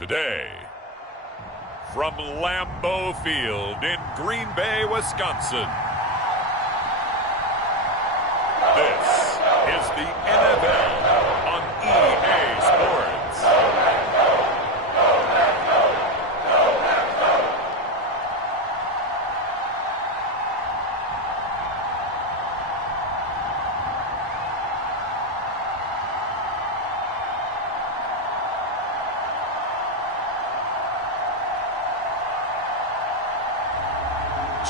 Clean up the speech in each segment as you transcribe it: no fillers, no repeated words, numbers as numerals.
Today, from Lambeau Field in Green Bay, Wisconsin, this is the NFL on EA Sports.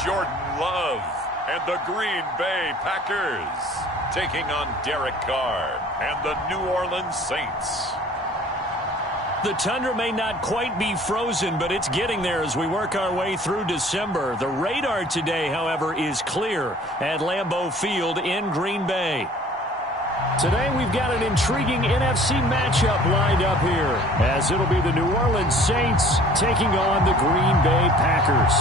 Jordan Love and the Green Bay Packers taking on Derek Carr and the New Orleans Saints. The tundra may not quite be frozen, but it's getting there as we work our way through December. The radar today, however, is clear at Lambeau Field in Green Bay. Today we've got an intriguing NFC matchup lined up here, as it'll be the New Orleans Saints taking on the Green Bay Packers.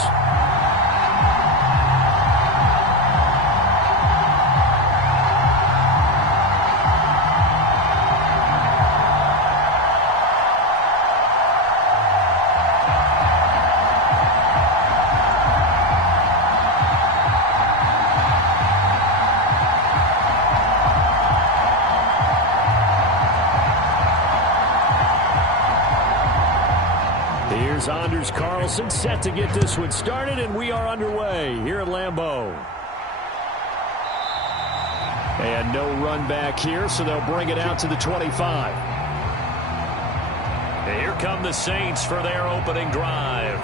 Anders Carlson set to get this one started, and we are underway here at Lambeau. And no run back here, so they'll bring it out to the 25. And here come the Saints for their opening drive.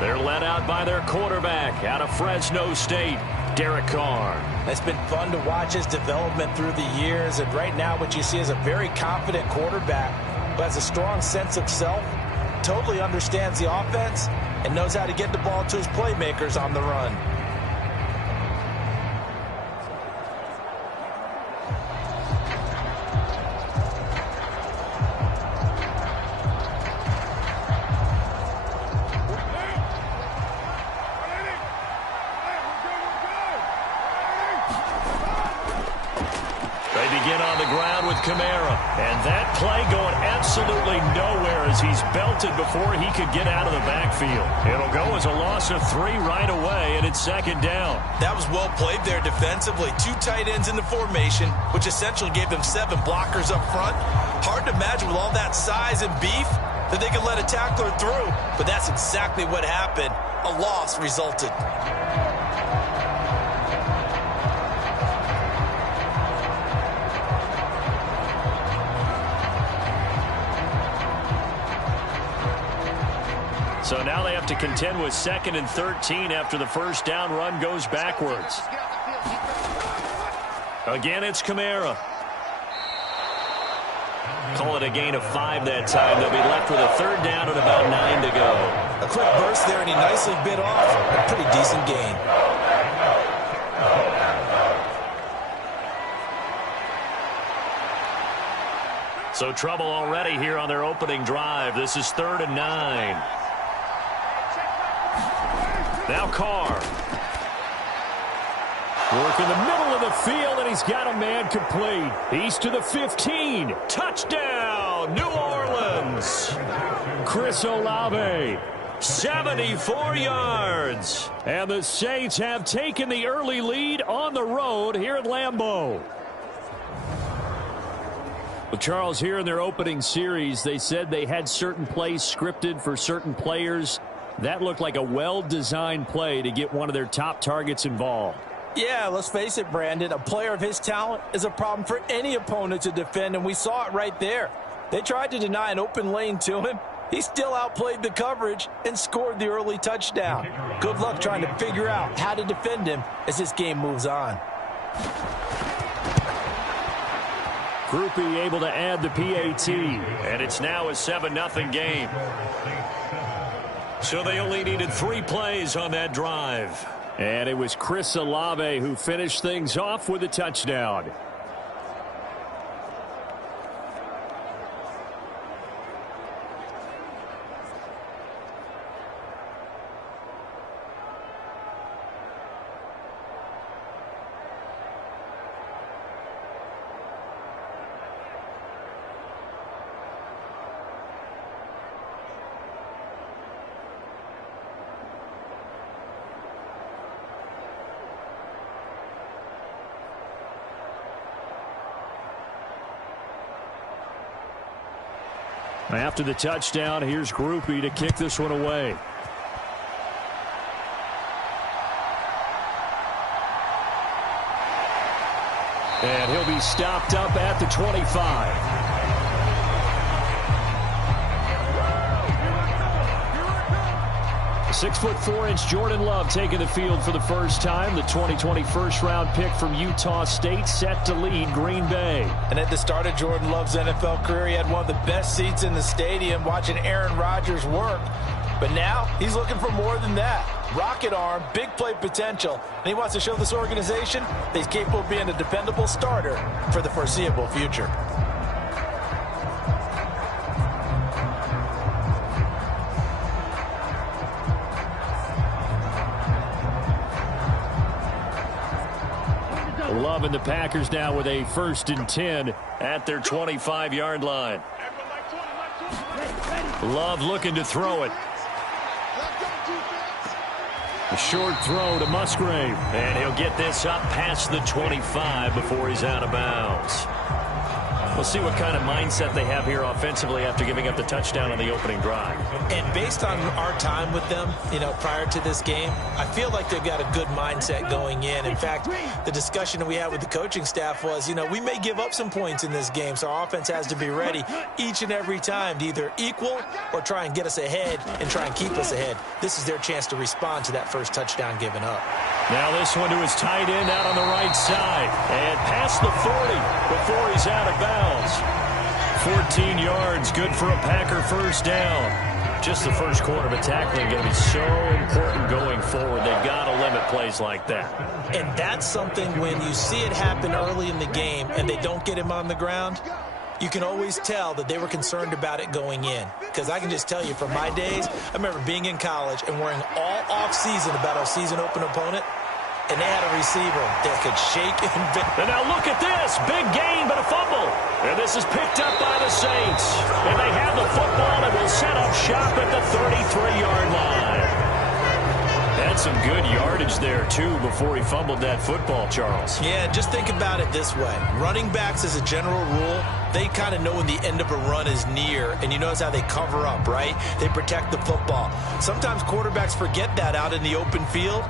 They're led out by their quarterback out of Fresno State, Derek Carr. It's been fun to watch his development through the years, and right now what you see is a very confident quarterback who has a strong sense of self, totally understands the offense, and knows how to get the ball to his playmakers on the run. They begin on the ground with Kamara, and that play going absolutely nowhere as he's belted before he could get out of the backfield. It'll go as a loss of 3 right away, and it's second down. That was well played there defensively. 2 tight ends in the formation, which essentially gave them 7 blockers up front. Hard to imagine with all that size and beef that they could let a tackler through, but that's exactly what happened. A loss resulted. So now they have to contend with 2nd and 13 after the first down run goes backwards. Again, it's Kamara. Call it a gain of 5 that time. They'll be left with a 3rd down and about 9 to go. A quick burst there, and he nicely bit off a pretty decent gain. So trouble already here on their opening drive. This is 3rd and 9. Now Carr. Work in the middle of the field, and he's got a man complete. He's to the 15. Touchdown, New Orleans. Chris Olave, 74 yards. And the Saints have taken the early lead on the road here at Lambeau. Well, Charles, here in their opening series, they said they had certain plays scripted for certain players. That looked like a well-designed play to get one of their top targets involved. Yeah, let's face it, Brandon. A player of his talent is a problem for any opponent to defend, and we saw it right there. They tried to deny an open lane to him. He still outplayed the coverage and scored the early touchdown. Good luck trying to figure out how to defend him as this game moves on. Groupie able to add the PAT, and it's now a 7-0 game. So they only needed 3 plays on that drive. And it was Chris Olave who finished things off with a touchdown. After the touchdown, here's Groupie to kick this one away. And he'll be stopped up at the 25. 6'4" Jordan Love taking the field for the first time. The 2020 first-round pick from Utah State set to lead Green Bay. And at the start of Jordan Love's NFL career, he had one of the best seats in the stadium watching Aaron Rodgers work. But now he's looking for more than that. Rocket arm, big play potential. And he wants to show this organization that he's capable of being a dependable starter for the foreseeable future. Love and the Packers now with a 1st and 10 at their 25-yard line. Love looking to throw it. A short throw to Musgrave. And he'll get this up past the 25 before he's out of bounds. We'll see what kind of mindset they have here offensively after giving up the touchdown on the opening drive. And based on our time with them, prior to this game, I feel like they've got a good mindset going in. In fact, the discussion that we had with the coaching staff was, we may give up some points in this game, so our offense has to be ready each and every time to either equal or try and get us ahead and try and keep us ahead. This is their chance to respond to that first touchdown given up. Now this one to his tight end out on the right side. And past the 40 before he's out of bounds. 14 yards, good for a Packer first down. Just the first quarter of tackling going to be so important going forward. They've got to limit plays like that. And that's something when you see it happen early in the game and they don't get him on the ground, you can always tell that they were concerned about it going in. Because I can just tell you from my days, I remember being in college and worrying all off-season about our season-open opponent. And they had a receiver that could shake and bend. And now look at this. Big gain, but a fumble. And this is picked up by the Saints. And they have the football and will set up shop at the 33-yard line. Had some good yardage there, too, before he fumbled that football, Charles. Yeah, just think about it this way. Running backs, as a general rule, they kind of know when the end of a run is near. And you notice how they cover up, right? They protect the football. Sometimes quarterbacks forget that out in the open field.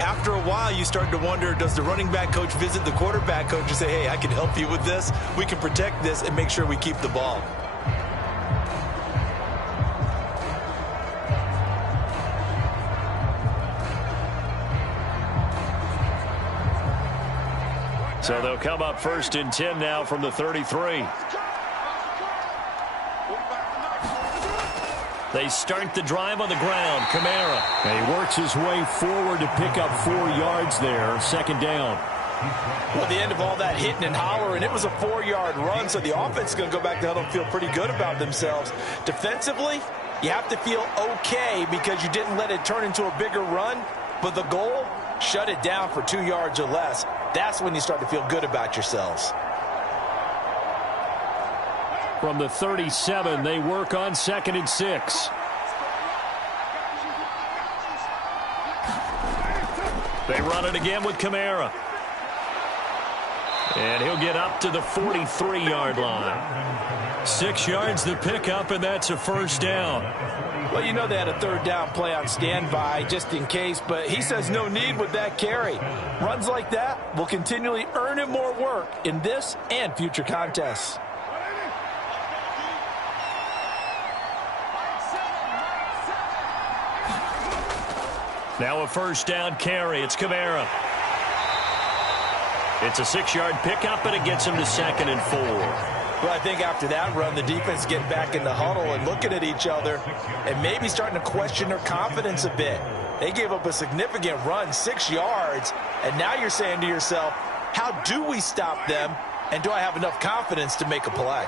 After a while, you start to wonder, does the running back coach visit the quarterback coach and say, hey, I can help you with this. We can protect this and make sure we keep the ball. So they'll come up 1st and 10 now from the 33. They start the drive on the ground. Kamara. And he works his way forward to pick up 4 yards there. 2nd down. Well, the end of all that hitting and hollering, it was a 4-yard run, so the offense is going to go back to huddle and feel pretty good about themselves. Defensively, you have to feel okay because you didn't let it turn into a bigger run, but the goal, shut it down for 2 yards or less. That's when you start to feel good about yourselves. From the 37, they work on 2nd and 6. They run it again with Kamara. And he'll get up to the 43-yard line. 6 yards the pickup, and that's a 1st down. Well, you know they had a 3rd down play on standby just in case, but he says no need with that carry. Runs like that will continually earn him more work in this and future contests. Now a 1st down carry. It's Kamara. It's a 6-yard pickup, and it gets him to 2nd and 4. Well, I think after that run, the defense getting back in the huddle and looking at each other and maybe starting to question their confidence a bit. They gave up a significant run, 6 yards, and now you're saying to yourself, how do we stop them, and do I have enough confidence to make a play?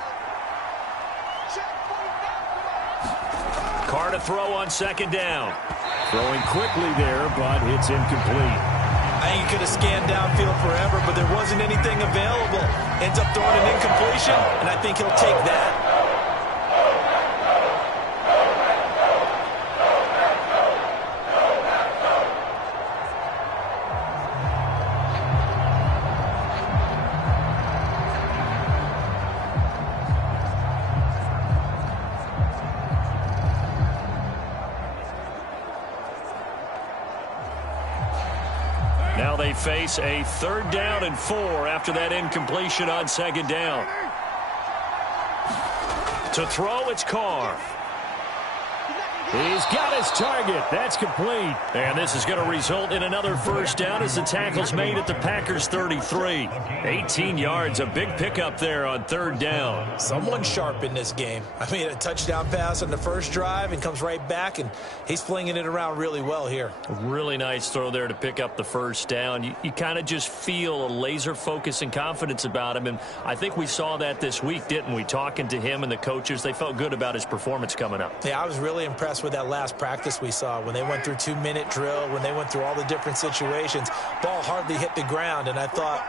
Carr to throw on 2nd down. Throwing quickly there, but it's incomplete. I think he could have scanned downfield forever, but there wasn't anything available. Ends up throwing an incompletion, and I think he'll take that. they face a 3rd down and 4 after that incompletion on 2nd down. To throw, it's Carr. He's got his target. That's complete. And this is going to result in another 1st down as the tackle's made at the Packers' 33. 18 yards, a big pickup there on 3rd down. Someone sharp in this game. I mean, a touchdown pass on the first drive and comes right back, and he's flinging it around really well here. Really nice throw there to pick up the 1st down. You kind of just feel a laser focus and confidence about him, and I think we saw that this week, didn't we? Talking to him and the coaches, they felt good about his performance coming up. Yeah, I was really impressed with that last practice we saw when they went through 2-minute drill, when they went through all the different situations. Ball hardly hit the ground, and I thought,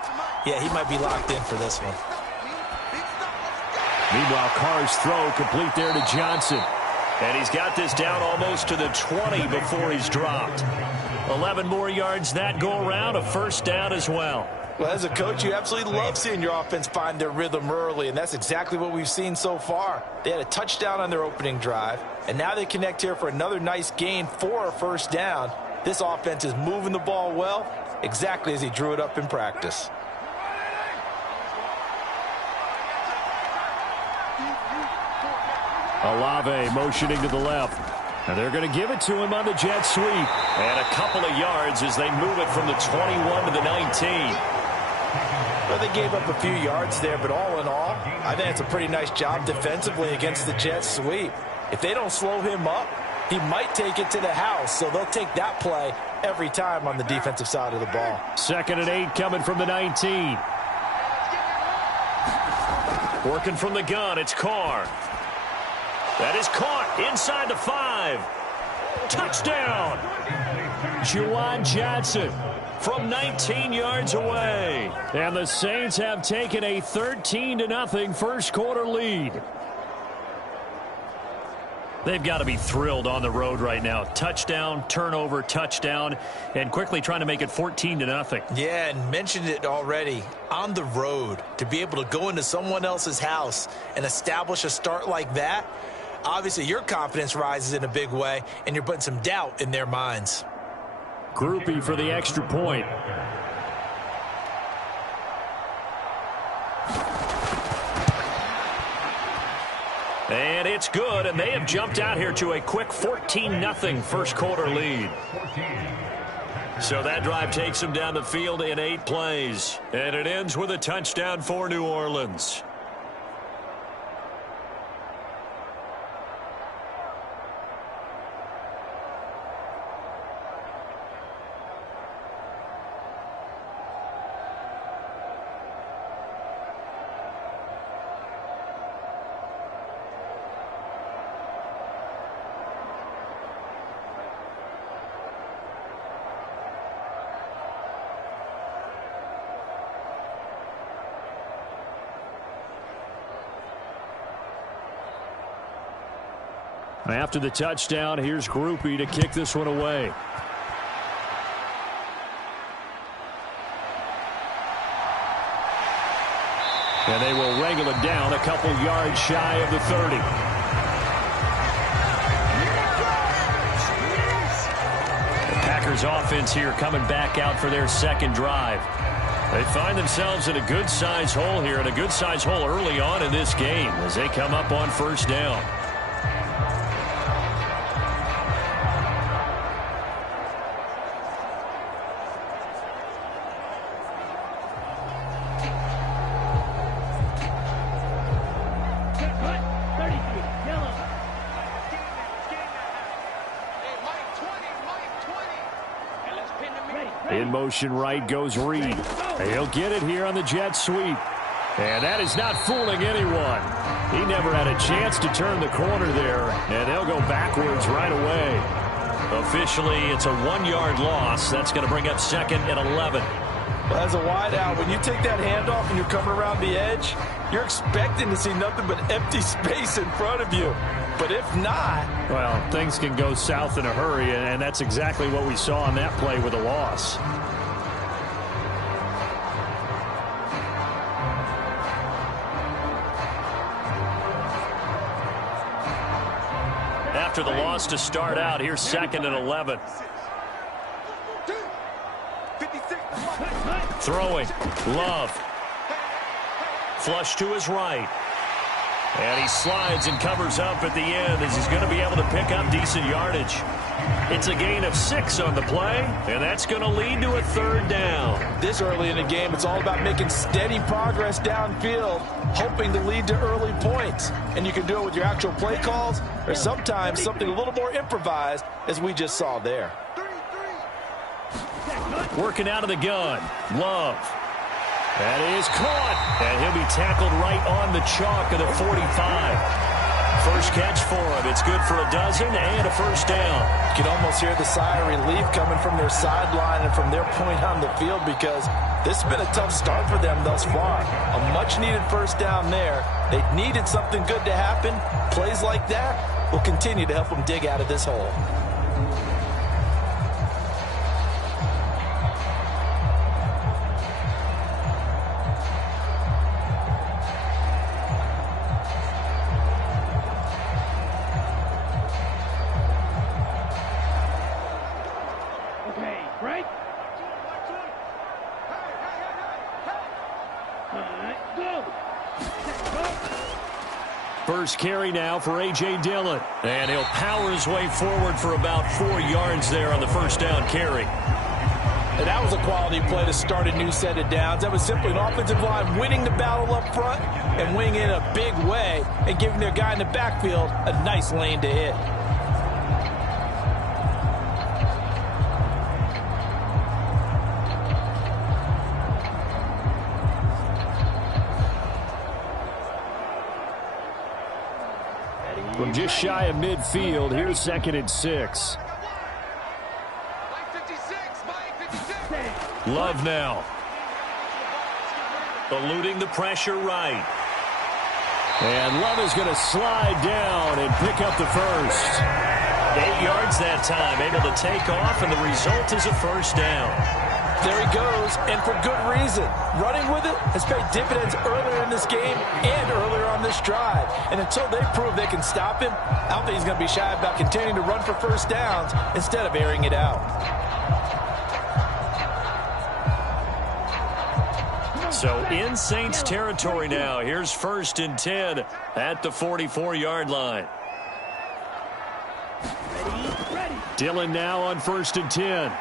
yeah, he might be locked in for this one. Meanwhile, Carr's throw complete there to Johnson. And he's got this down almost to the 20 before he's dropped. 11 more yards that go around, a 1st down as well. Well, as a coach, you absolutely love seeing your offense find their rhythm early, and that's exactly what we've seen so far. They had a touchdown on their opening drive, and now they connect here for another nice gain for a 1st down. This offense is moving the ball well, exactly as he drew it up in practice. Olave motioning to the left. And they're going to give it to him on the jet sweep. And a couple of yards as they move it from the 21 to the 19. Well, they gave up a few yards there, but all in all, I think it's a pretty nice job defensively against the jet sweep. If they don't slow him up, he might take it to the house, so they'll take that play every time on the defensive side of the ball. 2nd and 8 coming from the 19. Working from the gun, it's Carr. That is caught inside the 5. Touchdown! Juwan Johnson from 19 yards away. And the Saints have taken a 13-0 first quarter lead. They've got to be thrilled on the road right now. Touchdown, turnover, touchdown, and quickly trying to make it 14-0. Yeah, and mentioned it already. On the road, to be able to go into someone else's house and establish a start like that, obviously your confidence rises in a big way, and you're putting some doubt in their minds. Groupie for the extra point. And it's good, and they have jumped out here to a quick 14-0 first quarter lead. So that drive takes them down the field in 8 plays. And it ends with a touchdown for New Orleans. After the touchdown, here's Groupie to kick this one away. And they will wrangle it down a couple yards shy of the 30. The Packers offense here coming back out for their second drive. They find themselves in a good-sized hole here, and a good-sized hole early on in this game as they come up on first down. In motion right goes Reed. He'll get it here on the jet sweep. And that is not fooling anyone. He never had a chance to turn the corner there, and they'll go backwards right away. Officially, it's a 1-yard loss. That's going to bring up 2nd and 11. Well, as a wideout, when you take that handoff and you're coming around the edge, you're expecting to see nothing but empty space in front of you. But if not, well, things can go south in a hurry, and that's exactly what we saw on that play with a loss. After the loss to start out, here's 2nd and 11. Throwing. Love. Flush to his right. And he slides and covers up at the end as he's going to be able to pick up decent yardage. It's a gain of 6 on the play, and that's going to lead to a 3rd down. This early in the game, it's all about making steady progress downfield, hoping to lead to early points. And you can do it with your actual play calls or sometimes something a little more improvised, as we just saw there. Working out of the gun. Love. That is caught. And he'll be tackled right on the chalk of the 45. First catch for him. It's good for a dozen and a 1st down. You can almost hear the sigh of relief coming from their sideline and from their point on the field because this has been a tough start for them thus far. A much-needed 1st down there. They needed something good to happen. Plays like that will continue to help them dig out of this hole. First carry now for A.J. Dillon. And he'll power his way forward for about 4 yards there on the 1st down carry. And that was a quality play to start a new set of downs. That was simply an offensive line winning the battle up front and winning in a big way and giving their guy in the backfield a nice lane to hit. From just shy of midfield, here's 2nd and 6. Love now. Eluding the pressure right. And Love is going to slide down and pick up the 1st. 8 yards that time, able to take off, and the result is a 1st down. There he goes, and for good reason. Running with it has paid dividends earlier in this game and earlier on this drive. And until they prove they can stop him, I don't think he's going to be shy about continuing to run for 1st downs instead of airing it out. So in Saints territory now. Here's 1st and 10 at the 44-yard line. Dillon now on 1st and 10.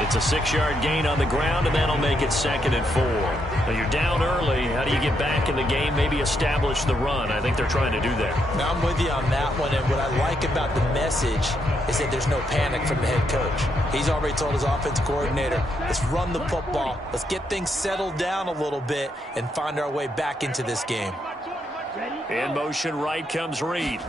It's a 6-yard gain on the ground, and that'll make it 2nd and 4. Now you're down early. How do you get back in the game, maybe establish the run? I think they're trying to do that. Now I'm with you on that one, and what I like about the message is that there's no panic from the head coach. He's already told his offensive coordinator, let's run the football, let's get things settled down a little bit, and find our way back into this game. In motion right comes Reed.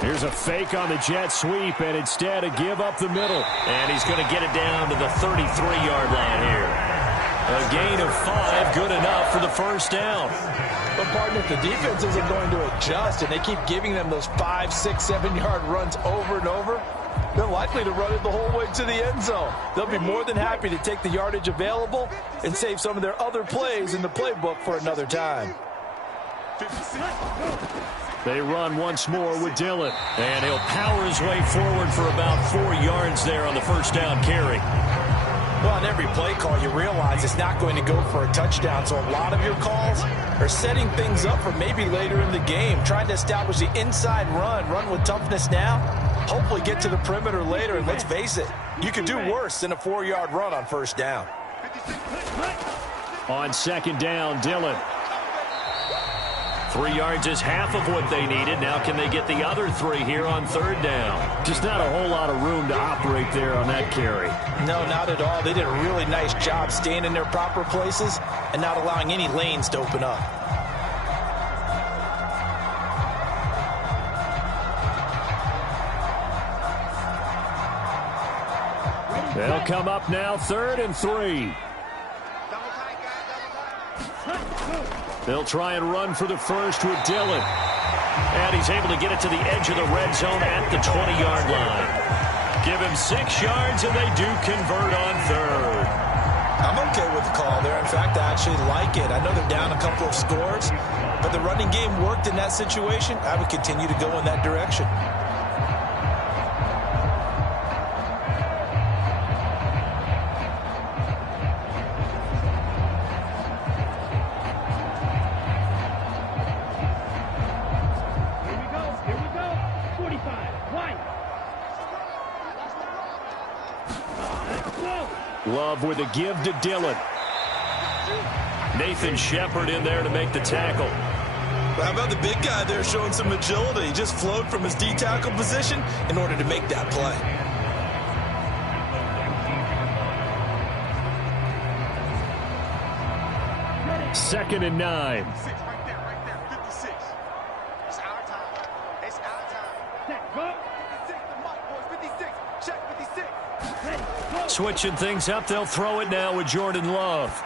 Here's a fake on the jet sweep, and instead a give up the middle. And he's going to get it down to the 33-yard line here. A gain of 5, good enough for the 1st down. But, partner, if the defense isn't going to adjust and they keep giving them those 5, 6, 7-yard runs over and over, they're likely to run it the whole way to the end zone. They'll be more than happy to take the yardage available and save some of their other plays in the playbook for another time. They run once more with Dillon. And he'll power his way forward for about 4 yards there on the 1st down carry. Well, on every play call, you realize it's not going to go for a touchdown. So a lot of your calls are setting things up for maybe later in the game, trying to establish the inside run with toughness now, hopefully get to the perimeter later. And let's face it, you could do worse than a 4-yard run on 1st down. On 2nd down, Dillon. 3 yards is half of what they needed. Now can they get the other 3 here on 3rd down? Just not a whole lot of room to operate there on that carry. No, not at all. They did a really nice job staying in their proper places and not allowing any lanes to open up. They'll come up now 3rd and 3. They'll try and run for the 1st with Dillon. And he's able to get it to the edge of the red zone at the 20-yard line. Give him 6 yards, and they do convert on 3rd. I'm okay with the call there. In fact, I actually like it. I know they're down a couple of scores, but the running game worked in that situation. I would continue to go in that direction. Love with a give to Dillon. Nathan Shepard in there to make the tackle. Well, how about the big guy there showing some agility? He just flowed from his D-tackle position in order to make that play. Second and 9. Right there, 56. It's our time. It's our time. 56, the mic, boys. 56. Check 56. Switching things up, they'll throw it now with Jordan Love.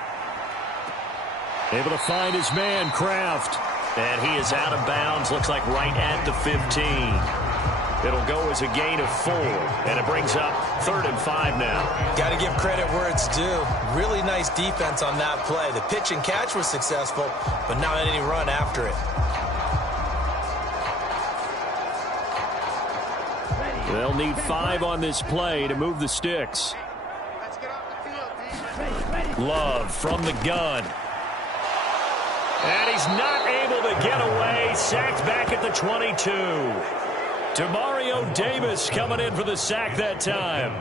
Able to find his man, Kraft. And he is out of bounds, looks like right at the 15. It'll go as a gain of 4, and it brings up 3rd and 5 now. Got to give credit where it's due. Really nice defense on that play. The pitch and catch was successful, but not any run after it. They'll need 5 on this play to move the sticks. Let's get off the field, Love from the gun. And he's not able to get away. Sacked back at the 22. Demario Davis coming in for the sack that time.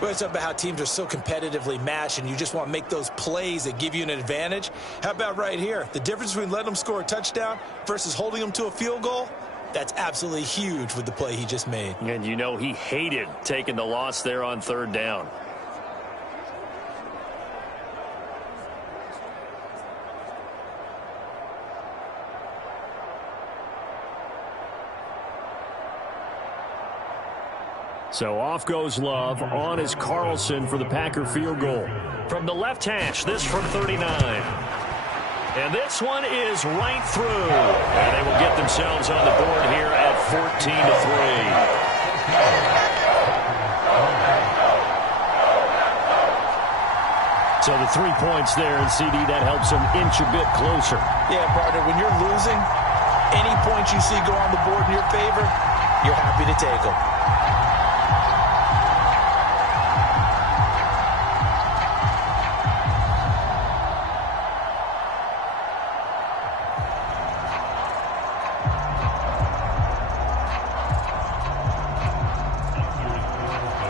Well, it's about how teams are so competitively matched, and you just want to make those plays that give you an advantage. How about right here? The difference between letting them score a touchdown versus holding them to a field goal, that's absolutely huge with the play he just made. And you know he hated taking the loss there on 3rd down. So off goes Love. On is Carlson for the Packer field goal. From the left hash, this from 39. And this one is right through. And they will get themselves on the board here at 14-3. So the 3 points there, and CD, that helps them inch a bit closer. Yeah, partner, when you're losing, any points you see go on the board in your favor, you're happy to take them.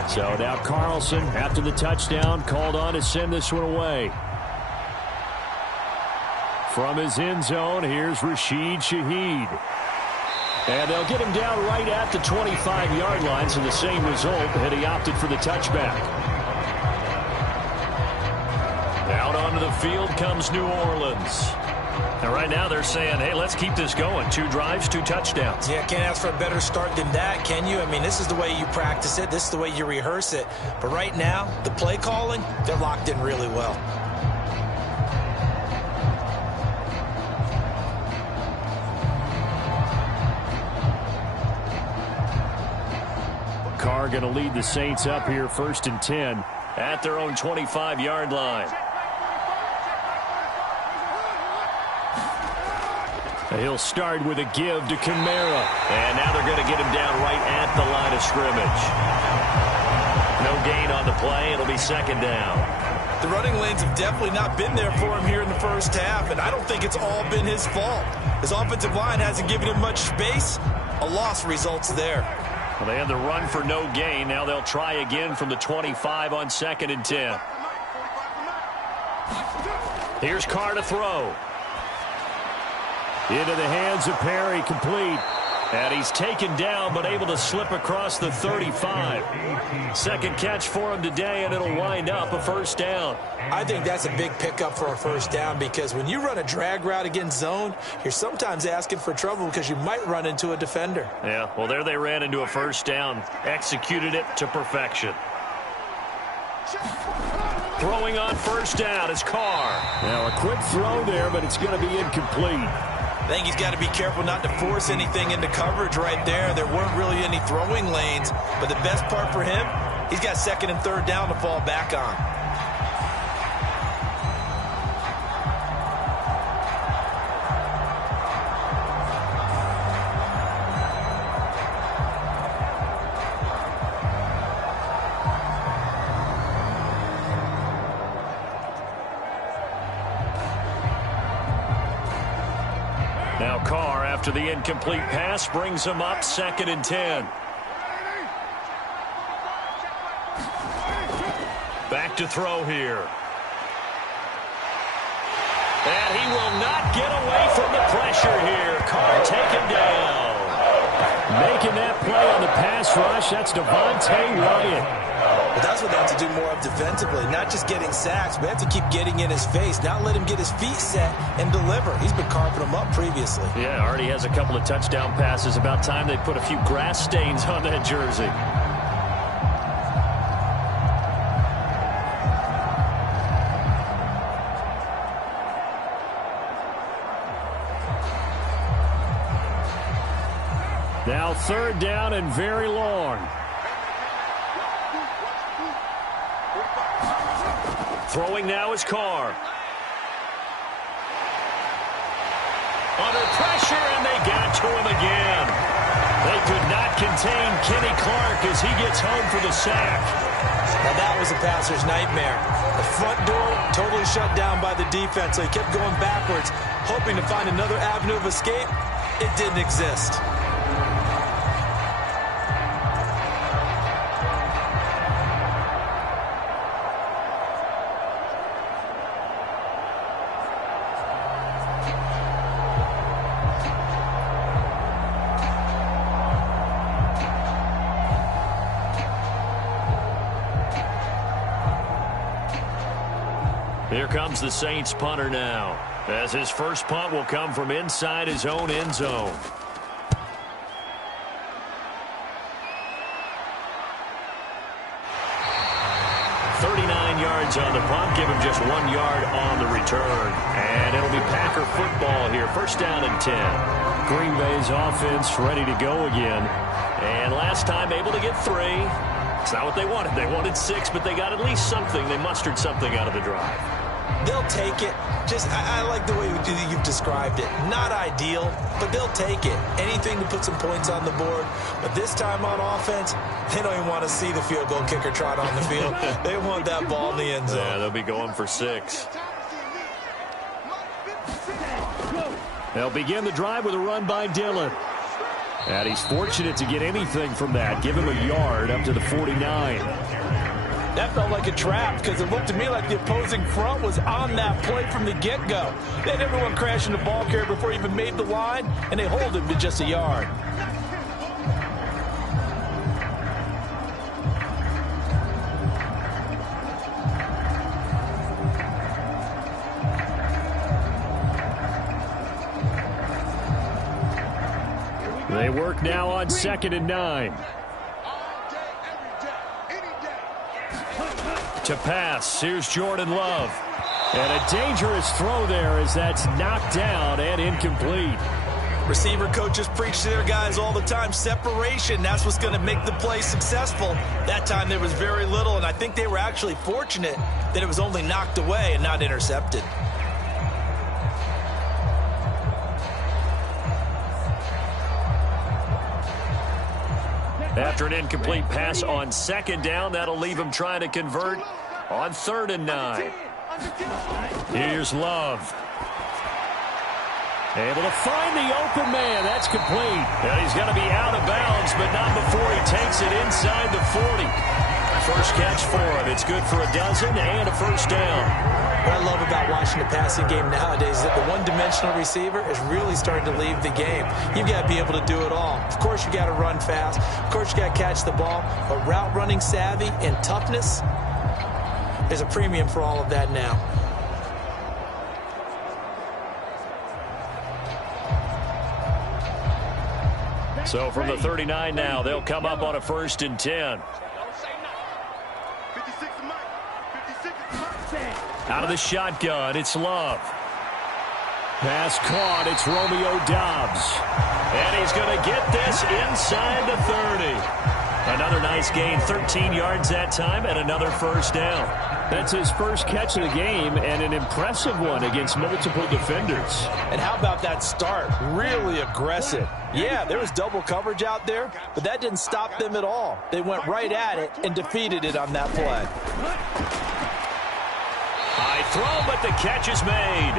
So now Carlson, after the touchdown, called on to send this one away. From his end zone, here's Rashid Shaheed. And they'll get him down right at the 25-yard line, so the same result, and he opted for the touchback. Out onto the field comes New Orleans. And right now they're saying, hey, let's keep this going. 2 drives, 2 touchdowns. Yeah, can't ask for a better start than that, can you? I mean, this is the way you practice it. This is the way you rehearse it. But right now, the play calling, they're locked in really well. Carr going to lead the Saints up here 1st and 10 at their own 25-yard line. He'll start with a give to Kamara. And now they're going to get him down right at the line of scrimmage. No gain on the play. It'll be 2nd down. The running lanes have definitely not been there for him here in the first half, and I don't think it's all been his fault. His offensive line hasn't given him much space. A loss results there. Well, they had the run for no gain. Now they'll try again from the 25 on 2nd and 10. Here's Carr to throw. Into the hands of Perry, complete. And he's taken down, but able to slip across the 35. 2nd catch for him today, and it'll wind up a 1st down. I think that's a big pickup for a 1st down, because when you run a drag route against zone, you're sometimes asking for trouble because you might run into a defender. Yeah, well, there they ran into a 1st down. Executed it to perfection. Throwing on 1st down is Carr. Now a quick throw there, but it's going to be incomplete. I think he's got to be careful not to force anything into coverage right there. There weren't really any throwing lanes, but the best part for him, he's got 2nd and 3rd down to fall back on. Now Carr, after the incomplete pass, brings him up 2nd and 10. Back to throw here. And he will not get away from the pressure here. Carr taken down. Making that play on the pass rush, that's Devontae Wyatt. But that's what they have to do more of defensively, not just getting sacks, but they have to keep getting in his face, not let him get his feet set and deliver. He's been carving them up previously. Yeah, already has a couple of touchdown passes. About time they put a few grass stains on that jersey. Now third down and very long. Throwing now is Carr. Under pressure, and they got to him again. They could not contain Kenny Clark as he gets home for the sack. Now that was a passer's nightmare. The front door totally shut down by the defense, so he kept going backwards, hoping to find another avenue of escape. It didn't exist. Here comes the Saints punter now, as his first punt will come from inside his own end zone. Yards on the punt, give him just 1 yard on the return. And it'll be Packer football here. First down and 10. Green Bay's offense ready to go again. And last time able to get 3. It's not what they wanted. They wanted 6, but they got at least something. They mustered something out of the drive. They'll take it. I like the way you've described it. Not ideal, but they'll take it. Anything to put some points on the board. But this time on offense, they don't even want to see the field goal kicker trot on the field. They want that ball in the end zone. Yeah, they'll be going for 6. They'll begin the drive with a run by Dillon. And he's fortunate to get anything from that. Give him a yard up to the 49. That felt like a trap because it looked to me like the opposing front was on that play from the get-go. They had everyone crashing the ball carrier before he even made the line, and they hold him to just a yard. They work now on 2nd and 9. To pass, here's Jordan Love. And a dangerous throw there as that's knocked down and incomplete. Receiver coaches preach to their guys all the time. Separation, that's what's going to make the play successful. That time there was very little, and I think they were actually fortunate that it was only knocked away and not intercepted. After an incomplete pass on 2nd down, that'll leave him trying to convert on 3rd and 9. Here's Love. Able to find the open man. That's complete. And he's going to be out of bounds, but not before he takes it inside the 40. First catch for him. It's good for a dozen and a first down. What I love about watching the passing game nowadays is that the one-dimensional receiver is really starting to leave the game. You've got to be able to do it all. Of course, you got to run fast. Of course, you got to catch the ball. But route running savvy and toughness, there's a premium for all of that now. So from the 39 now, they'll come up on a 1st and 10. Out of the shotgun, it's Love. Pass caught, it's Romeo Doubs. And he's going to get this inside the 30. Another nice gain, 13 yards that time, and another first down. That's his first catch of the game, and an impressive one against multiple defenders. And how about that start? Really aggressive. Yeah, there was double coverage out there, but that didn't stop them at all. They went right at it and defeated it on that play. High throw, but the catch is made.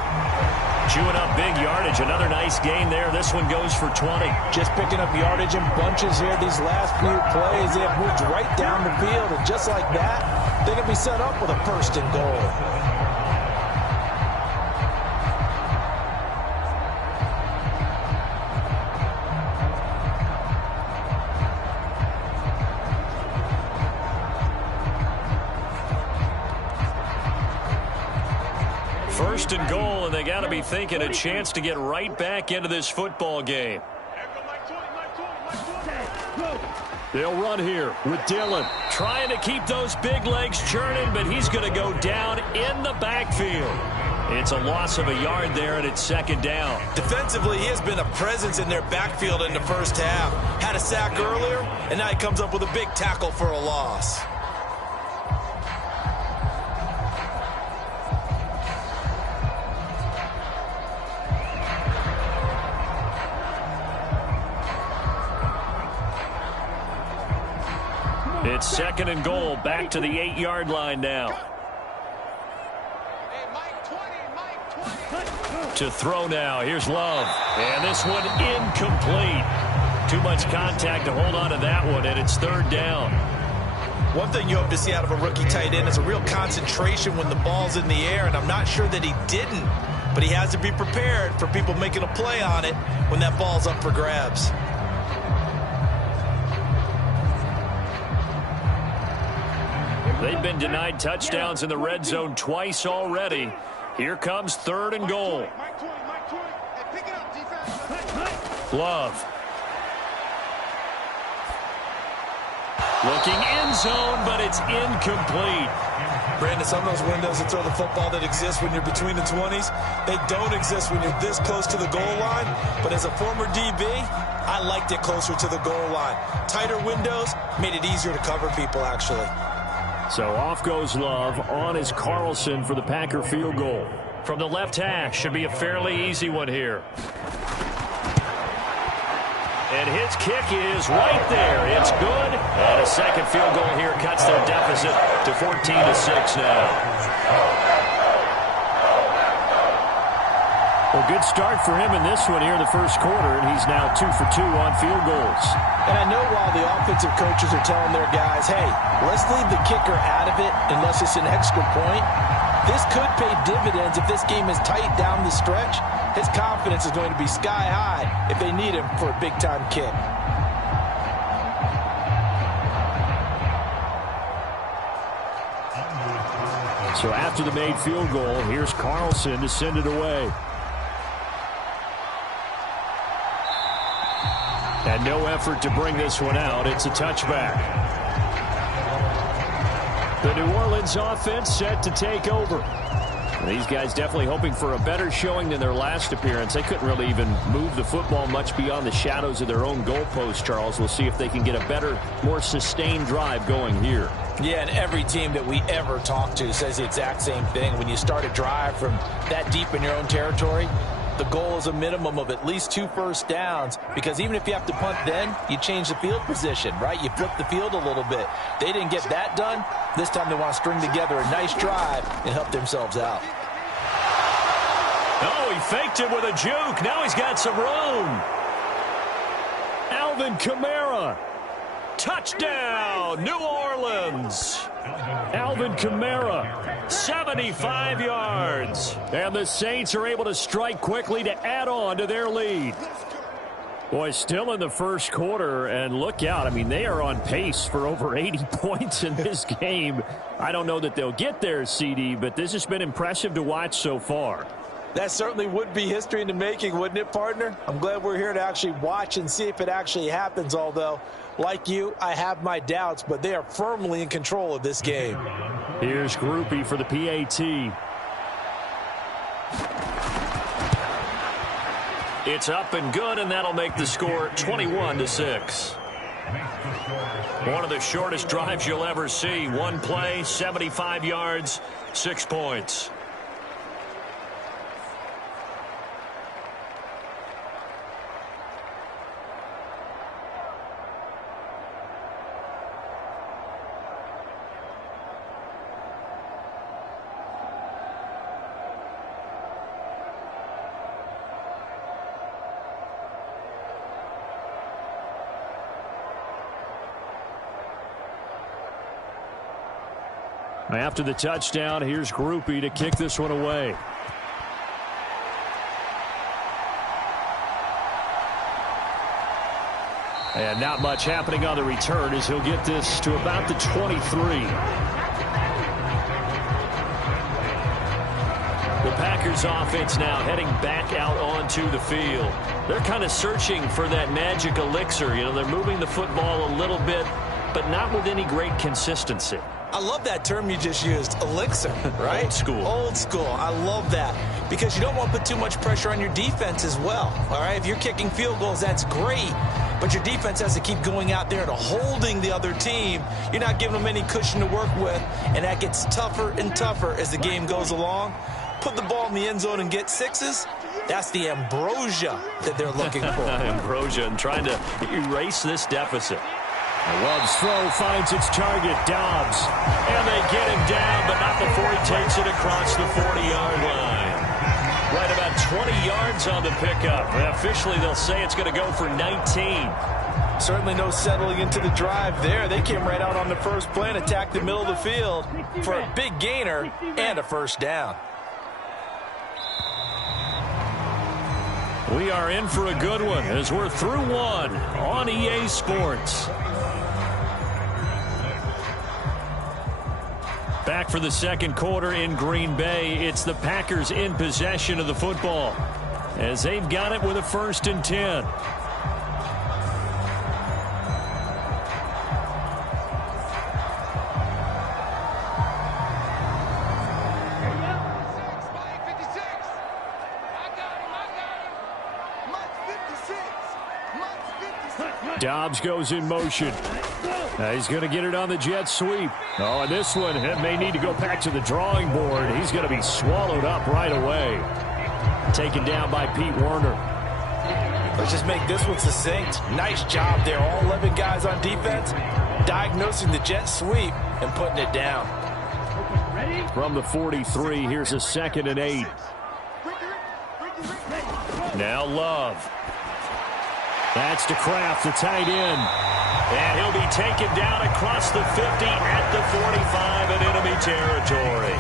Chewing up big yardage. Another nice gain there. This one goes for 20. Just picking up yardage in bunches here. These last few plays, they have moved right down the field. And just like that, They can be set up with a 1st and goal. First and goal, and they got to be thinking a chance to get right back into this football game. They'll run here with Dillon. Trying to keep those big legs churning, but he's going to go down in the backfield. It's a loss of a yard there, and it's 2nd down. Defensively, he has been a presence in their backfield in the first half. Had a sack earlier, and now he comes up with a big tackle for a loss. It's 2nd and goal, back to the 8-yard line now. To throw now, here's Love. And this one incomplete. Too much contact to hold on to that one, and it's 3rd down. One thing you hope to see out of a rookie tight end is a real concentration when the ball's in the air, and I'm not sure that he didn't. But he has to be prepared for people making a play on it when that ball's up for grabs. They've been denied touchdowns in the red zone twice already. Here comes 3rd and goal. Love. Looking end zone, but it's incomplete. Brandon, some of those windows to throw the football that exist when you're between the 20s, they don't exist when you're this close to the goal line. But as a former DB, I liked it closer to the goal line. Tighter windows made it easier to cover people, actually. So off goes Love. On is Carlson for the Packer field goal. From the left hash, should be a fairly easy one here. And his kick is right there. It's good. And a second field goal here cuts their deficit to 14-6 now. Well, good start for him in this one here in the first quarter, and he's now 2 for 2 on field goals. And I know while the offensive coaches are telling their guys, hey, let's leave the kicker out of it unless it's an extra point, this could pay dividends if this game is tight down the stretch. His confidence is going to be sky high if they need him for a big-time kick. So after the made field goal, here's Carlson to send it away. And no effort to bring this one out. It's a touchback. The New Orleans offense set to take over. These guys definitely hoping for a better showing than their last appearance. They couldn't really even move the football much beyond the shadows of their own goalpost, Charles. We'll see if they can get a better, more sustained drive going here. Yeah, and every team that we ever talk to says the exact same thing. When you start a drive from that deep in your own territory, the goal is a minimum of at least 2 first downs, because even if you have to punt then, you change the field position, right? You flip the field a little bit. They didn't get that done. This time they want to string together a nice drive and help themselves out. Oh, he faked it with a juke. Now he's got some room. Alvin Kamara. Touchdown, New Orleans. Alvin Kamara, 75 yards. And the Saints are able to strike quickly to add on to their lead. Boy, still in the first quarter, and look out. I mean, they are on pace for over 80 points in this game. I don't know that they'll get there, CD, but this has been impressive to watch so far. That certainly would be history in the making, wouldn't it, partner? I'm glad we're here to actually watch and see if it actually happens, although, like you, I have my doubts, but they are firmly in control of this game. Here's Groupie for the PAT. It's up and good, and that'll make the score 21-6. One of the shortest drives you'll ever see. One play, 75 yards, 6 points. After the touchdown, here's Groupie to kick this one away. And not much happening on the return as he'll get this to about the 23. The Packers offense now heading back out onto the field. They're kind of searching for that magic elixir. You know, they're moving the football a little bit, but not with any great consistency. I love that term you just used, elixir, right? Old school. Old school. I love that because you don't want to put too much pressure on your defense as well, all right? If you're kicking field goals, that's great, but your defense has to keep going out there and holding the other team. You're not giving them any cushion to work with, and that gets tougher and tougher as the game goes along. Put the ball in the end zone and get sixes. That's the ambrosia that they're looking for. Ambrosia and trying to erase this deficit. Love's throw finds its target, Dobbs. And they get him down, but not before he takes it across the 40-yard line. Right about 20 yards on the pickup. And officially, they'll say it's going to go for 19. Certainly no settling into the drive there. They came right out on the first play and attacked the middle of the field for a big gainer and a first down. We are in for a good one as we're through one on EA Sports. Back for the second quarter in Green Bay. It's the Packers in possession of the football as they've got it with a 1st and 10. Dobbs goes in motion. He's going to get it on the jet sweep. Oh, and this one may need to go back to the drawing board. He's going to be swallowed up right away. Taken down by Pete Werner. Let's just make this one succinct. Nice job there. All 11 guys on defense diagnosing the jet sweep and putting it down. From the 43, here's a 2nd and 8. Now Love. That's to Kraft, the tight end. And he'll be taken down across the 50 at the 45 in enemy territory.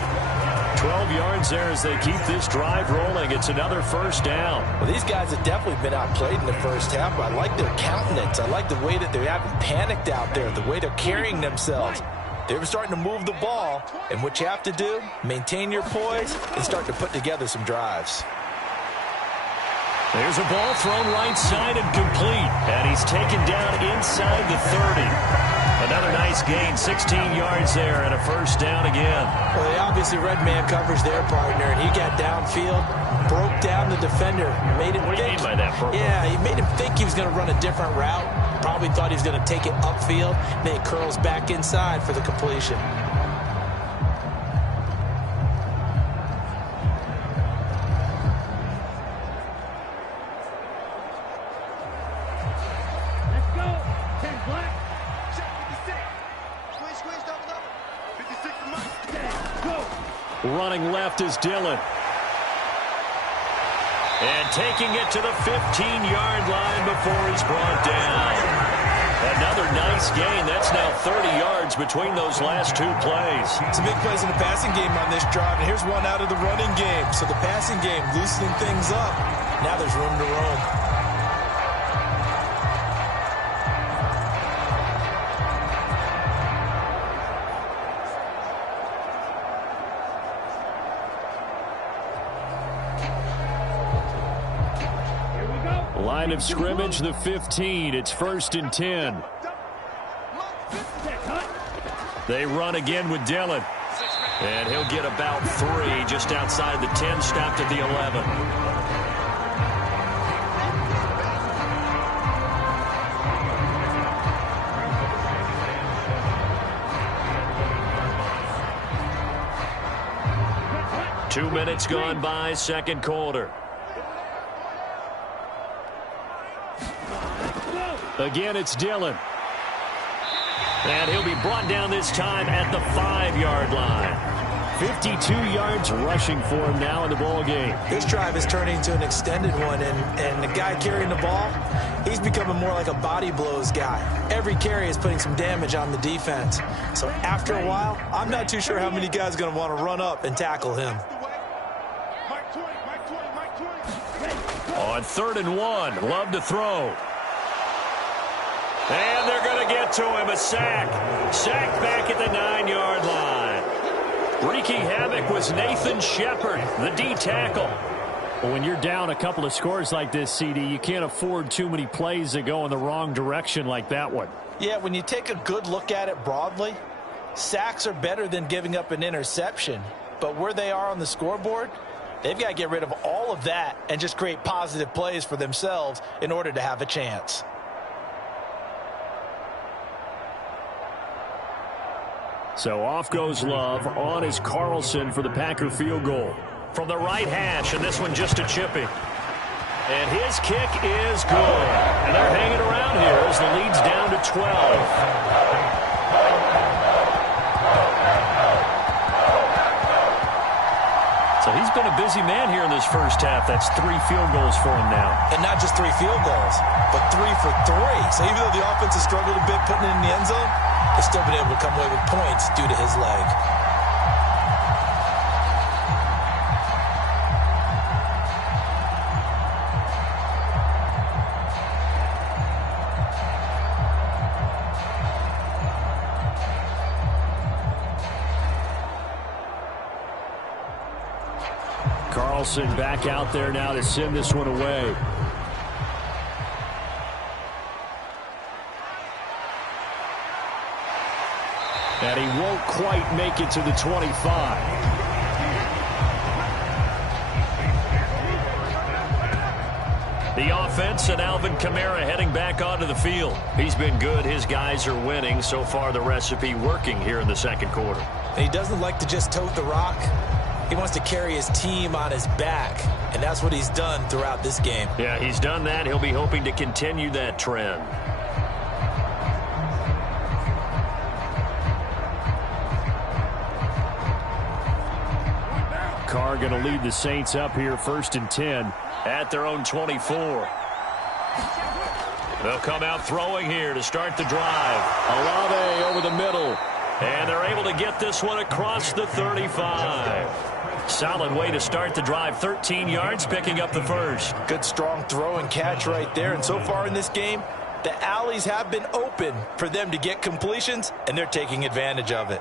12 yards there as they keep this drive rolling. It's another first down. Well, these guys have definitely been outplayed in the first half, but I like their countenance. I like the way that they haven't panicked out there, the way they're carrying themselves. They're starting to move the ball, and what you have to do, maintain your poise and start to put together some drives. There's a ball thrown right side and complete. And he's taken down inside the 30. Another nice gain, 16 yards there and a first down again. Well, they obviously read man coverage their partner, and he got downfield, broke down the defender, made him think. What do you mean by that, Purple? Yeah, he made him think he was going to run a different route. Probably thought he was going to take it upfield. Then he curls back inside for the completion. Running left is Dillon. And taking it to the 15-yard line before he's brought down. Another nice gain. That's now 30 yards between those last two plays. Some big plays in the passing game on this drive, and here's one out of the running game. So the passing game loosening things up. Now there's room to roam. Line of scrimmage, the 15. It's 1st and 10. They run again with Dillon. And he'll get about 3 just outside the 10, stopped at the 11. Two minutes gone by, second quarter. Again, it's Dillon. And he'll be brought down this time at the 5-yard line. 52 yards rushing for him now in the ball game. This drive is turning into an extended one, and the guy carrying the ball, he's becoming more like a body blows guy. Every carry is putting some damage on the defense. So after a while, I'm not too sure how many guys are going to want to run up and tackle him. On 3rd and 1, Love to throw. And they're going to get to him, a sack. Sacked back at the 9-yard line. Wreaking havoc was Nathan Shepard, the D tackle. Well, when you're down a couple of scores like this, CD, you can't afford too many plays that go in the wrong direction like that one. Yeah, when you take a good look at it broadly, sacks are better than giving up an interception. But where they are on the scoreboard, they've got to get rid of all of that and just create positive plays for themselves in order to have a chance. So off goes Love. On is Carlson for the Packer field goal. From the right hash, and this one just a chipping. And his kick is good. And they're hanging around here as the lead's down to 12. So he's been a busy man here in this first half. That's 3 field goals for him now. And not just 3 field goals, but 3 for 3. So even though the offense has struggled a bit putting it in the end zone, they've still been able to come away with points due to his leg. Carlson back out there now to send this one away. And he won't quite make it to the 25. The offense and Alvin Kamara heading back onto the field. He's been good. His guys are winning. So far, the recipe working here in the second quarter. And he doesn't like to just tote the rock. He wants to carry his team on his back, and that's what he's done throughout this game. Yeah, he's done that. He'll be hoping to continue that trend. Carr going to lead the Saints up here 1st and 10 at their own 24. They'll come out throwing here to start the drive. Olave over the middle. And they're able to get this one across the 35. Solid way to start the drive. 13 yards, picking up the first. Good, strong throw and catch right there. And so far in this game, the alleys have been open for them to get completions, and they're taking advantage of it.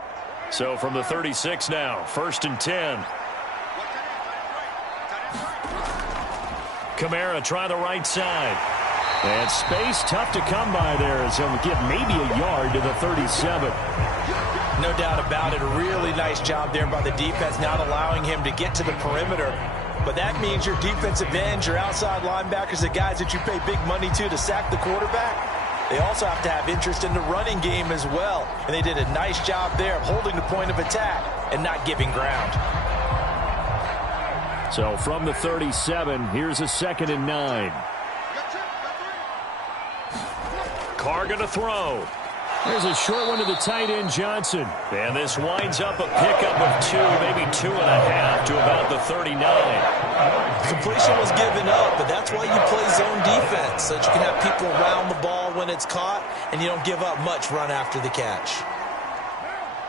So from the 36 now, 1st and 10. Kamara try the right side. And space tough to come by there as he'll get maybe a yard to the 37. No doubt about it. A really nice job there by the defense, not allowing him to get to the perimeter. But that means your defensive ends, your outside linebackers, the guys that you pay big money to sack the quarterback, they also have to have interest in the running game as well. And they did a nice job there of holding the point of attack and not giving ground. So from the 37, here's a 2nd and 9. Carr going to throw. There's a short one to the tight end, Johnson. And this winds up a pickup of 2, maybe 2.5 to about the 39. Completion was given up, but that's why you play zone defense, so that you can have people around the ball when it's caught, and you don't give up much run after the catch.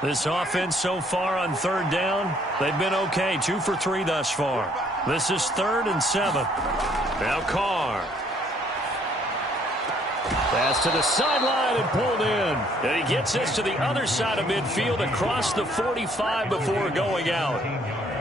This offense so far on 3rd down, they've been okay. 2 for 3 thus far. This is 3rd and 7. Now Carr. Pass to the sideline and pulled in. And he gets this to the other side of midfield across the 45 before going out.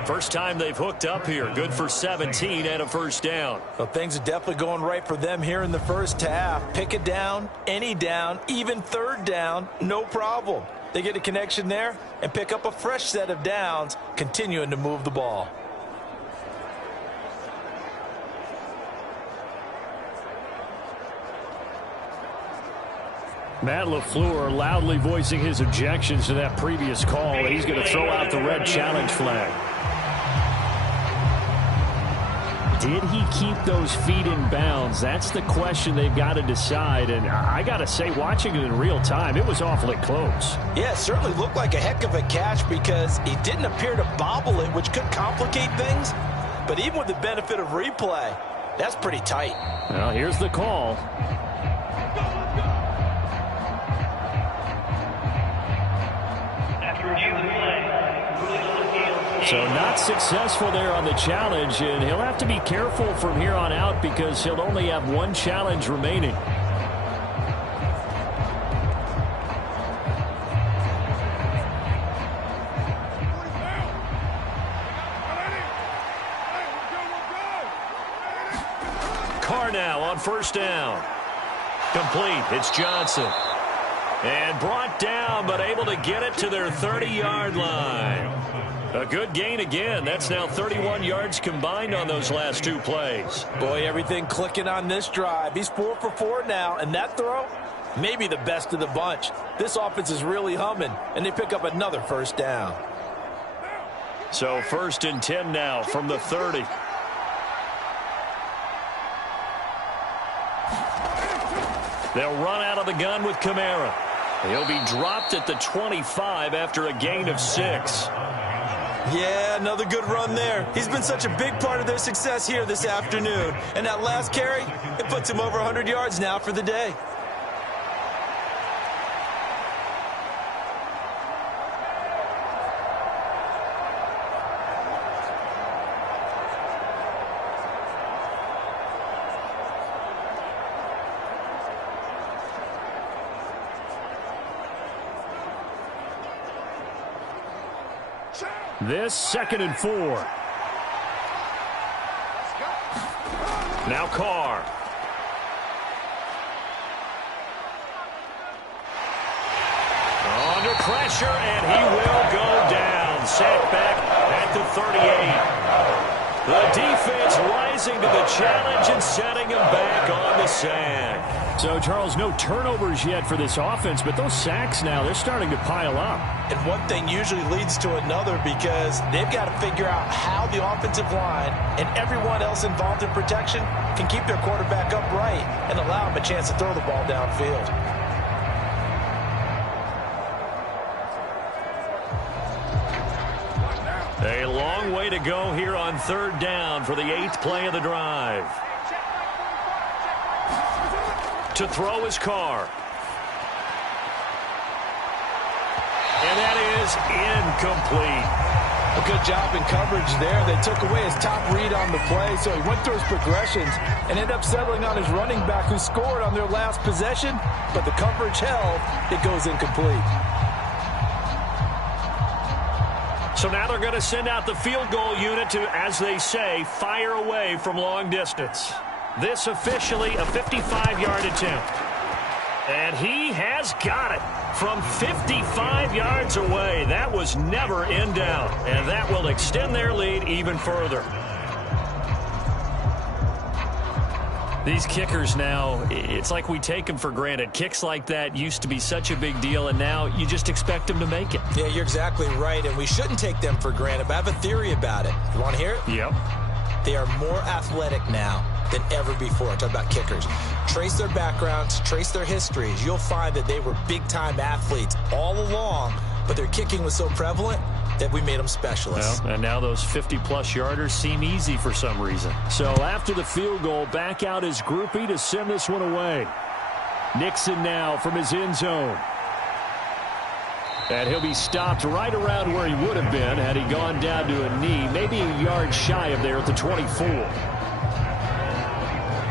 First time they've hooked up here. Good for 17 and a 1st down. Well, things are definitely going right for them here in the first half. Pick it down, any down, even 3rd down, no problem. They get a connection there and pick up a fresh set of downs, continuing to move the ball. Matt LaFleur loudly voicing his objections to that previous call. He's going to throw out the red challenge flag. did he keep those feet in bounds? That's the question they've got to decide. And I got to say, watching it in real time, it was awfully close. Yeah, it certainly looked like a heck of a catch because he didn't appear to bobble it, which could complicate things. But even with the benefit of replay, that's pretty tight. Well, here's the call. So not successful there on the challenge, and he'll have to be careful from here on out because he'll only have one challenge remaining. Carr now on first down. Complete. It's Johnson. And brought down, but able to get it to their 30-yard line. A good gain again. That's now 31 yards combined on those last two plays. Boy, everything clicking on this drive. He's 4 for 4 now, and that throw, maybe the best of the bunch. This offense is really humming, and they pick up another first down. So 1st and 10 now from the 30. They'll run out of the gun with Kamara. He'll be dropped at the 25 after a gain of 6. Yeah, another good run there. He's been such a big part of their success here this afternoon. And that last carry, it puts him over 100 yards now for the day. This 2nd and 4. Now Carr. Under pressure, and he will go down. Sacked back at the 38. The defense rising to the challenge and setting him back on the sack. So, Charles, no turnovers yet for this offense, but those sacks now, they're starting to pile up. And one thing usually leads to another because they've got to figure out how the offensive line and everyone else involved in protection can keep their quarterback upright and allow him a chance to throw the ball downfield. A long way to go here on 3rd down for the 8th play of the drive. To throw his Carr. And that is incomplete. A good job in coverage there. They took away his top read on the play, so he went through his progressions and ended up settling on his running back who scored on their last possession, but the coverage held. It goes incomplete. So now they're going to send out the field goal unit to, as they say, fire away from long distance. This officially a 55-yard attempt. And he has got it from 55 yards away. That was never in doubt. And that will extend their lead even further. These kickers now, it's like we take them for granted. Kicks like that used to be such a big deal, and now you just expect them to make it. Yeah, you're exactly right, and we shouldn't take them for granted, but I have a theory about it. You want to hear it? Yep. They are more athletic now than ever before. Talk about kickers. Trace their backgrounds, trace their histories. You'll find that they were big-time athletes all along, but their kicking was so prevalent that we made them specialists. Well, and now those 50-plus yarders seem easy for some reason. So after the field goal, back out his groupie to send this one away. Nixon now from his end zone. And he'll be stopped right around where he would have been had he gone down to a knee, maybe a yard shy of there at the 24.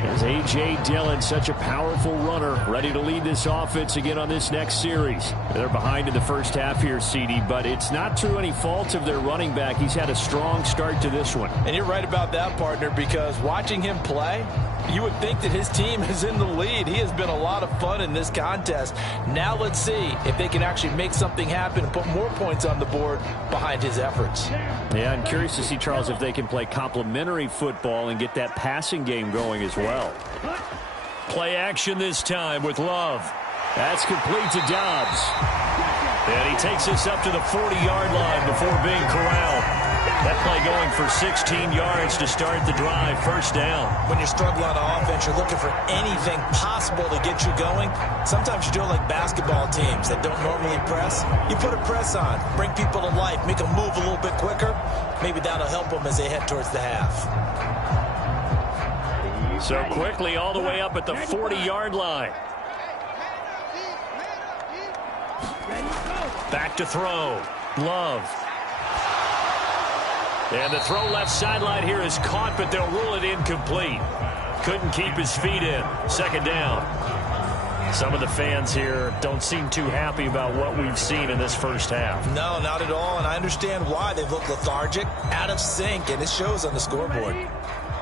As A.J. Dillon, such a powerful runner, ready to lead this offense again on this next series. They're behind in the first half here, CD, but it's not through any fault of their running back. He's had a strong start to this one. And you're right about that, partner, because watching him play, you would think that his team is in the lead. He has been a lot of fun in this contest. Now let's see if they can actually make something happen and put more points on the board behind his efforts. Yeah, I'm curious to see, Charles, if they can play complementary football and get that passing game going as well. Play action this time with Love. That's complete to Dobbs. And he takes this up to the 40-yard line before being corralled. That play going for 16 yards to start the drive. First down. When you're struggling on offense, you're looking for anything possible to get you going. Sometimes you do it like basketball teams that don't normally press. You put a press on, bring people to life, make them move a little bit quicker. Maybe that'll help them as they head towards the half. So quickly all the way up at the 40-yard line. Back to throw. Love. And the throw left sideline here is caught, but they'll rule it incomplete. Couldn't keep his feet in. Second down. Some of the fans here don't seem too happy about what we've seen in this first half. No, not at all, and I understand why. They've looked lethargic, out of sync, and it shows on the scoreboard.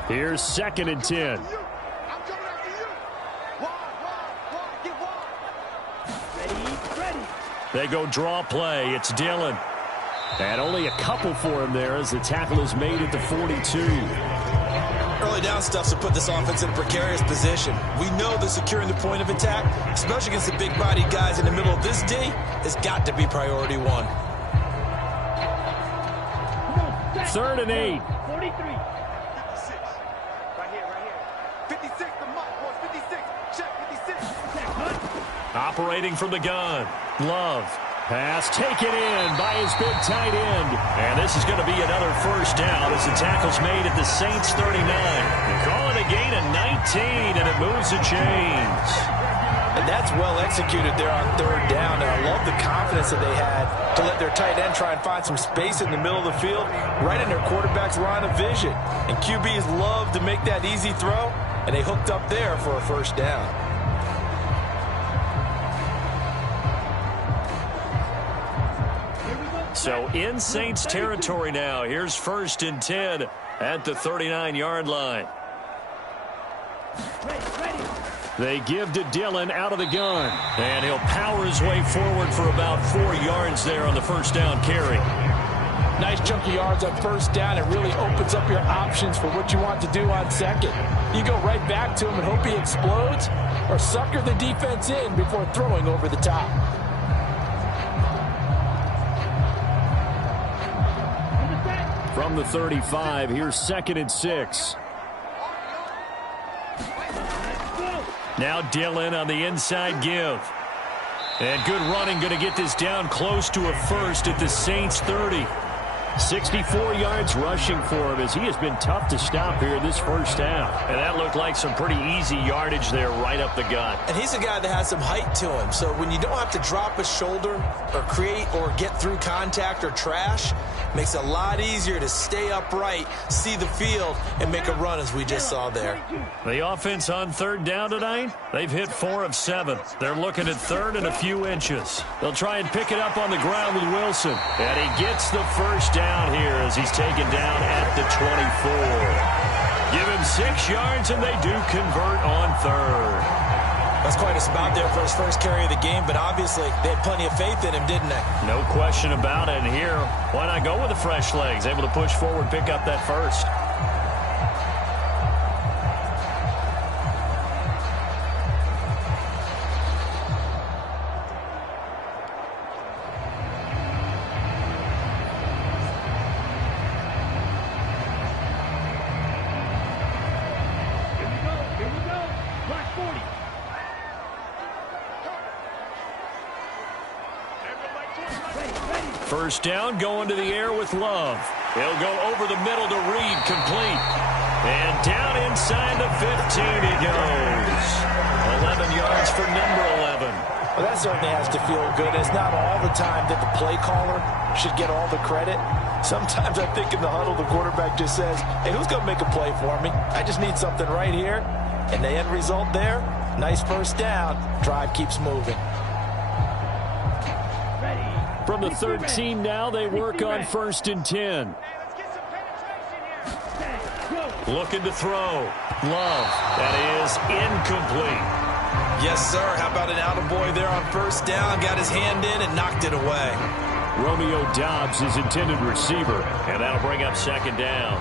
Here's 2nd and 10. They go draw play. It's Dillon. And only a couple for him there as the tackle is made at the 42. Early down stuff to put this offense in a precarious position. We know that securing the point of attack, especially against the big-bodied guys in the middle of this D, has got to be priority one. 3rd and 8. 43. 56. Right here. 56, the mark, boys. 56. Check, 56. Operating from the gun. Love. Pass taken in by his big tight end. And this is going to be another first down as the tackle's made at the Saints 39. They call it a gain of 19, and it moves the chains. And that's well executed there on 3rd down. And I love the confidence that they had to let their tight end try and find some space in the middle of the field, right in their quarterback's line of vision. And QBs love to make that easy throw, and they hooked up there for a first down. So in Saints territory now. Here's 1st and 10 at the 39-yard line. They give to Dillon out of the gun. And he'll power his way forward for about 4 yards there on the first down carry. Nice chunky yards on first down. It really opens up your options for what you want to do on second. You go right back to him and hope he explodes, or sucker the defense in before throwing over the top. From the 35, here's 2nd and 6. Now Dillon on the inside give. And good running, going to get this down close to a first at the Saints 30. 64 yards rushing for him as he has been tough to stop here in this first half. And that looked like some pretty easy yardage there right up the gut. And he's a guy that has some height to him. So when you don't have to drop a shoulder or create or get through contact or trash, makes it a lot easier to stay upright, see the field, and make a run as we just saw there. The offense on 3rd down tonight, they've hit 4 of 7. They're looking at 3rd and a few inches. They'll try and pick it up on the ground with Wilson. And he gets the first down here as he's taken down at the 24. Give him 6 yards, and they do convert on 3rd. That's quite a spot there for his first carry of the game, but obviously they had plenty of faith in him, didn't they? No question about it. And here, why not go with the fresh legs? Able to push forward, pick up that first. First down, going to the air with Love. He'll go over the middle to Reed, complete. And down inside the 15 he goes. 11 yards for number 11. Well, that certainly has to feel good. It's not all the time that the play caller should get all the credit. Sometimes I think in the huddle, the quarterback just says, hey, who's going to make a play for me? I just need something right here. And the end result there, nice first down. Drive keeps moving. From the 13 now, they work on 1st and 10. Looking to throw. Love. That is incomplete. Yes, sir. How about an attaboy there on first down? Got his hand in and knocked it away. Romeo Dobbs is intended receiver, and that'll bring up 2nd down.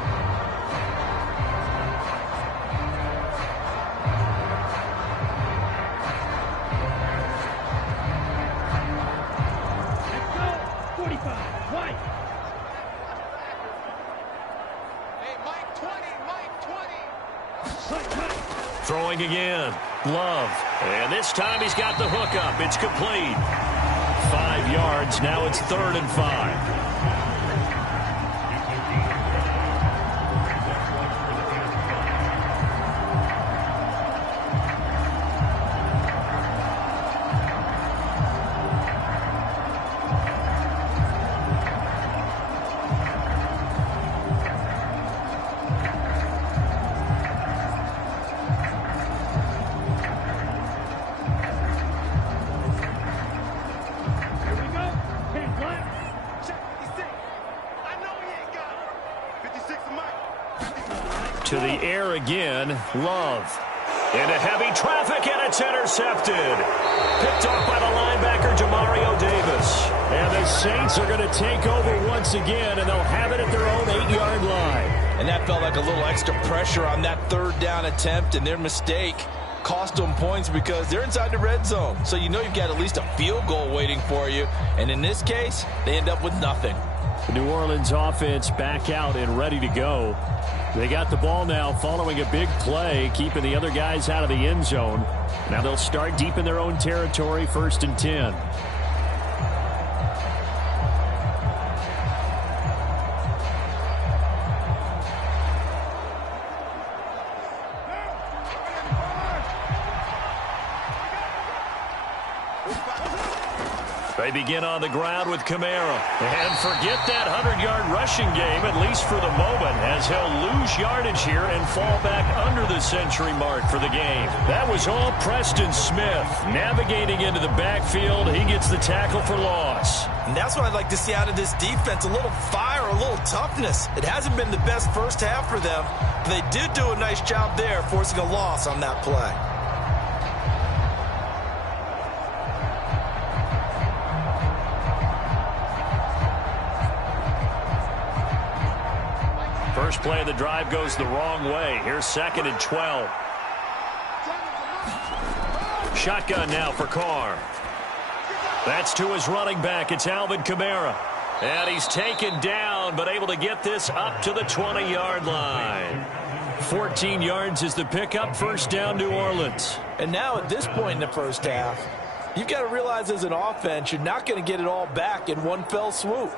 throwing again. Love. And this time he's got the hook up. It's complete. 5 yards. Now it's 3rd and 5. To the air again, Love. Into heavy traffic, and it's intercepted. Picked off by the linebacker, Jamario Davis. And the Saints are going to take over once again, and they'll have it at their own 8-yard line. And that felt like a little extra pressure on that 3rd down attempt, and their mistake cost them points because they're inside the red zone. So you know you've got at least a field goal waiting for you. And in this case, they end up with nothing. The New Orleans offense back out and ready to go. They got the ball now following a big play, keeping the other guys out of the end zone. Now they'll start deep in their own territory, 1st and 10. They begin on the ground with Kamara. And forget that 100-yard rushing game, at least for the moment, as he'll lose yardage here and fall back under the century mark for the game. That was all Preston Smith. Navigating into the backfield, he gets the tackle for loss. And that's what I'd like to see out of this defense, a little fire, a little toughness. It hasn't been the best first half for them, but they did do a nice job there, forcing a loss on that play. First play of the drive goes the wrong way. Here's 2nd and 12. Shotgun now for Carr. That's to his running back. It's Alvin Kamara. And he's taken down, but able to get this up to the 20-yard line. 14 yards is the pickup. 1st down, New Orleans. And now at this point in the first half, you've got to realize as an offense, you're not going to get it all back in one fell swoop.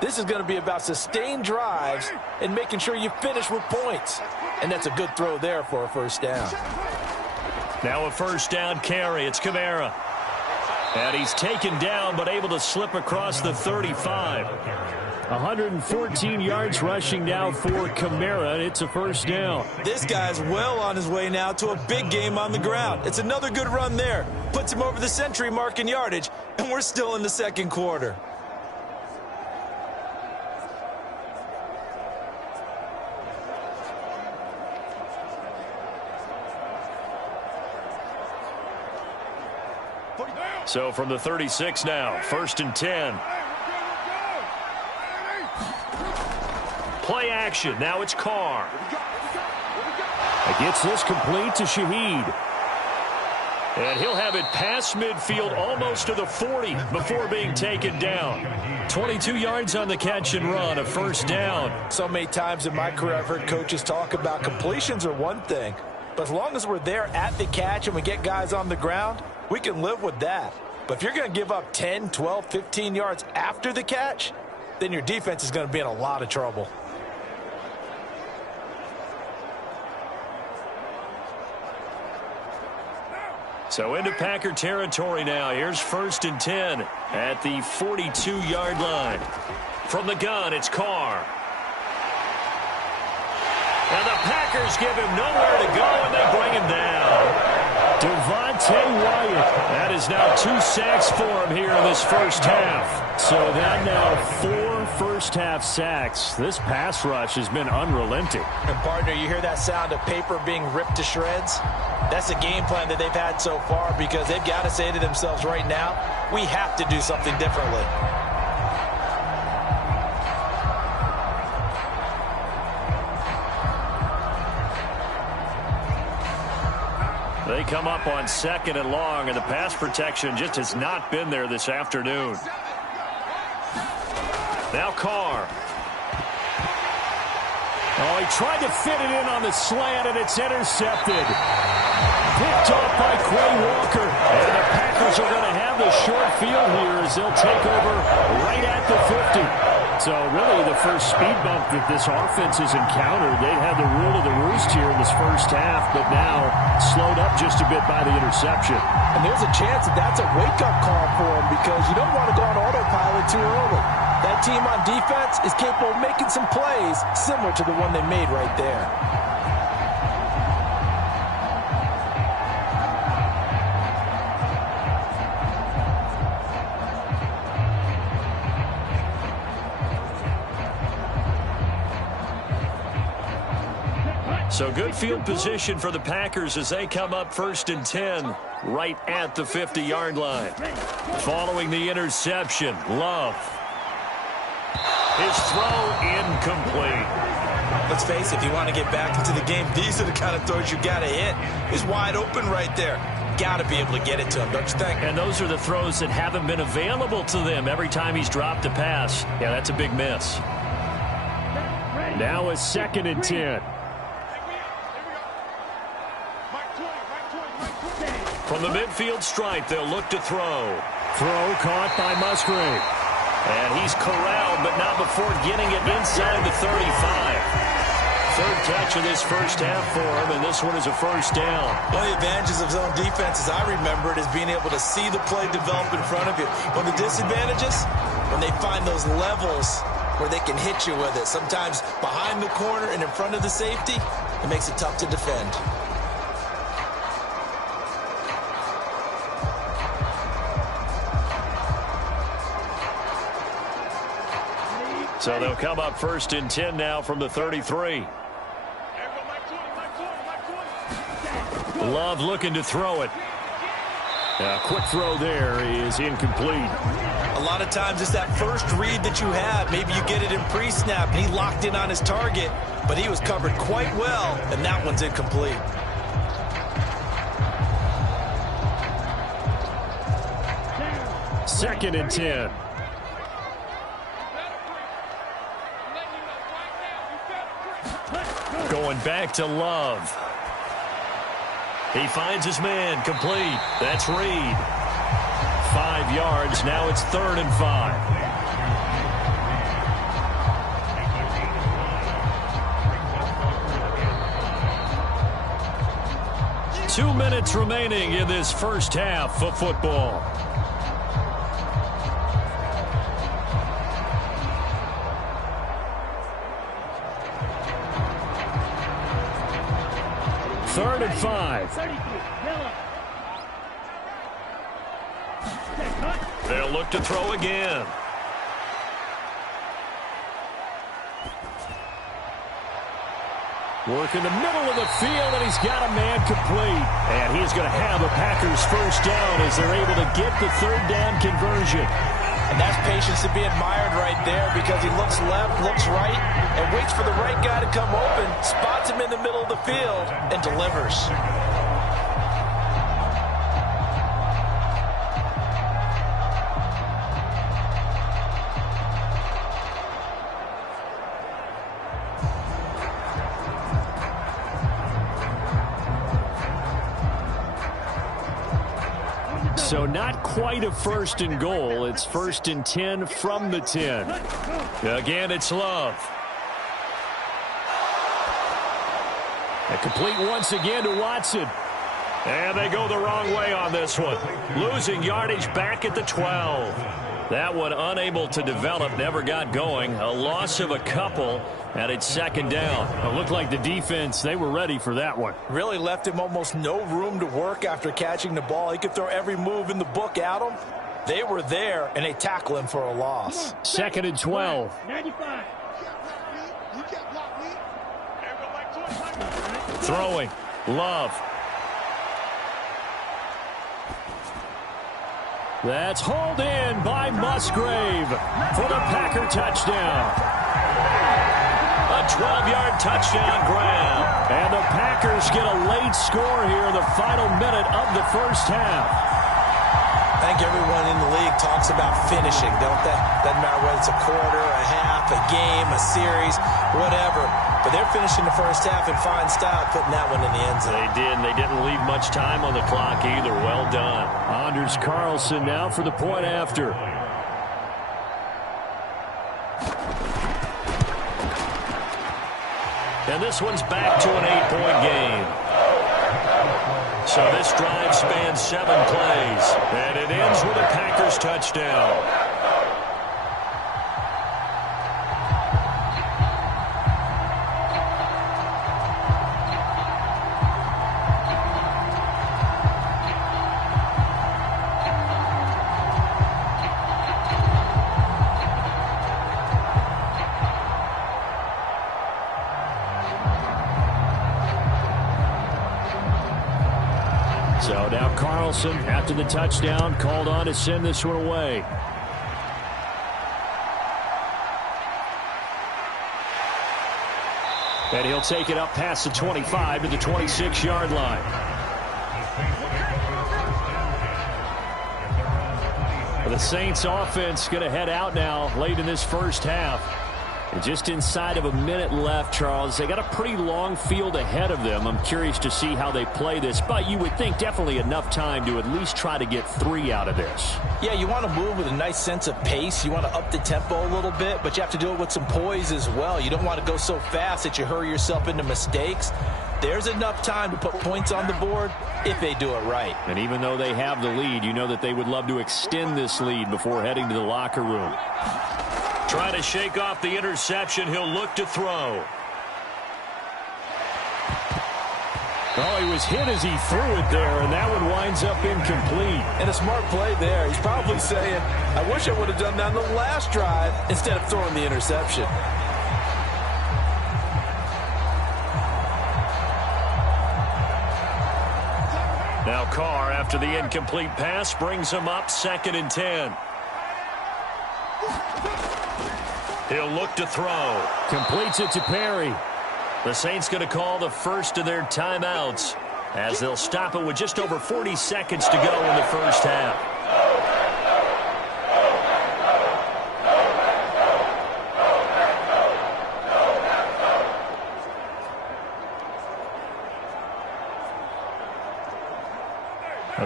This is going to be about sustained drives and making sure you finish with points. And that's a good throw there for a 1st down. Now a 1st down carry. It's Kamara. And he's taken down but able to slip across the 35. 114 yards rushing now for Kamara, and it's a 1st down. This guy's well on his way now to a big game on the ground. It's another good run there. Puts him over the century mark in yardage, and we're still in the 2nd quarter. So from the 36 now, 1st and 10. Play action. Now it's Carr. Gets this complete to Shaheed. And he'll have it past midfield almost to the 40 before being taken down. 22 yards on the catch and run, a 1st down. So many times in my career I've heard coaches talk about completions are one thing. But as long as we're there at the catch and we get guys on the ground, we can live with that. But if you're going to give up 10, 12, 15 yards after the catch, then your defense is going to be in a lot of trouble. So into Packer territory now. Here's 1st and 10 at the 42-yard line. From the gun, it's Carr. And the Packers give him nowhere to go, and they bring him down. Devontae Wyatt. That is now 2 sacks for him here in this first half. So that now 4 first-half sacks. This pass rush has been unrelenting. And, partner, you hear that sound of paper being ripped to shreds? That's the game plan that they've had so far because they've got to say to themselves right now, we have to do something differently. They come up on 2nd and long, and the pass protection just has not been there this afternoon. Now Carr. Oh, he tried to fit it in on the slant, and it's intercepted. Picked off by Quay Walker. And the Packers are going to have the short field here as they'll take over right at the 50. So really the first speed bump that this offense has encountered. They'd had the rule of the roost here in this first half, but now slowed up just a bit by the interception. And there's a chance that that's a wake-up call for him because you don't want to go on autopilot too early. That team on defense is capable of making some plays similar to the one they made right there. So good field position for the Packers as they come up 1st and 10 right at the 50-yard line. Following the interception, Love. His throw incomplete. Let's face it, if you want to get back into the game, these are the kind of throws you got to hit. He's wide open right there. Got to be able to get it to him, don't you think? And those are the throws that haven't been available to them every time he's dropped a pass. Yeah, that's a big miss. Now a 2nd and 10. From the midfield stripe, they'll look to throw. Throw caught by Musgrave. And he's corralled, but not before getting it inside the 35. Third catch of this first half for him, and this one is a first down. One of the advantages of zone defense, as I remember it, is being able to see the play develop in front of you. One of the disadvantages, when they find those levels where they can hit you with it. Sometimes behind the corner and in front of the safety, it makes it tough to defend. So they'll come up 1st and 10 now from the 33. Love looking to throw it. A quick throw there is incomplete. A lot of times it's that first read that you have. Maybe you get it in pre-snap, and he locked in on his target, but he was covered quite well, and that one's incomplete. Second and 10. Going back to Love. He finds his man, complete. That's Reed. 5 yards, now it's 3rd and 5. Two minutes remaining in this first half of football. Third and 5. They'll look to throw again. Work in the middle of the field, and he's got a man complete. And he's going to have a Packers first down as they're able to get the 3rd down conversion. And that's patience to be admired right there because he looks left, looks right, and waits for the right guy to come open, spots him in the middle of the field, and delivers. So not quite a 1st and goal. It's 1st and 10 from the 10. Again, it's Love. And complete once again to Watson. And they go the wrong way on this one. Losing yardage back at the 12. That one unable to develop, never got going. A loss of a couple, and it's 2nd down. It looked like the defense, they were ready for that one. Really left him almost no room to work after catching the ball. He could throw every move in the book at him. They were there, and they tackle him for a loss. 2nd and 12. 95. Throwing. Love. That's hauled in by Musgrave for the Packer touchdown. A 12-yard touchdown grab. And the Packers get a late score here in the final minute of the first half. I think everyone in the league talks about finishing, don't they? Doesn't matter whether it's a quarter, a half, a game, a series, whatever. But they're finishing the first half in fine style, putting that one in the end zone. They did, and they didn't leave much time on the clock either. Well done. Anders Carlson now for the point after. And this one's back to an 8-point game. So this drive spans 7 plays, and it ends with a Packers touchdown. So now Carlson, after the touchdown, called on to send this one away. And he'll take it up past the 25 to the 26-yard line. The Saints offense going to head out now late in this first half. And just inside of a minute left, Charles. They got a pretty long field ahead of them. I'm curious to see how they play this, but you would think definitely enough time to at least try to get 3 out of this. Yeah, you want to move with a nice sense of pace. You want to up the tempo a little bit, but you have to do it with some poise as well. You don't want to go so fast that you hurry yourself into mistakes. There's enough time to put points on the board if they do it right. And even though they have the lead, you know that they would love to extend this lead before heading to the locker room. Trying to shake off the interception. He'll look to throw. Oh, he was hit as he threw it there, and that one winds up incomplete. And a smart play there. He's probably saying, I wish I would have done that on the last drive instead of throwing the interception. Now Carr, after the incomplete pass, brings him up 2nd and 10. He'll look to throw. Completes it to Perry. The Saints going to call the first of their timeouts as they'll stop it with just over 40 seconds to go in the first half.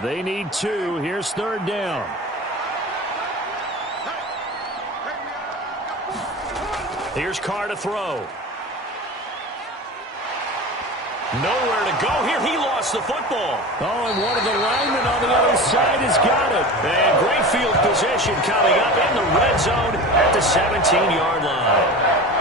They need 2. Here's 3rd down. Here's Carr to throw. Nowhere to go here. He lost the football. Oh, and one of the linemen on the other side has got it. And great field position coming up in the red zone at the 17-yard line.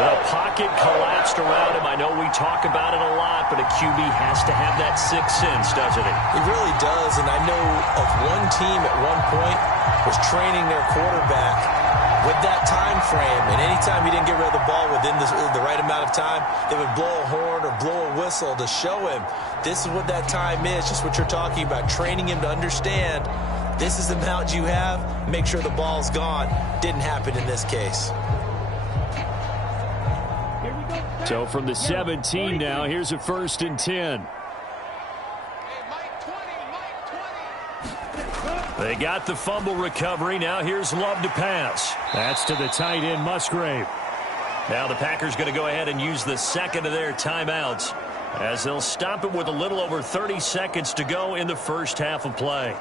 The pocket collapsed around him. I know we talk about it a lot, but a QB has to have that sixth sense, doesn't he? He really does, and I know of one team at one point was training their quarterback with that time frame, and anytime he didn't get rid of the ball within the right amount of time, they would blow a horn or blow a whistle to show him this is what that time is, just what you're talking about, training him to understand this is the amount you have, make sure the ball's gone. Didn't happen in this case. So from the 17 now, here's a 1st and 10. They got the fumble recovery. Now here's Love to pass. That's to the tight end, Musgrave. Now the Packers going to go ahead and use the 2nd of their timeouts as they'll stop it with a little over 30 seconds to go in the first half of play.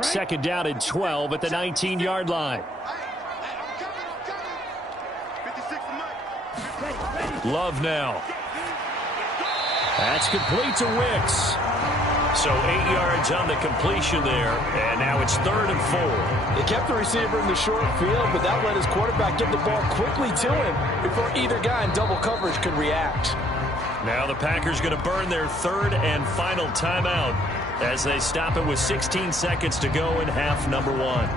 Second down and 12 at the 19-yard line. Love now. That's complete to Wicks. So 8 yards on the completion there, and now it's 3rd and 4. They kept the receiver in the short field, but that let his quarterback get the ball quickly to him before either guy in double coverage could react. Now the Packers going to burn their 3rd and final timeout as they stop it with 16 seconds to go in half number 1.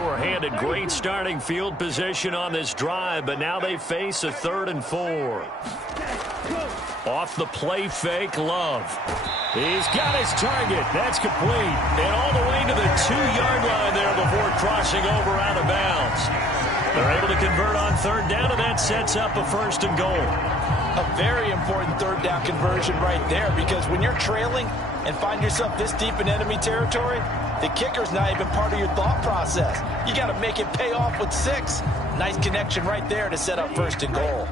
were handed great starting field position on this drive, but now they face a 3rd and 4. Off the play fake, Love. He's got his target. That's complete. And all the way to the 2-yard line there before crossing over out of bounds. They're able to convert on 3rd down, and that sets up a 1st and goal. A very important 3rd down conversion right there, because when you're trailing and find yourself this deep in enemy territory, the kicker's not even part of your thought process. You got to make it pay off with 6. Nice connection right there to set up 1st and goal.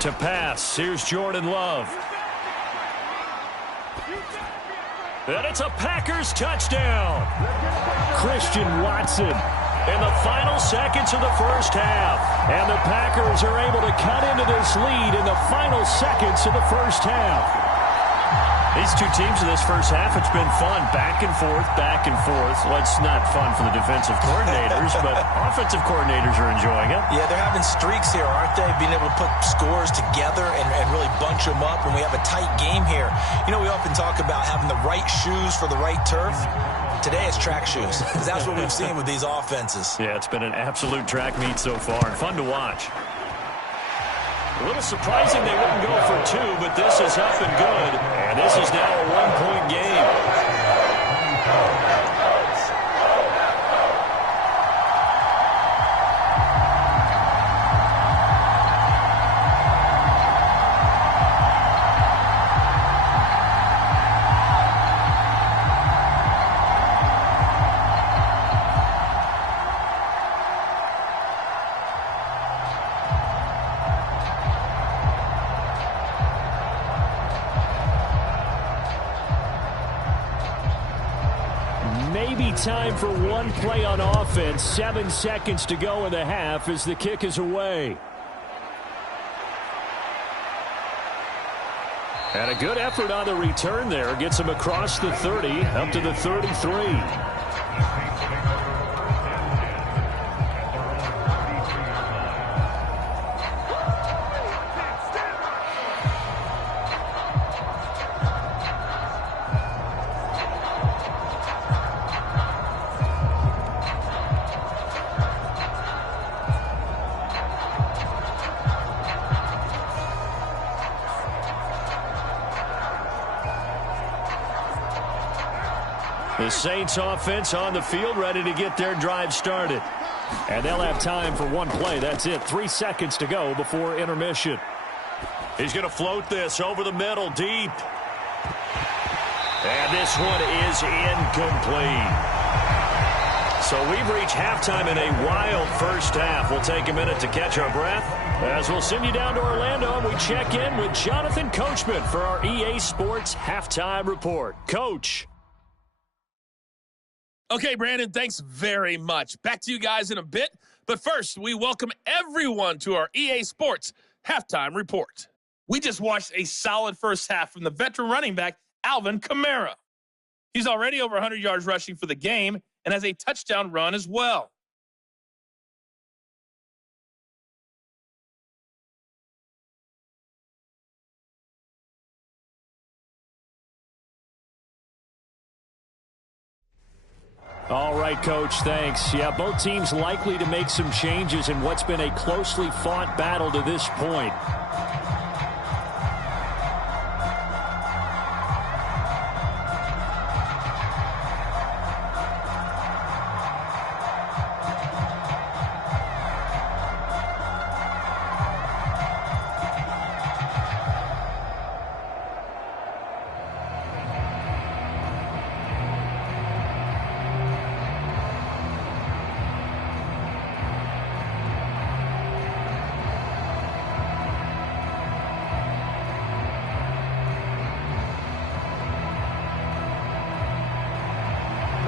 To pass, here's Jordan Love. And it's a Packers touchdown. Christian Watson in the final seconds of the first half. And the Packers are able to cut into this lead in the final seconds of the first half. These two teams in this first half, it's been fun. Back and forth, back and forth. Well, it's not fun for the defensive coordinators, but offensive coordinators are enjoying it. Yeah, they're having streaks here, aren't they? Being able to put scores together and really bunch them up, and we have a tight game here. You know, we often talk about having the right shoes for the right turf. Today it's track shoes. That's what we've seen with these offenses. Yeah, it's been an absolute track meet so far, and fun to watch. A little surprising they wouldn't go for 2, but this is up and good. And this is now a 1-point game. Maybe time for one play on offense. 7 seconds to go in the half as the kick is away. And a good effort on the return there. Gets him across the 30, up to the 33. The Saints offense on the field, ready to get their drive started. And they'll have time for one play. That's it. 3 seconds to go before intermission. He's going to float this over the middle, deep. And this one is incomplete. So we've reached halftime in a wild first half. We'll take a minute to catch our breath as we'll send you down to Orlando and we check in with Jonathan Coachman for our EA Sports Halftime Report. Coach. Okay, Brandon, thanks very much. Back to you guys in a bit. But first, we welcome everyone to our EA Sports Halftime Report. We just watched a solid first half from the veteran running back, Alvin Kamara. He's already over 100 yards rushing for the game and has a touchdown run as well. All right, Coach, thanks. Yeah, both teams likely to make some changes in what's been a closely fought battle to this point.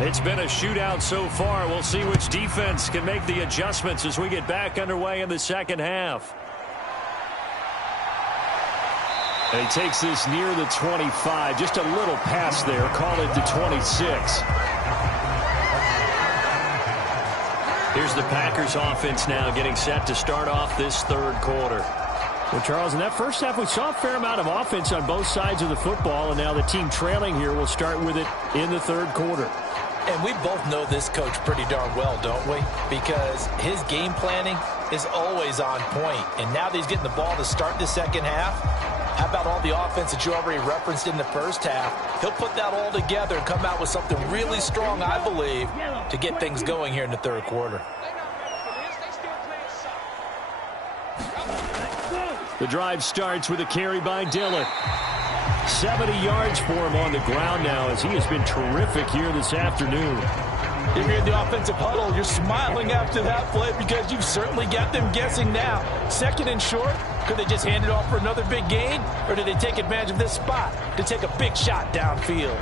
It's been a shootout so far. We'll see which defense can make the adjustments as we get back underway in the second half. And he takes this near the 25. Just a little pass there. Call it the 26. Here's the Packers offense now getting set to start off this third quarter. Well, Charles, in that first half, we saw a fair amount of offense on both sides of the football, and now the team trailing here will start with it in the third quarter. And we both know this coach pretty darn well, don't we? Because his game planning is always on point. And now that he's getting the ball to start the second half, how about all the offense that you already referenced in the first half? He'll put that all together and come out with something really strong, I believe, to get things going here in the third quarter. The drive starts with a carry by Dillon. 70 yards for him on the ground now as he has been terrific here this afternoon. If you're in the offensive huddle, you're smiling after that play because you've certainly got them guessing now. Second and short, could they just hand it off for another big gain? Or did they take advantage of this spot to take a big shot downfield?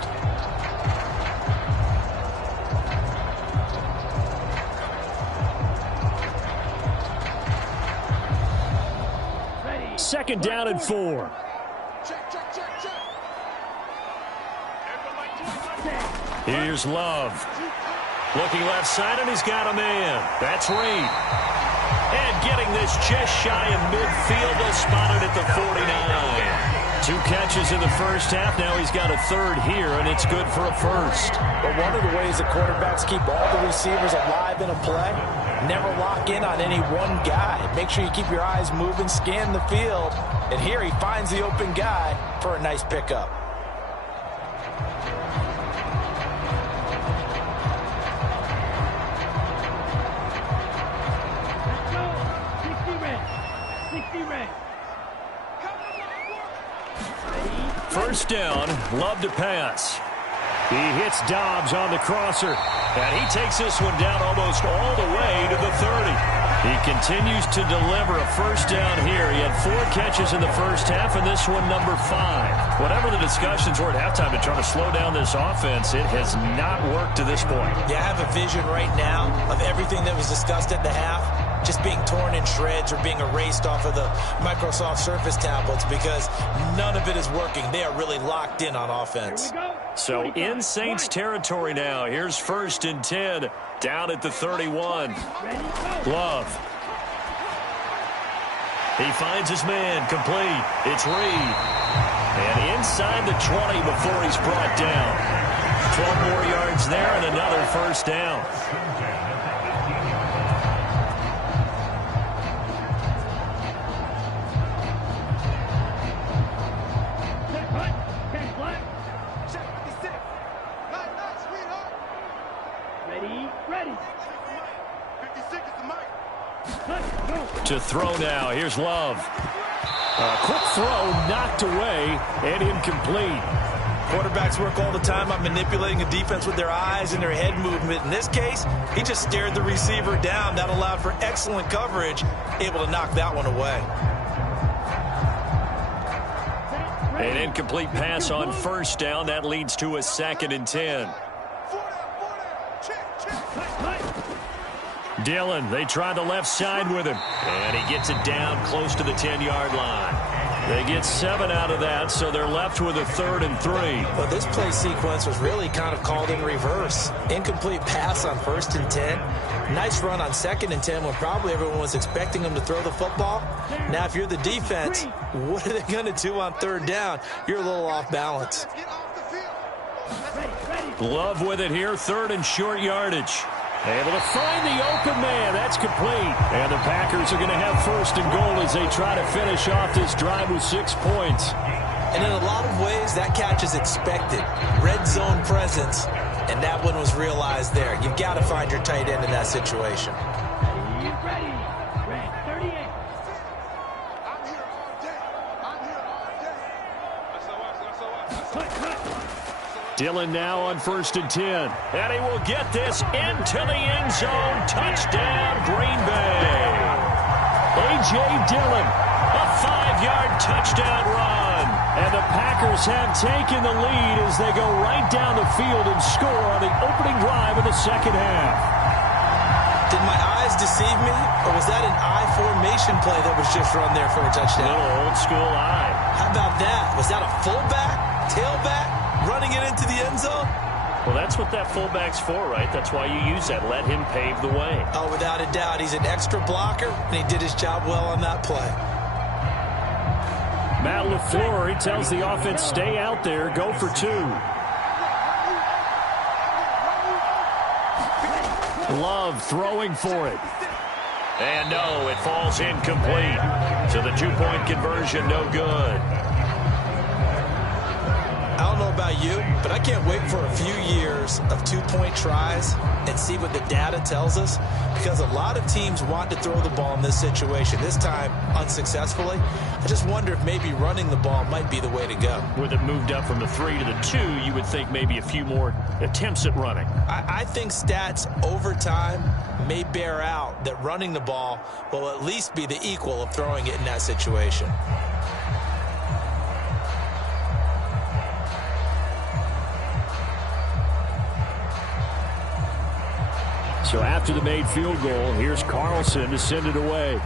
Second down and 4. Here's Love. Looking left side, and he's got a man. That's Reed. And getting this just shy of midfield, they'll spot it at the 49. 2 catches in the first half. Now he's got a third here, and it's good for a first. But one of the ways that quarterbacks keep all the receivers alive in a play, never lock in on any one guy. Make sure you keep your eyes moving, scan the field. And here he finds the open guy for a nice pickup. First down, Love to pass. He hits Dobbs on the crosser, and he takes this one down almost all the way to the 30. He continues to deliver a first down here. He had 4 catches in the first half, and this one number 5. Whatever the discussions were at halftime to try to slow down this offense, it has not worked to this point. Yeah, I have a vision right now of everything that was discussed at the half just being torn in shreds or being erased off of the Microsoft Surface tablets because none of it is working. They are really locked in on offense. So in Saints territory now. Here's 1st and 10 down at the 31. Love. He finds his man complete. It's Reed. And inside the 20 before he's brought down. 12 more yards there and another first down. To throw now. Here's Love. A quick throw knocked away and incomplete. Quarterbacks work all the time on manipulating a defense with their eyes and their head movement. In this case, he just stared the receiver down. That allowed for excellent coverage, able to knock that one away. An incomplete pass on first down. That leads to a 2nd and 10. Dillon, they try the left side with him. And he gets it down close to the 10-yard line. They get 7 out of that, so they're left with a 3rd and 3. Well, this play sequence was really kind of called in reverse. Incomplete pass on 1st and 10. Nice run on 2nd and 10 when probably everyone was expecting him to throw the football. Now, if you're the defense, what are they going to do on 3rd down? You're a little off balance. Love with it here, 3rd and short yardage. Able to find the open man. That's complete. And the Packers are going to have 1st and goal as they try to finish off this drive with 6 points. And in a lot of ways, that catch is expected. Red zone presence, and that one was realized there. You've got to find your tight end in that situation. Dillon now on 1st and 10. And he will get this into the end zone. Touchdown, Green Bay. A.J. Dillon, a 5-yard touchdown run. And the Packers have taken the lead as they go right down the field and score on the opening drive of the second half. Did my eyes deceive me, or was that an I formation play that was just run there for a touchdown? A little old school eye. How about that? Was that a fullback, tailback? Running it into the end zone? Well, that's what that fullback's for, right? That's why you use that. Let him pave the way. Oh, without a doubt. He's an extra blocker, and he did his job well on that play. Matt LaFleur, he tells the offense, stay out there, go for 2. Love throwing for it. And no, it falls incomplete. So the 2-point conversion, no good. I don't know about you, but I can't wait for a few years of 2-point tries and see what the data tells us, because a lot of teams want to throw the ball in this situation, this time unsuccessfully. I just wonder if maybe running the ball might be the way to go. With it moved up from the 3 to the 2, you would think maybe a few more attempts at running. I think stats over time may bear out that running the ball will at least be the equal of throwing it in that situation. So after the made field goal, here's Carlson to send it away.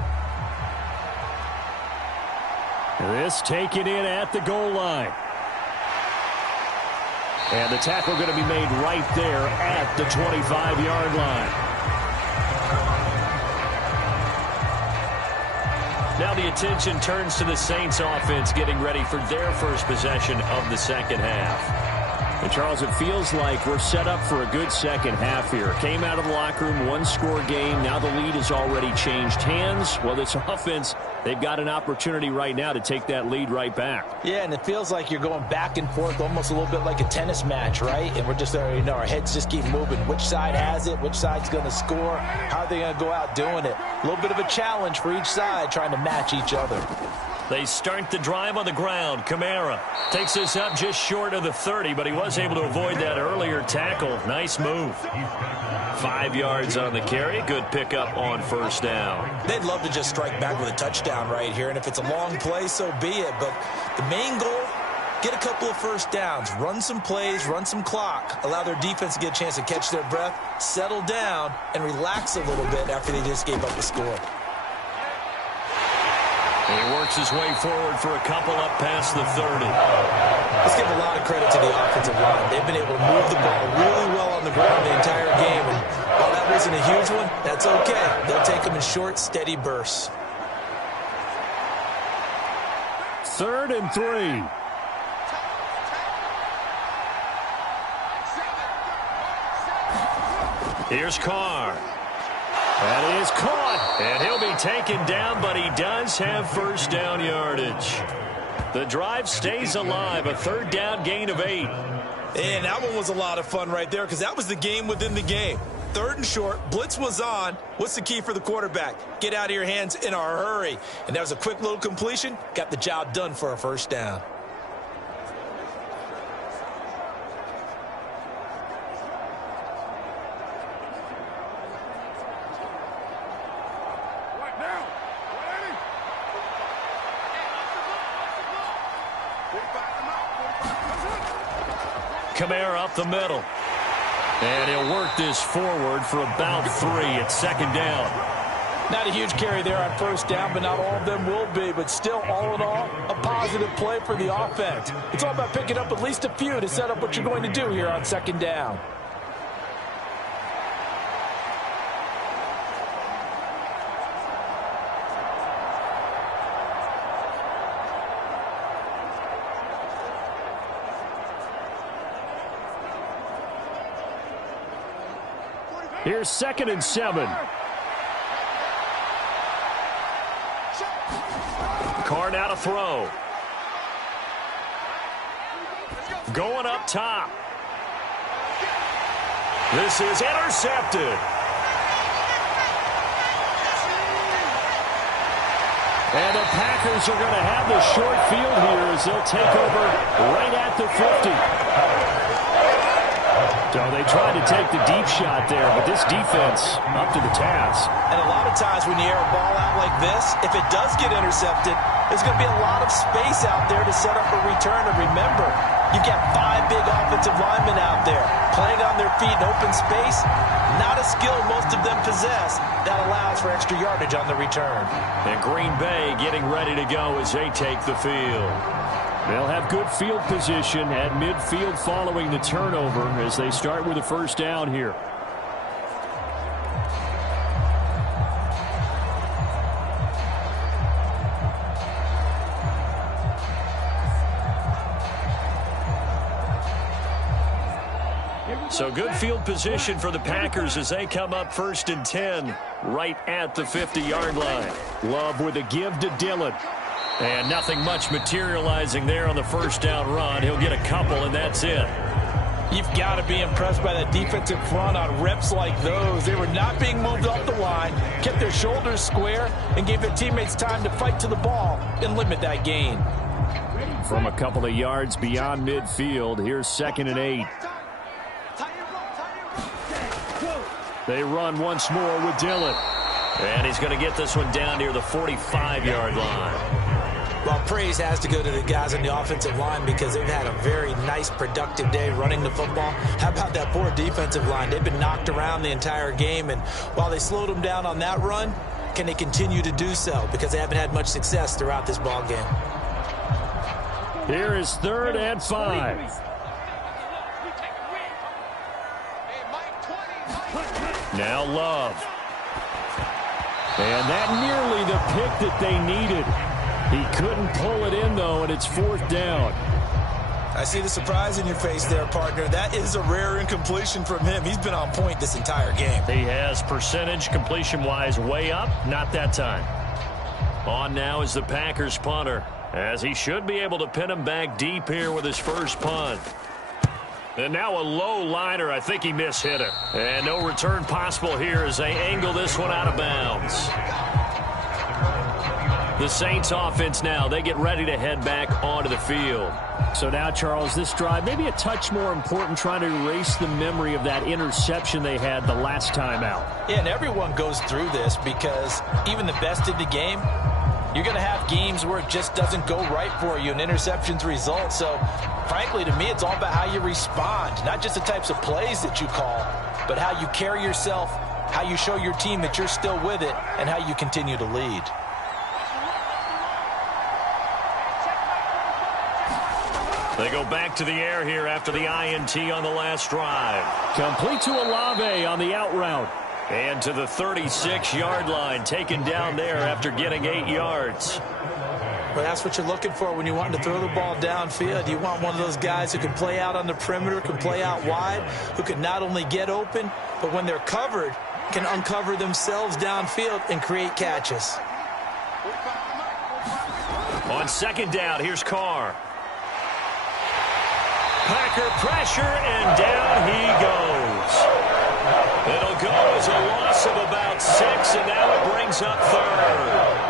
This taken in at the goal line. And the tackle going to be made right there at the 25-yard line. Now the attention turns to the Saints offense getting ready for their first possession of the second half. And Charles, it feels like we're set up for a good second half here. Came out of the locker room, 1-score game. Now the lead has already changed hands. Well, this offense, they've got an opportunity right now to take that lead right back. Yeah, and it feels like you're going back and forth, almost a little bit like a tennis match, right? And we're just, our heads just keep moving. Which side has it? Which side's going to score? How are they going to go out doing it? A little bit of a challenge for each side, trying to match each other. They start the drive on the ground. Kamara takes this up just short of the 30, but he was able to avoid that earlier tackle. Nice move. 5 yards on the carry. Good pickup on first down. They'd love to just strike back with a touchdown right here, and if it's a long play, so be it. But the main goal, get a couple of first downs, run some plays, run some clock, allow their defense to get a chance to catch their breath, settle down, and relax a little bit after they just gave up the score. He works his way forward for a couple up past the 30. Let's give a lot of credit to the offensive line. They've been able to move the ball really well on the ground the entire game. And while that wasn't a huge one, that's okay. They'll take them in short, steady bursts. 3rd and 3. Here's Carr. That is caught, and he'll be taken down, but he does have first down yardage. The drive stays alive, a 3rd down gain of 8. And that one was a lot of fun right there, because that was the game within the game. 3rd and short, blitz was on. What's the key for the quarterback? Get out of your hands in a hurry. And that was a quick little completion, got the job done for a first down. Kamara up the middle. And he'll work this forward for about 3 at 2nd down. Not a huge carry there on first down, but not all of them will be. But still, all in all, a positive play for the offense. It's all about picking up at least a few to set up what you're going to do here on 2nd down. Here's 2nd and 7. Carr now to throw. Going up top. This is intercepted. And the Packers are going to have the short field here as they'll take over right at the 50. So they tried to take the deep shot there, but this defense up to the task. And a lot of times when you air a ball out like this, if it does get intercepted, there's going to be a lot of space out there to set up a return. And remember, you've got 5 big offensive linemen out there playing on their feet in open space. Not a skill most of them possess that allows for extra yardage on the return. And Green Bay getting ready to go as they take the field. They'll have good field position at midfield following the turnover as they start with a first down here. So good field position for the Packers as they come up 1st and 10 right at the 50-yard line. Love with a give to Dillon. And nothing much materializing there on the first down run. He'll get a couple, and that's it. You've got to be impressed by that defensive front on reps like those. They were not being moved off the line, kept their shoulders square, and gave their teammates time to fight to the ball and limit that gain. From a couple of yards beyond midfield, here's 2nd and 8. They run once more with Dillon. And he's going to get this one down near the 45-yard line. Well, praise has to go to the guys on the offensive line because they've had a very nice, productive day running the football. How about that poor defensive line? They've been knocked around the entire game, and while they slowed them down on that run, can they continue to do so? Because they haven't had much success throughout this ball game. Here is 3rd and 5. Now Love. And that nearly the pick that they needed. He couldn't pull it in, though, and it's 4th down. I see the surprise in your face there, partner. That is a rare incompletion from him. He's been on point this entire game. He has percentage completion-wise way up. Not that time. On now is the Packers punter, as he should be able to pin him back deep here with his first punt. And now a low liner. I think he mishit it. And no return possible here as they angle this one out of bounds. The Saints offense now, they get ready to head back onto the field. So now, Charles, this drive maybe a touch more important, trying to erase the memory of that interception they had the last time out. Yeah, and everyone goes through this because even the best in the game, you're going to have games where it just doesn't go right for you and interceptions result. So, frankly, to me, it's all about how you respond, not just the types of plays that you call, but how you carry yourself, how you show your team that you're still with it, and how you continue to lead. They go back to the air here after the INT on the last drive. Complete to Olave on the out route. And to the 36-yard line, taken down there after getting 8 yards. Well, that's what you're looking for when you want to throw the ball downfield. You want one of those guys who can play out on the perimeter, can play out wide, who can not only get open, but when they're covered, can uncover themselves downfield and create catches. On 2nd down, here's Carr. Packer pressure, and down he goes. It'll go as a loss of about 6, and now it brings up 3rd.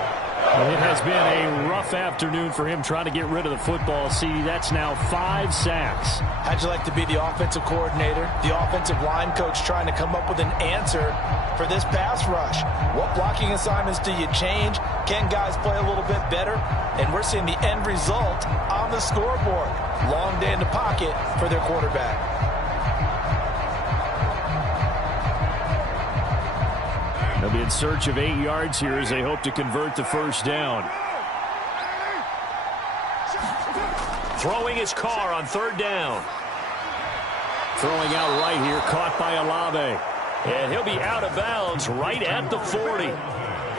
It has been a rough afternoon for him trying to get rid of the football. See, that's now 5 sacks. How'd you like to be the offensive coordinator, the offensive line coach trying to come up with an answer for this pass rush? What blocking assignments do you change? Can guys play a little bit better? And we're seeing the end result on the scoreboard. Long day in the pocket for their quarterback. They'll be in search of 8 yards here as they hope to convert the first down. Throwing his Carr on 3rd down. Throwing out right here, caught by Olave. And he'll be out of bounds right at the 40.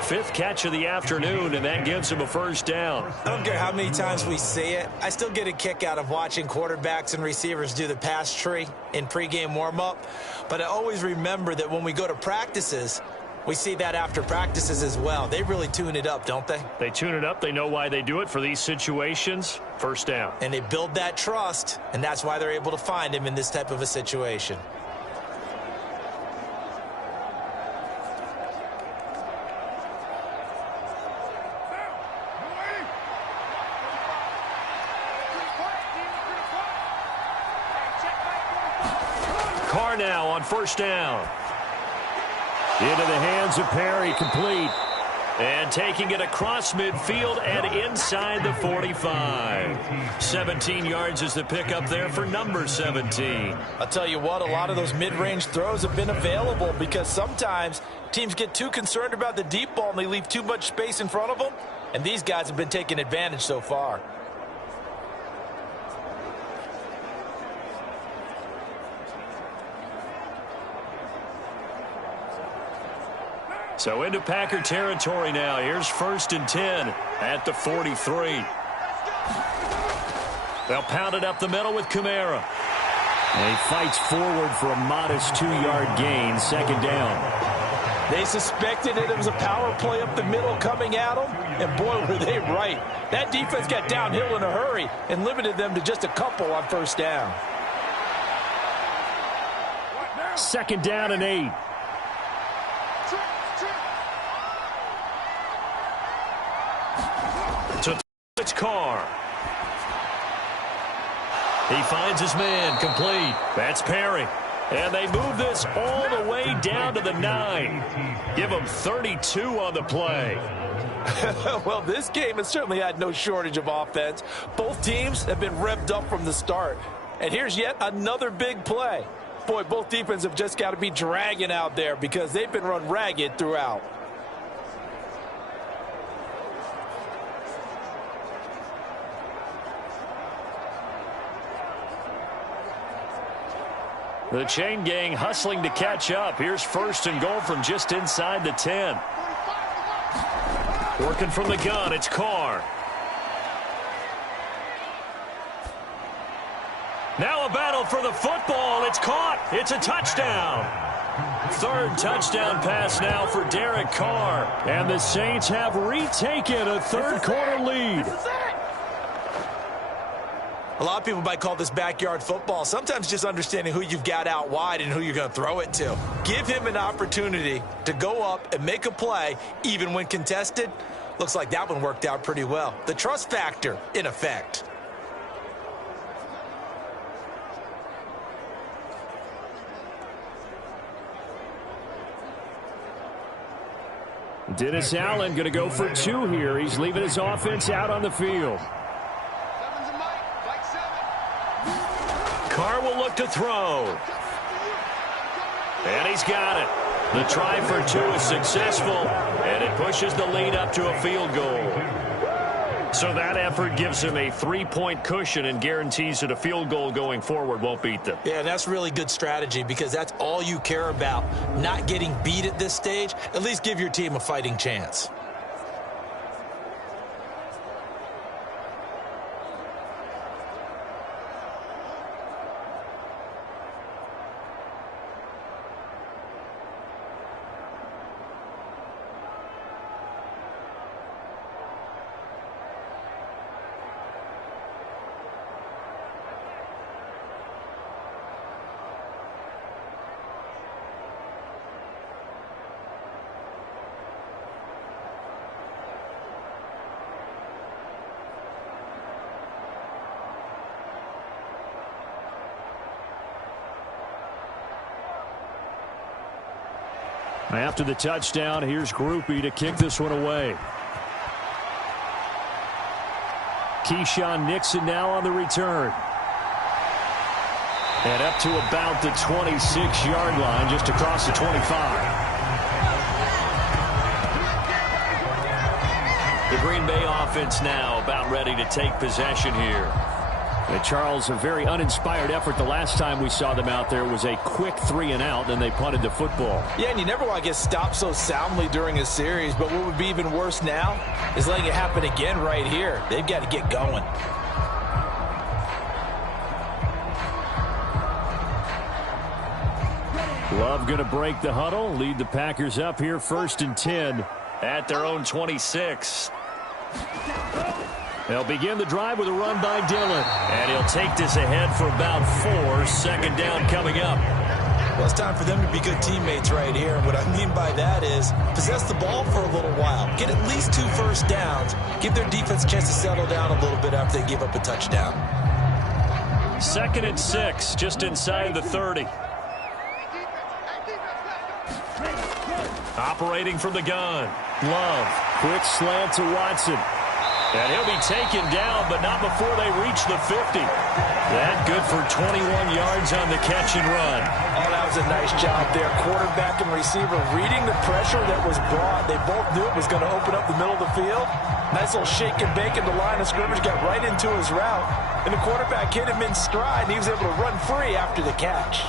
5th catch of the afternoon, and that gives him a first down. I don't care how many times we see it. I still get a kick out of watching quarterbacks and receivers do the pass tree in pregame warm-up. But I always remember that when we go to practices, we see that after practices as well. They really tune it up, don't they? They tune it up. They know why they do it for these situations. First down. And they build that trust, and that's why they're able to find him in this type of a situation. Carr now on first down. Into the hands of Perry, complete. And taking it across midfield and inside the 45. 17 yards is the pickup there for number 17. I'll tell you what, a lot of those mid-range throws have been available because sometimes teams get too concerned about the deep ball and they leave too much space in front of them. And these guys have been taking advantage so far. So into Packer territory now. Here's 1st and 10 at the 43. They'll pound it up the middle with Kamara. And he fights forward for a modest 2-yard gain, second down. They suspected it was a power play up the middle coming at them, and boy, were they right. That defense got downhill in a hurry and limited them to just a couple on first down. Second down and 8. To it's Carr. He finds his man, complete. That's Perry. And they move this all the way down to the 9. Give them 32 on the play. Well, this game has certainly had no shortage of offense. Both teams have been revved up from the start. And here's yet another big play. Boy, both defenses have just got to be dragging out there because they've been run ragged throughout. The chain gang hustling to catch up. Here's first and goal from just inside the 10. Working from the gun, it's Carr. Now a battle for the football. It's caught. It's a touchdown. Third touchdown pass now for Derek Carr. And the Saints have retaken a third-quarter lead. A lot of people might call this backyard football. Sometimes just understanding who you've got out wide and who you're going to throw it to. Give him an opportunity to go up and make a play, even when contested. Looks like that one worked out pretty well. The trust factor in effect. Dennis Allen going to go for 2 here. He's leaving his offense out on the field. Carr will look to throw. And he's got it. The try for 2 is successful, and it pushes the lead up to a field goal. So that effort gives him a 3-point cushion and guarantees that a field goal going forward won't beat them. Yeah, that's really good strategy because that's all you care about. Not getting beat at this stage. At least give your team a fighting chance. After the touchdown, here's Groupie to kick this one away. Keyshawn Nixon now on the return. And up to about the 26-yard line, just across the 25. The Green Bay offense now about ready to take possession here. Charles, a very uninspired effort. The last time we saw them out there was a quick 3-and-out, and they punted the football. Yeah, and you never want to get stopped so soundly during a series, but what would be even worse now is letting it happen again right here. They've got to get going. Love going to break the huddle, lead the Packers up here 1st and 10 at their own 26. They'll begin the drive with a run by Dillon. And he'll take this ahead for about 4. Second down coming up. Well, it's time for them to be good teammates right here. And what I mean by that is possess the ball for a little while. Get at least 2 first downs. Give their defense a chance to settle down a little bit after they give up a touchdown. 2nd and 6, just inside the 30. Operating from the gun. Love. Quick slant to Watson. And he'll be taken down, but not before they reach the 50. That good for 21 yards on the catch and run. Oh, that was a nice job there. Quarterback and receiver reading the pressure that was brought. They both knew it was going to open up the middle of the field. Nice little shake and bake in the line of scrimmage, got right into his route. And the quarterback hit him in stride, and he was able to run free after the catch.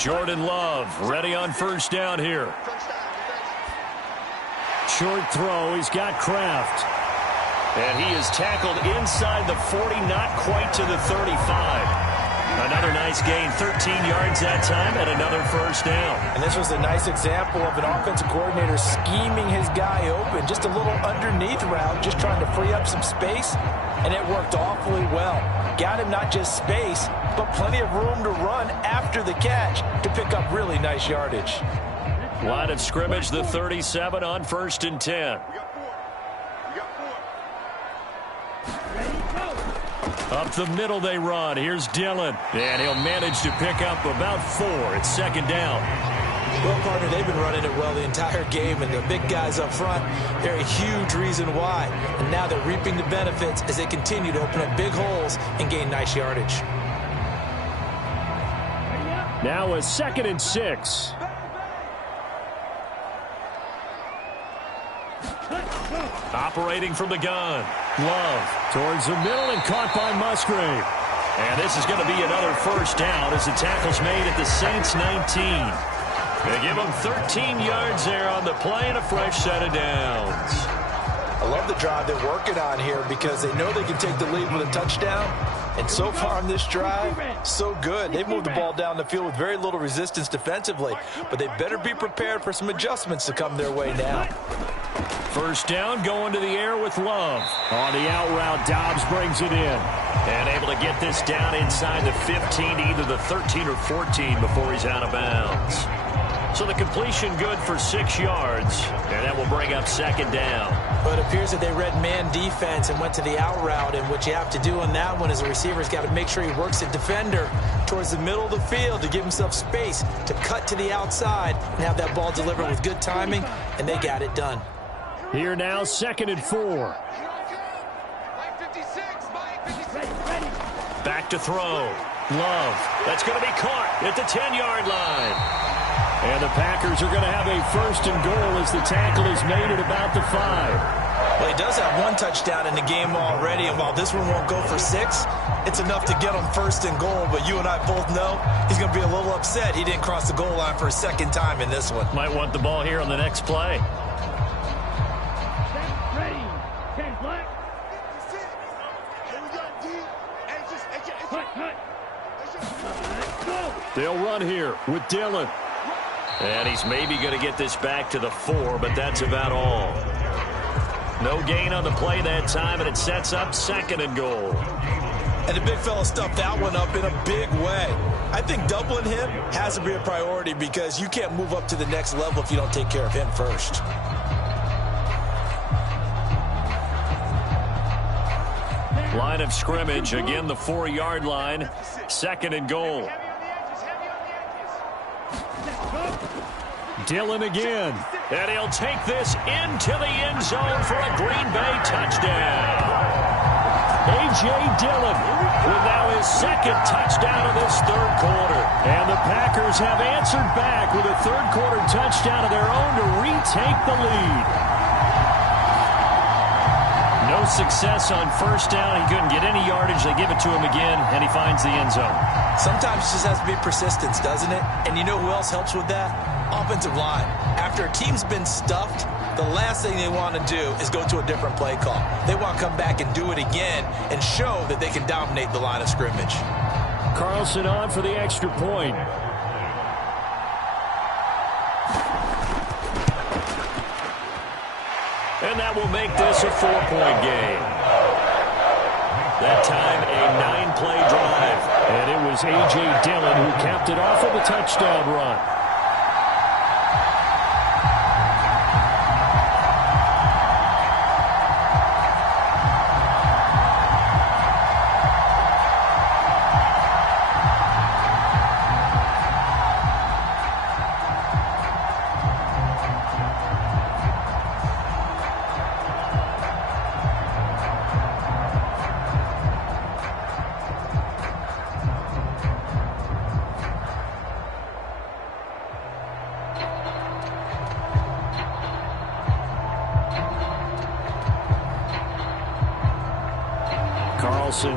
Jordan Love ready on first down here. Short throw. He's got Kraft. And he is tackled inside the 40, not quite to the 35. Another nice gain, 13 yards that time, and another first down. And this was a nice example of an offensive coordinator scheming his guy open. Just a little underneath route, just trying to free up some space, and it worked awfully well. Got him not just space, but plenty of room to run after the catch to pick up really nice yardage. Line of scrimmage, the 37 on 1st and 10. Up the middle they run. Here's Dillon. And he'll manage to pick up about 4. It's 2nd down. Well, partner, they've been running it well the entire game, and the big guys up front, they're a huge reason why. And now they're reaping the benefits as they continue to open up big holes and gain nice yardage. Now a 2nd and 6. Operating from the gun. Love towards the middle and caught by Musgrave. And this is going to be another first down as the tackle's made at the Saints 19. They give them 13 yards there on the play and a fresh set of downs. I love the drive they're working on here because they know they can take the lead with a touchdown. And so far on this drive, so good. They've moved the ball down the field with very little resistance defensively. But they better be prepared for some adjustments to come their way now. First down, going to the air with Love. On the out route, Dobbs brings it in. And able to get this down inside the 15, either the 13 or 14 before he's out of bounds. So the completion good for 6 yards, and that will bring up 2nd down. But it appears that they read man defense and went to the out route, and what you have to do on that one is a receiver's got to make sure he works the defender towards the middle of the field to give himself space to cut to the outside and have that ball delivered with good timing, and they got it done. Here now, 2nd and 4. Back to throw. Love. That's going to be caught at the 10-yard line. And the Packers are going to have a 1st and goal as the tackle is made at about the 5. Well, he does have 1 touchdown in the game already, and while this one won't go for 6, it's enough to get him 1st and goal. But you and I both know he's going to be a little upset he didn't cross the goal line for a 2nd time in this one. Might want the ball here on the next play. They'll run here with Dillon. And he's maybe going to get this back to the 4, but that's about all. No gain on the play that time, and it sets up 2nd and goal. And the big fella stuffed that one up in a big way. I think doubling him has to be a priority because you can't move up to the next level if you don't take care of him first. Line of scrimmage, again the 4-yard line, 2nd and goal. Dillon again, and he'll take this into the end zone for a Green Bay touchdown. A.J. Dillon with now his 2nd touchdown of this 3rd quarter. And the Packers have answered back with a 3rd quarter touchdown of their own to retake the lead. No success on 1st down. He couldn't get any yardage. They give it to him again, and he finds the end zone. Sometimes it just has to be persistence, doesn't it? And you know who else helps with that? Offensive line. After a team's been stuffed, the last thing they want to do is go to a different play call. They want to come back and do it again and show that they can dominate the line of scrimmage. Carlson on for the extra point. And that will make this a 4-point game. That time, a 9-play drive. And it was A.J. Dillon who capped it off with a touchdown run.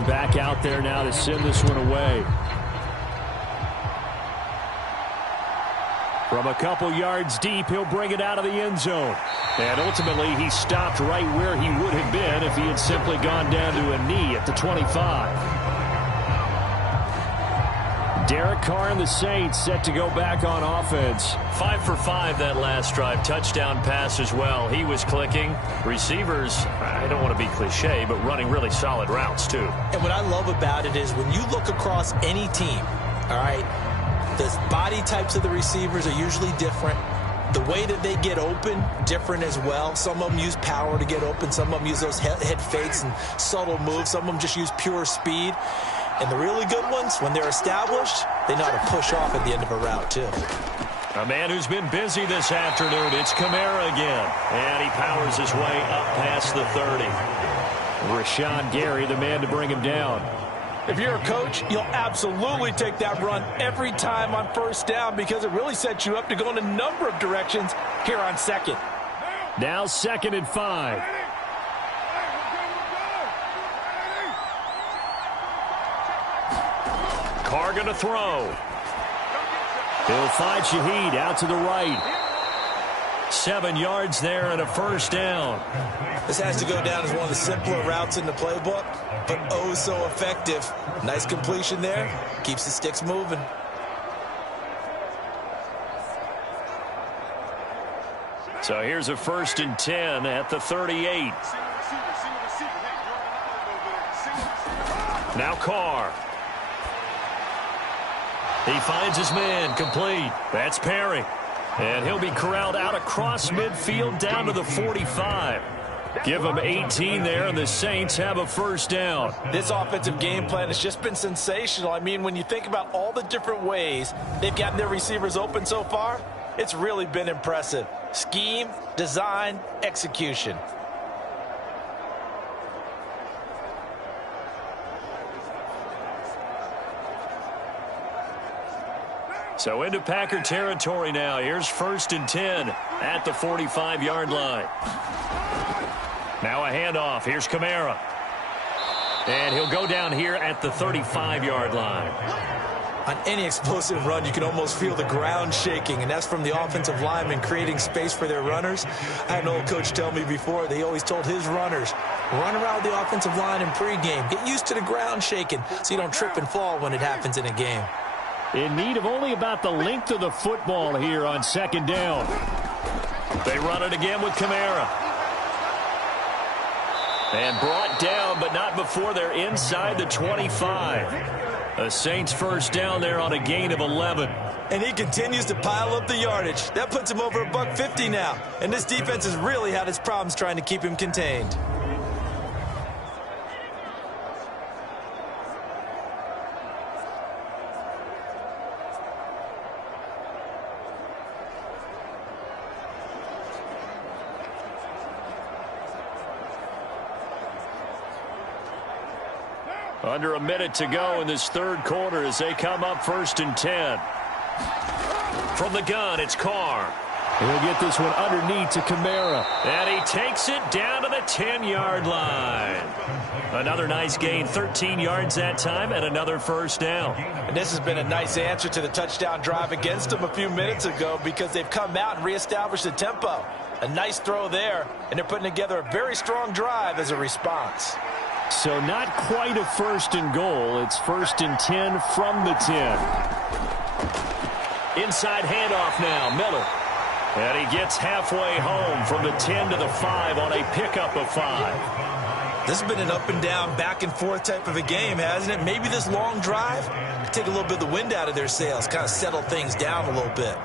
Back out there now to send this one away. From a couple yards deep, he'll bring it out of the end zone. And ultimately, he stopped right where he would have been if he had simply gone down to a knee at the 25. Derek Carr and the Saints set to go back on offense. 5 for 5 that last drive. Touchdown pass as well. He was clicking. Receivers, I don't want to be cliche, but running really solid routes too. And what I love about it is when you look across any team, all right, the body types of the receivers are usually different. The way that they get open, different as well. Some of them use power to get open. Some of them use those head fakes and subtle moves. Some of them just use pure speed. And the really good ones, when they're established, they know how to push off at the end of a route, too. A man who's been busy this afternoon. It's Kamara again. And he powers his way up past the 30. Rashawn Gary, the man to bring him down. If you're a coach, you'll absolutely take that run every time on first down because it really sets you up to go in a number of directions here on second. Now 2nd and 5. Carr going to throw. He'll find Shaheed out to the right. 7 yards there and a first down. This has to go down as one of the simpler routes in the playbook, but oh so effective. Nice completion there. Keeps the sticks moving. So here's a 1st and 10 at the 38. Now Carr. He finds his man, complete. That's Perry. And he'll be corralled out across midfield down to the 45. Give him 18 there, and the Saints have a first down. This offensive game plan has just been sensational. I mean, when you think about all the different ways they've gotten their receivers open so far, it's really been impressive. Scheme, design, execution. So into Packer territory now. Here's 1st and 10 at the 45-yard line. Now a handoff. Here's Kamara. And he'll go down here at the 35-yard line. On any explosive run, you can almost feel the ground shaking, and that's from the offensive linemen creating space for their runners. I had an old coach tell me before, they always told his runners, run around the offensive line in pregame. Get used to the ground shaking so you don't trip and fall when it happens in a game. In need of only about the length of the football here on 2nd down. They run it again with Kamara. And brought down, but not before they're inside the 25. A Saints first down there on a gain of 11. And he continues to pile up the yardage. That puts him over $150 now. And this defense has really had its problems trying to keep him contained. Under a minute to go in this 3rd quarter as they come up 1st and 10. From the gun, it's Carr. He'll get this one underneath to Kamara. And he takes it down to the 10-yard line. Another nice gain, 13 yards that time, and another first down. And this has been a nice answer to the touchdown drive against them a few minutes ago because they've come out and reestablished the tempo. A nice throw there, and they're putting together a very strong drive as a response. So not quite a 1st and goal. It's 1st and 10 from the 10. Inside handoff now, Miller. And he gets halfway home from the 10 to the 5 on a pickup of 5. This has been an up and down, back and forth type of a game, hasn't it? Maybe this long drive could take a little bit of the wind out of their sails, kind of settle things down a little bit.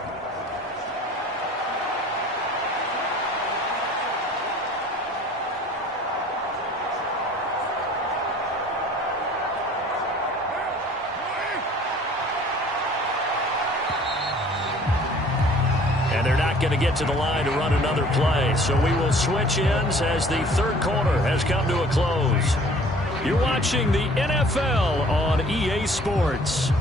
And they're not going to get to the line to run another play. So we will switch ends as the 3rd quarter has come to a close. You're watching the NFL on EA Sports.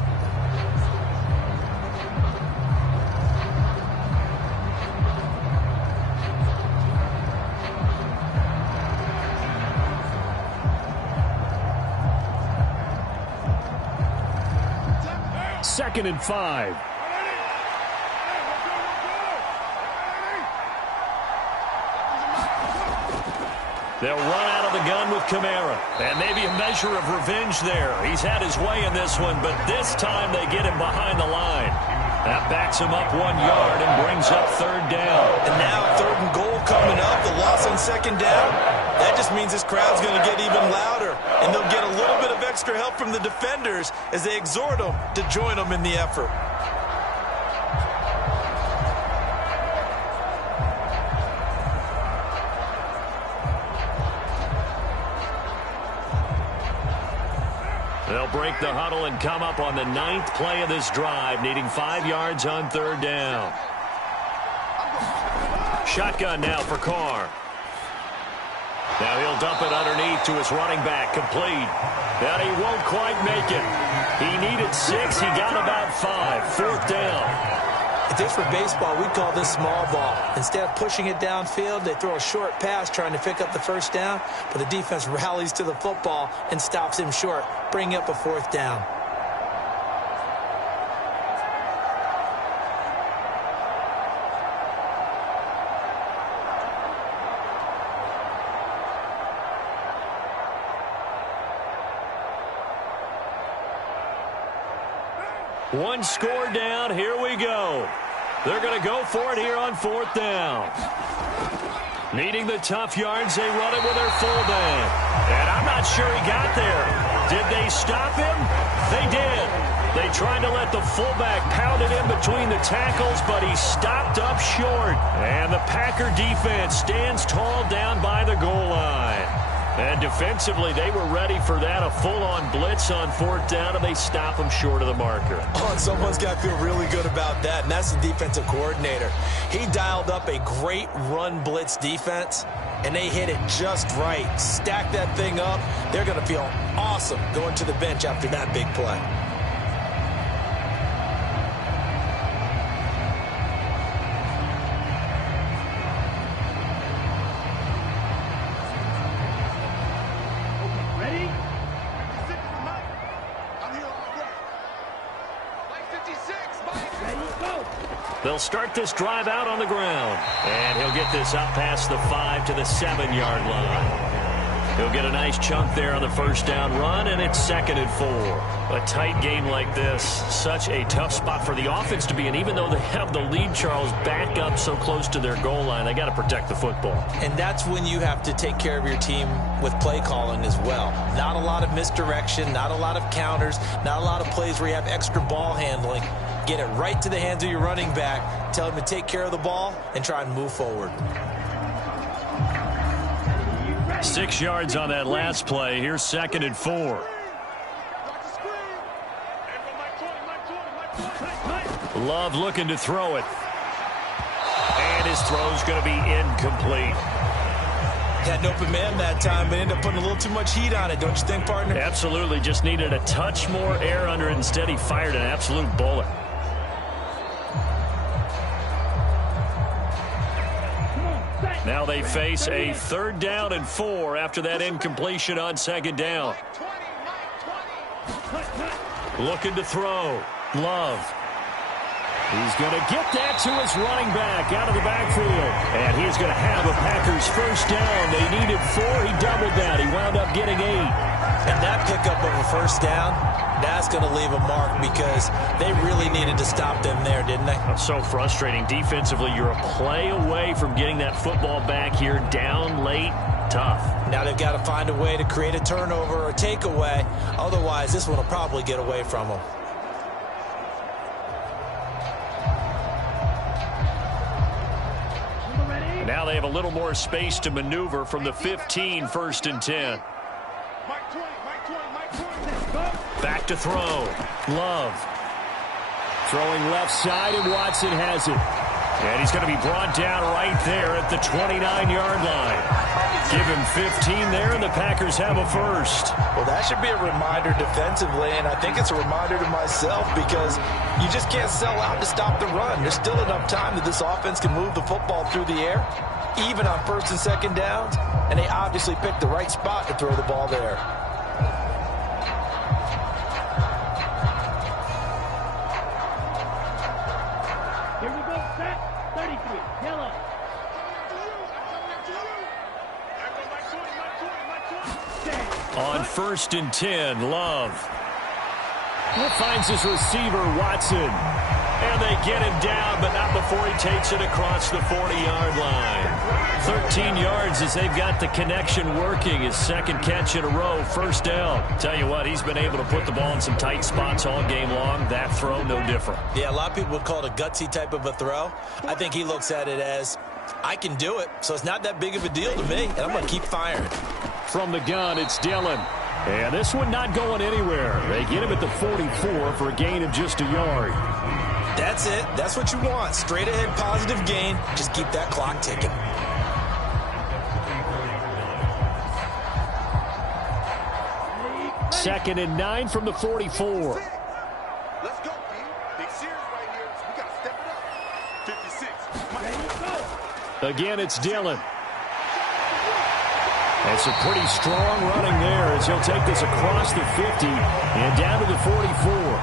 Second and 5. They'll run out of the gun with Kamara. And maybe a measure of revenge there. He's had his way in this one, but this time they get him behind the line. That backs him up 1 yard and brings up third down. And now 3rd and goal coming up. The loss on 2nd down. That just means this crowd's going to get even louder. And they'll get a little bit of extra help from the defenders as they exhort them to join them in the effort. They'll break the huddle and come up on the 9th play of this drive, needing 5 yards on 3rd down. Shotgun now for Carr. Now he'll dump it underneath to his running back, complete. But he won't quite make it. He needed 6. He got about 5. 4th down. If this were baseball, we'd call this small ball. Instead of pushing it downfield, they throw a short pass trying to pick up the 1st down, but the defense rallies to the football and stops him short, bringing up a 4th down. One score down. Here we go. They're going to go for it here on 4th down. Needing the tough yards, they run it with their fullback. And I'm not sure he got there. Did they stop him? They did. They tried to let the fullback pound it in between the tackles, but he stopped up short. And the Packer defense stands tall down by the goal line. And defensively, they were ready for that, a full-on blitz on 4th down, and they stop them short of the marker. Oh, and someone's got to feel really good about that, and that's the defensive coordinator. He dialed up a great run blitz defense, and they hit it just right. Stack that thing up. They're going to feel awesome going to the bench after that big play. They'll start this drive out on the ground. And he'll get this up past the 5 to the 7-yard line. He'll get a nice chunk there on the 1st down run, and it's 2nd and 4. A tight game like this, such a tough spot for the offense to be in. Even though they have the lead, Charles, back up so close to their goal line, they got to protect the football. And that's when you have to take care of your team with play calling as well. Not a lot of misdirection, not a lot of counters, not a lot of plays where you have extra ball handling. Get it right to the hands of your running back. Tell him to take care of the ball and try and move forward. 6 yards on that last play. Here's 2nd and 4. Love looking to throw it. And his throw's going to be incomplete. Had an open man that time, but ended up putting a little too much heat on it, don't you think, partner? Absolutely. Just needed a touch more air under it. Instead, he fired an absolute bullet. Now they face a 3rd down and 4 after that incompletion on 2nd down. Looking to throw. Love. He's going to get that to his running back out of the backfield. And he's going to have a Packers 1st down. They needed 4. He doubled that. He wound up getting 8. And that pickup of a 1st down, that's going to leave a mark because they really needed to stop them there, didn't they? That's so frustrating. Defensively, you're a play away from getting that football back here down late. Tough. Now they've got to find a way to create a turnover or takeaway. Otherwise, this one will probably get away from them. Now they have a little more space to maneuver from the 15, 1st and 10. Back to throw. Love. Throwing left side, and Watson has it. And he's going to be brought down right there at the 29-yard line. Give him 15 there, and the Packers have a 1st. Well, that should be a reminder defensively, and I think it's a reminder to myself because you just can't sell out to stop the run. There's still enough time that this offense can move the football through the air, even on 1st and 2nd downs, and they obviously picked the right spot to throw the ball there. Here we go, set, 33, yellow. On 1st and 10, Love. He finds his receiver, Watson. And they get him down, but not before he takes it across the 40-yard line. 13 yards as they've got the connection working. His second catch in a row, first down. Tell you what, he's been able to put the ball in some tight spots all game long. That throw, no different. Yeah, a lot of people would call it a gutsy type of a throw. I think he looks at it as, I can do it, so it's not that big of a deal to me, and I'm going to keep firing. From the gun, it's Dillon. And this one not going anywhere. They get him at the 44 for a gain of just a yard. That's it. That's what you want. Straight ahead positive gain. Just keep that clock ticking. Second and 9 from the 44. Let's go, B. Big series right here. We got to step it up. 56. Again, it's Dillon. That's a pretty strong running there as he'll take this across the 50 and down to the 44.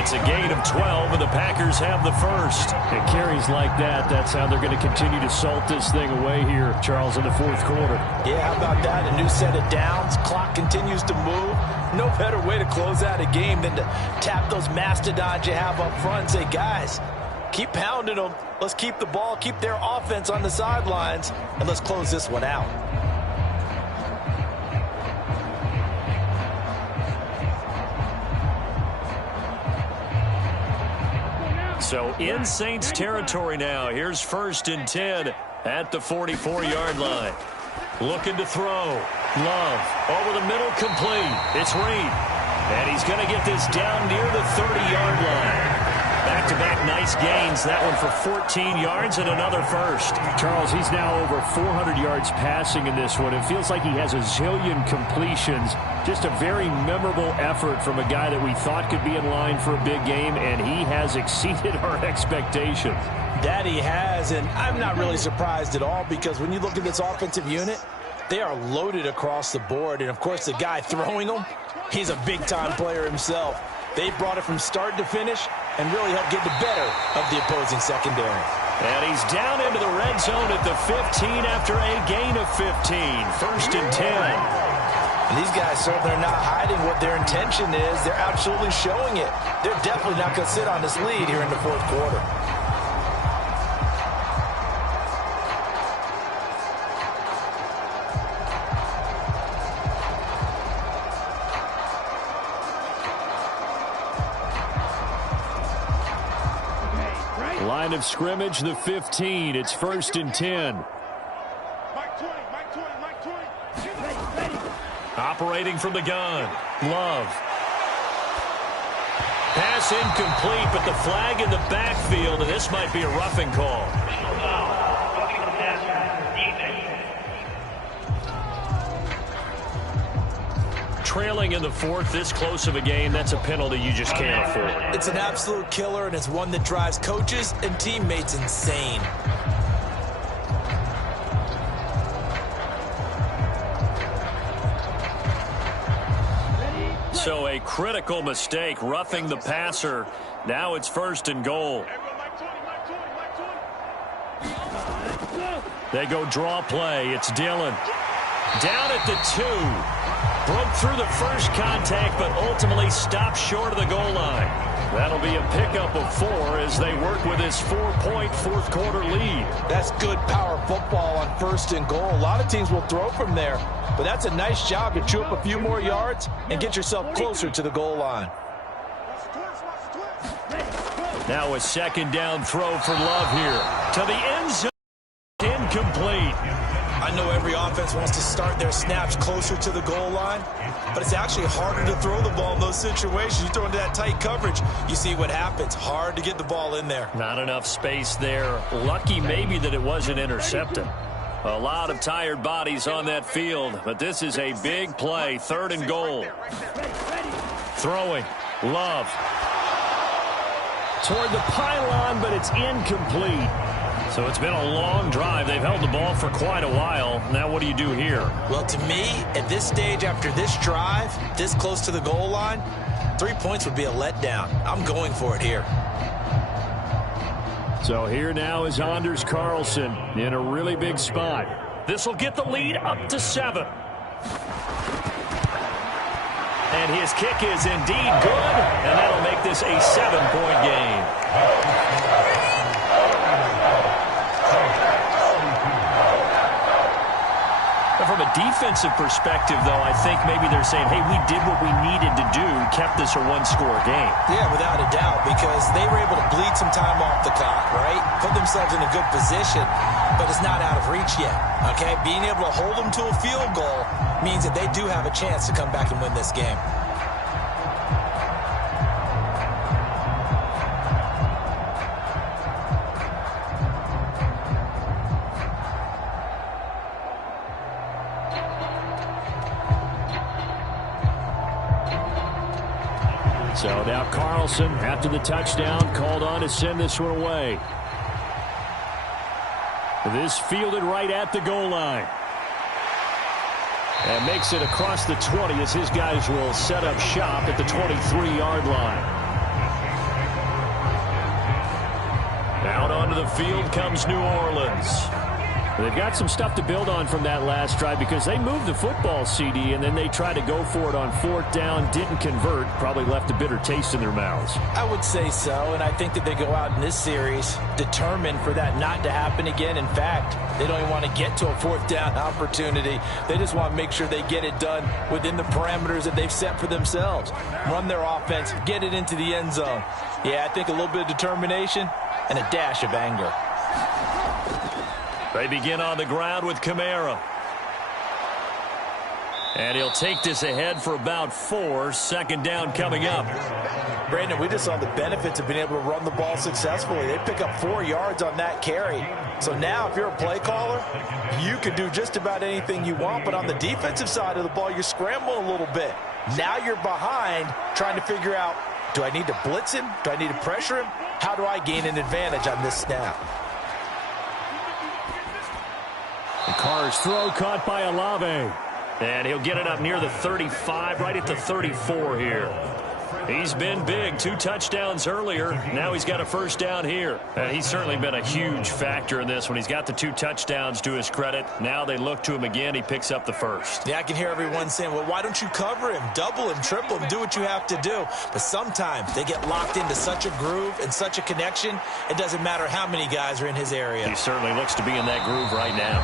It's a gain of 12, and the Packers have the first. And carries like that, that's how they're going to continue to salt this thing away here, Charles, in the fourth quarter. Yeah, how about that? A new set of downs. Clock continues to move. No better way to close out a game than to tap those mastodons you have up front and say, guys, keep pounding them. Let's keep the ball, keep their offense on the sidelines, and let's close this one out. So in Saints territory now. Here's 1st and 10 at the 44-yard line. Looking to throw. Love over the middle, complete. It's Reed. And he's going to get this down near the 30-yard line. Back-to-back nice gains. That one for 14 yards and another first. Charles, he's now over 400 yards passing in this one. It feels like he has a zillion completions. Just a very memorable effort from a guy that we thought could be in line for a big game, and he has exceeded our expectations. That he has, and I'm not really surprised at all because when you look at this offensive unit, they are loaded across the board. And, of course, the guy throwing them, he's a big-time player himself. They brought it from start to finish and really helped get the better of the opposing secondary. And he's down into the red zone at the 15 after a gain of 15. 1st and 10. And these guys certainly are not hiding what their intention is. They're absolutely showing it. They're definitely not going to sit on this lead here in the fourth quarter. Line of scrimmage, the 15. It's 1st and 10. Mike 20, Mike 20, Mike 20. Operating from the gun. Love. Pass incomplete, but the flag in the backfield, and this might be a roughing call. Trailing in the fourth, this close of a game, that's a penalty you just can't afford. It's an absolute killer, and it's one that drives coaches and teammates insane. So a critical mistake, roughing the passer. Now it's 1st and goal. They go draw play. It's Dillon. Down at the 2. Broke through the first contact, but ultimately stopped short of the goal line. That'll be a pickup of 4 as they work with this 4-point fourth quarter lead. That's good power football on 1st and goal. A lot of teams will throw from there, but that's a nice job to chew up a few more yards and get yourself closer to the goal line. Now a 2nd down throw for Love here. To the end zone. Incomplete. I know every offense wants to start their snaps closer to the goal line, but it's actually harder to throw the ball in those situations. You throw into that tight coverage, you see what happens. Hard to get the ball in there. Not enough space there. Lucky maybe that it wasn't intercepted. A lot of tired bodies on that field, but this is a big play. 3rd and goal. Throwing. Love. Toward the pylon, but it's incomplete. So it's been a long drive. They've held the ball for quite a while. Now what do you do here? Well, to me, at this stage after this drive, this close to the goal line, 3 points would be a letdown. I'm going for it here. So here now is Anders Carlson in a really big spot. This will get the lead up to 7. And his kick is indeed good, and that'll make this a 7-point game. From a defensive perspective, though, I think maybe they're saying, hey, we did what we needed to do, kept this a one-score game. Yeah, without a doubt, because they were able to bleed some time off the clock, right? Put themselves in a good position, but it's not out of reach yet, okay? Being able to hold them to a field goal means that they do have a chance to come back and win this game. So now Carlson, after the touchdown, called on to send this one away. This fielded right at the goal line. And makes it across the 20 as his guys will set up shop at the 23-yard line. Out onto the field comes New Orleans. They've got some stuff to build on from that last drive because they moved the football, CD, and then they tried to go for it on 4th down, didn't convert, probably left a bitter taste in their mouths. I would say so, and I think that they go out in this series determined for that not to happen again. In fact, they don't even want to get to a 4th down opportunity. They just want to make sure they get it done within the parameters that they've set for themselves. Run their offense, get it into the end zone. Yeah, I think a little bit of determination and a dash of anger. They begin on the ground with Kamara. And he'll take this ahead for about 4. 2nd down coming up. Brandon, we just saw the benefits of being able to run the ball successfully. They pick up 4 yards on that carry. So now if you're a play caller, you can do just about anything you want. But on the defensive side of the ball, you're scrambling a little bit. Now you're behind trying to figure out, do I need to blitz him? Do I need to pressure him? How do I gain an advantage on this snap? The Carr's throw caught by Olave. And he'll get it up near the 35, right at the 34 here. He's been big. 2 touchdowns earlier. Now he's got a 1st down here. He's certainly been a huge factor in this when he's got the 2 touchdowns to his credit. Now they look to him again. He picks up the 1st. Yeah, I can hear everyone saying, well, why don't you cover him? Double him, triple him, do what you have to do. But sometimes they get locked into such a groove and such a connection, it doesn't matter how many guys are in his area. He certainly looks to be in that groove right now.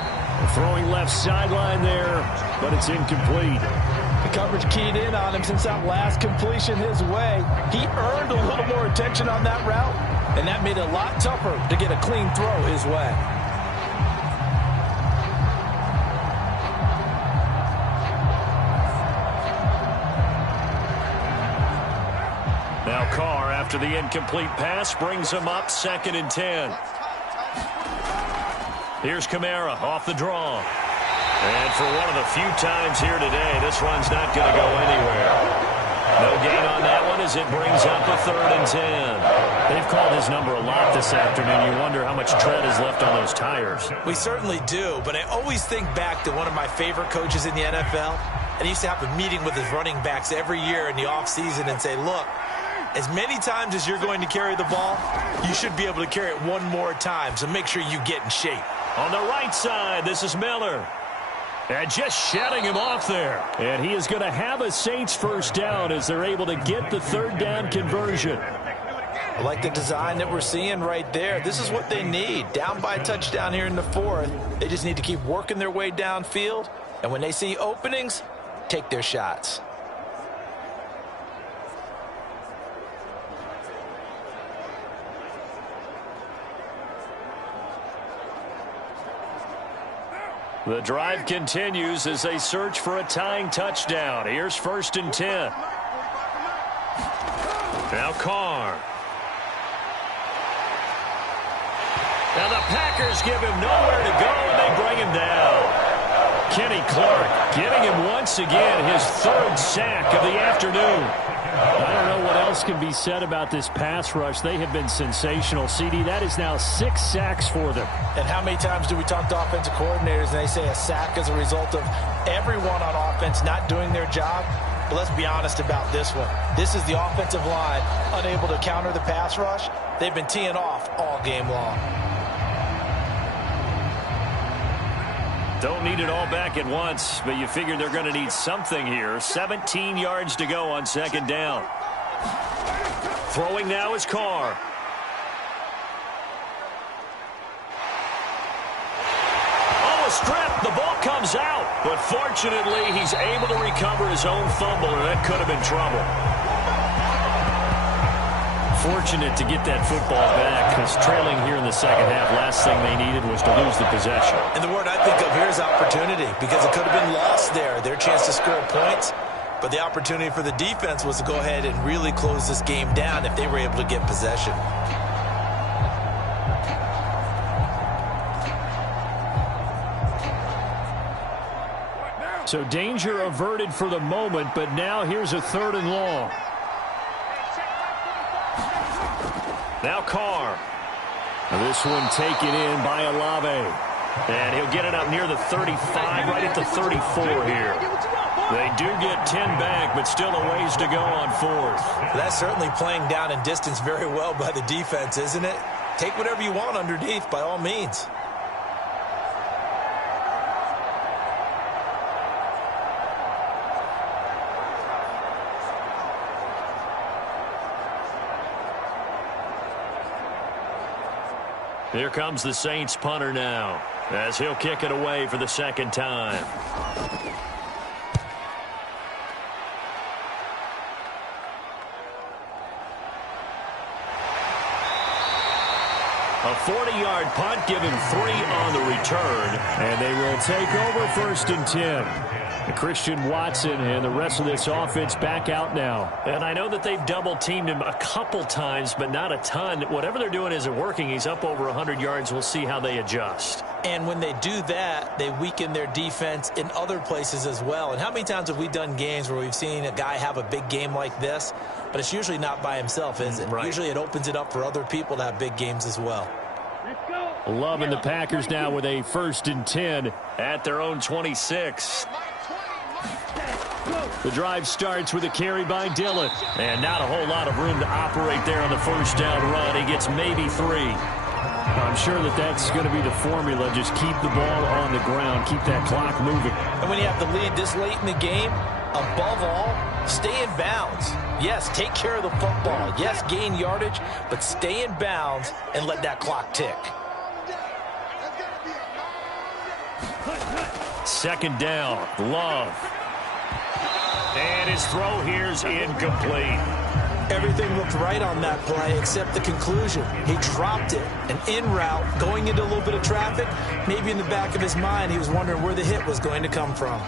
Throwing left sideline there, but it's incomplete. The coverage keyed in on him since that last completion his way. He earned a little more attention on that route, and that made it a lot tougher to get a clean throw his way. Now Carr, after the incomplete pass, brings him up 2nd and 10. Here's Kamara off the draw. And for one of the few times here today, this one's not going to go anywhere. No gain on that one as it brings up a 3rd and 10. They've called his number a lot this afternoon. You wonder how much tread is left on those tires. We certainly do, but I always think back to one of my favorite coaches in the NFL. And he used to have a meeting with his running backs every year in the offseason and say, look, as many times as you're going to carry the ball, you should be able to carry it one more time, so make sure you get in shape. On the right side, this is Miller. And just shutting him off there. And he is going to have a Saints 1st down as they're able to get the 3rd down conversion. I like the design that we're seeing right there. This is what they need. Down by a touchdown here in the 4th. They just need to keep working their way downfield. And when they see openings, take their shots. The drive continues as they search for a tying touchdown. Here's 1st and 10. Now Carr. Now the Packers give him nowhere to go, and they bring him down. Kenny Clark giving him once again his 3rd sack of the afternoon. I don't know what else can be said about this pass rush. They have been sensational. CD, that is now 6 sacks for them. And how many times do we talk to offensive coordinators and they say a sack as a result of everyone on offense not doing their job? But let's be honest about this one. This is the offensive line unable to counter the pass rush. They've been teeing off all game long. Don't need it all back at once, but you figure they're going to need something here. 17 yards to go on second down. Throwing now is Carr. Oh, a strip. The ball comes out. But fortunately, he's able to recover his own fumble, and that could have been trouble. Fortunate to get that football back, because trailing here in the second half, last thing they needed was to lose the possession. And the word I think of here is opportunity, because it could have been lost there. Their chance to score points, but the opportunity for the defense was to go ahead and really close this game down if they were able to get possession. So danger averted for the moment, but now here's a 3rd and long. Now Carr. This one taken in by Olave. And he'll get it up near the 35, right at the 34 here. They do get 10 back, but still a ways to go on 4th. That's certainly playing down in distance very well by the defense, isn't it? Take whatever you want underneath, by all means. Here comes the Saints punter now, as he'll kick it away for the second time. A 40-yard punt, give him 3 on the return. And they will take over 1st and 10. Christian Watson and the rest of this offense back out now. And I know that they've double-teamed him a couple times, but not a ton. Whatever they're doing isn't working. He's up over 100 yards. We'll see how they adjust. And when they do that, they weaken their defense in other places as well. And how many times have we done games where we've seen a guy have a big game like this, but it's usually not by himself, is it? Right. Usually it opens it up for other people to have big games as well. Loving the Packers now with a 1st and 10 at their own 26. The drive starts with a carry by Dillon. And not a whole lot of room to operate there on the 1st down run. He gets maybe 3. I'm sure that that's going to be the formula. Just keep the ball on the ground. Keep that clock moving. And when you have the lead this late in the game, above all, stay in bounds. Yes, take care of the football. Yes, gain yardage, but stay in bounds and let that clock tick. 2nd down, Love. And his throw here's incomplete. Everything looked right on that play except the conclusion. He dropped it. An in route, going into a little bit of traffic. Maybe in the back of his mind, he was wondering where the hit was going to come from.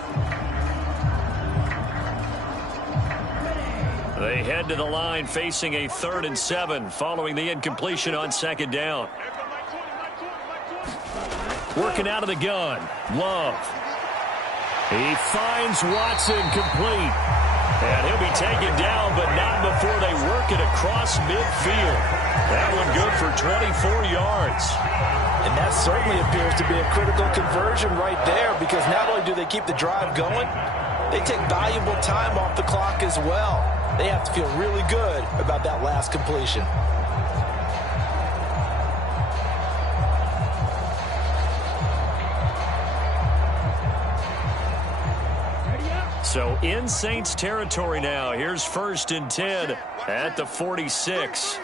They head to the line facing a 3rd and 7 following the incompletion on 2nd down. Working out of the gun, Love. He finds Watson complete. And he'll be taken down, but not before they work it across midfield. That one good for 24 yards. And that certainly appears to be a critical conversion right there, because not only do they keep the drive going, they take valuable time off the clock as well. They have to feel really good about that last completion. So in Saints territory now. Here's 1st and 10 at the 46.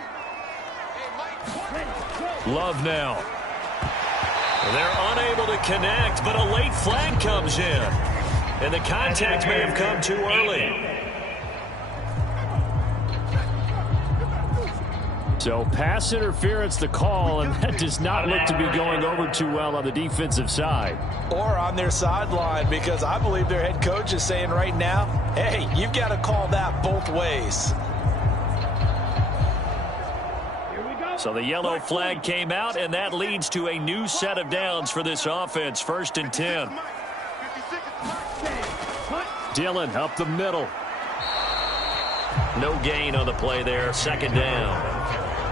Love now. They're unable to connect, but a late flag comes in. And the contact may have come too early. So pass interference the call, and that does not look to be going over too well on the defensive side. Or on their sideline, because I believe their head coach is saying right now, hey, you've got to call that both ways. So the yellow flag came out, and that leads to a new set of downs for this offense. 1st and 10. Dillon up the middle. No gain on the play there. 2nd down.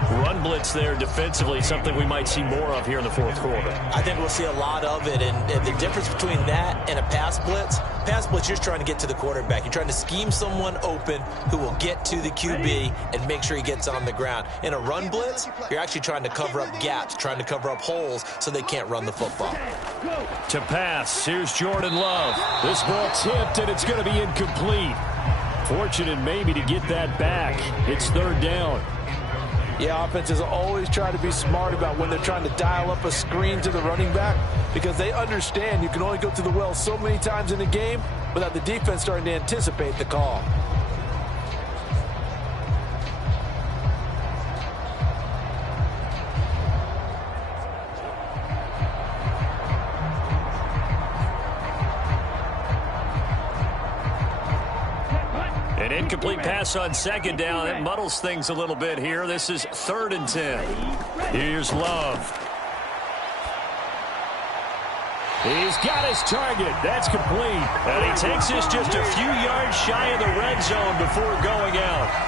Run blitz there defensively, something we might see more of here in the fourth quarter. I think we'll see a lot of it, and the difference between that and a pass blitz, you're just trying to get to the quarterback. You're trying to scheme someone open who will get to the QB and make sure he gets on the ground. In a run blitz, you're actually trying to cover up gaps, trying to cover up holes so they can't run the football. To pass, here's Jordan Love. This ball tipped, and it's going to be incomplete. Fortunate maybe to get that back. It's third down. Yeah, offenses always try to be smart about when they're trying to dial up a screen to the running back because they understand you can only go to the well so many times in a game without the defense starting to anticipate the call. An incomplete pass on second down. It muddles things a little bit here. This is 3rd and 10. Here's Love. He's got his target. That's complete. And he takes this just a few yards shy of the red zone before going out.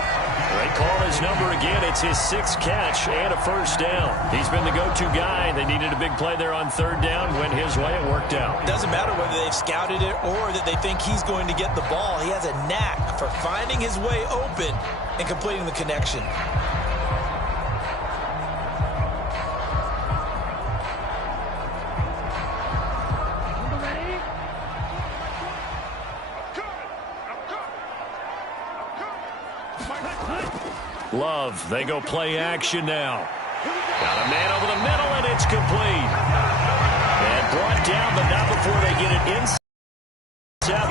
They call his number again. It's his 6th catch and a first down. He's been the go-to guy. They needed a big play there on 3rd down. Went his way. It worked out. Doesn't matter whether they've scouted it or that they think he's going to get the ball. He has a knack for finding his way open and completing the connection. Love, they go play action now. Got a man over the middle, and it's complete. And brought down, but not before they get it inside 7.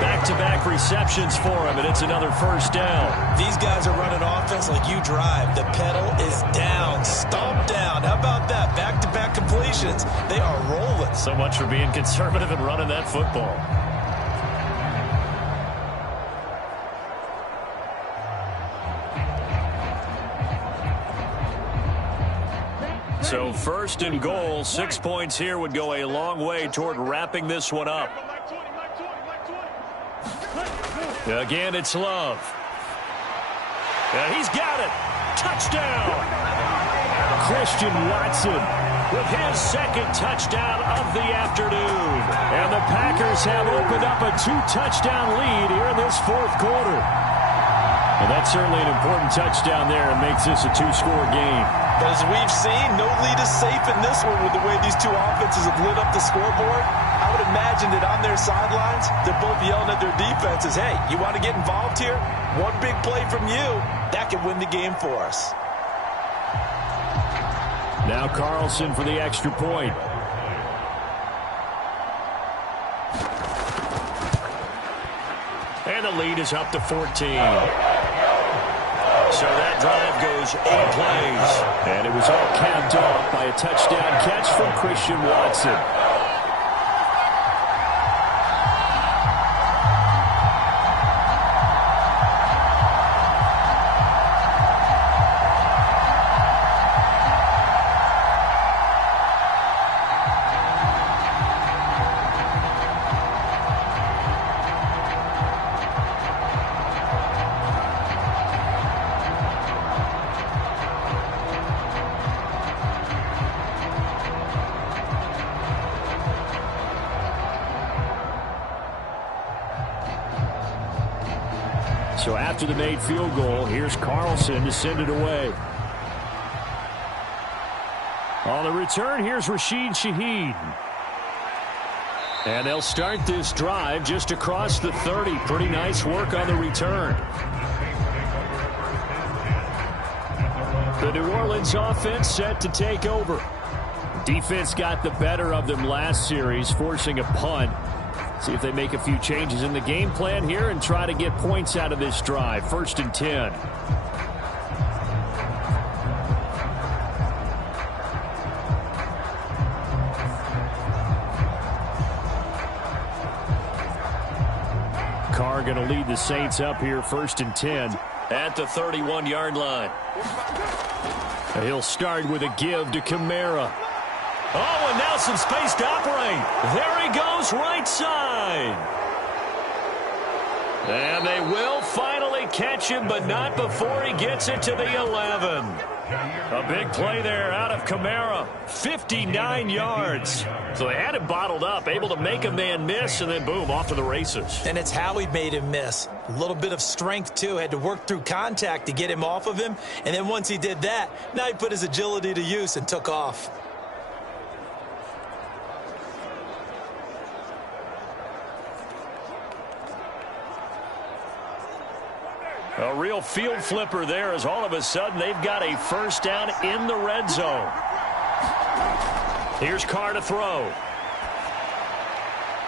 Back-to-back receptions for him, and it's another first down. These guys are running offense like you drive. The pedal is down, stomp down. How about that? Back-to-back completions. They are rolling. So much for being conservative and running that football. So 1st and goal, 6 points here would go a long way toward wrapping this one up. Again, it's Love. And he's got it. Touchdown. Christian Watson with his 2nd touchdown of the afternoon. And the Packers have opened up a 2-touchdown lead here in this 4th quarter. Well, that's certainly an important touchdown there and makes this a 2-score game. But as we've seen, no lead is safe in this one with the way these two offenses have lit up the scoreboard. I would imagine that on their sidelines, they're both yelling at their defenses, hey, you want to get involved here? One big play from you, that can win the game for us. Now Carlson for the extra point. And the lead is up to 14. So that drive goes 8 plays. And it was all capped off by a touchdown catch from Christian Watson. So after the made field goal, here's Carlson to send it away. On the return, here's Rashid Shaheed. And they'll start this drive just across the 30. Pretty nice work on the return. The New Orleans offense set to take over. Defense got the better of them last series, forcing a punt. See if they make a few changes in the game plan here and try to get points out of this drive. 1st and 10. Carr going to lead the Saints up here, 1st and 10. At the 31-yard line. He'll start with a give to Kamara. Oh, and now some space to operate. There he goes, right side. And they will finally catch him, but not before he gets it to the 11. A big play there out of Kamara. 59 yards. So they had him bottled up, able to make a man miss, and then boom, off to the races. And it's how he made him miss. A little bit of strength, too. Had to work through contact to get him off of him. And then once he did that, now he put his agility to use and took off. A real field flipper there as all of a sudden they've got a first down in the red zone. Here's Carr to throw.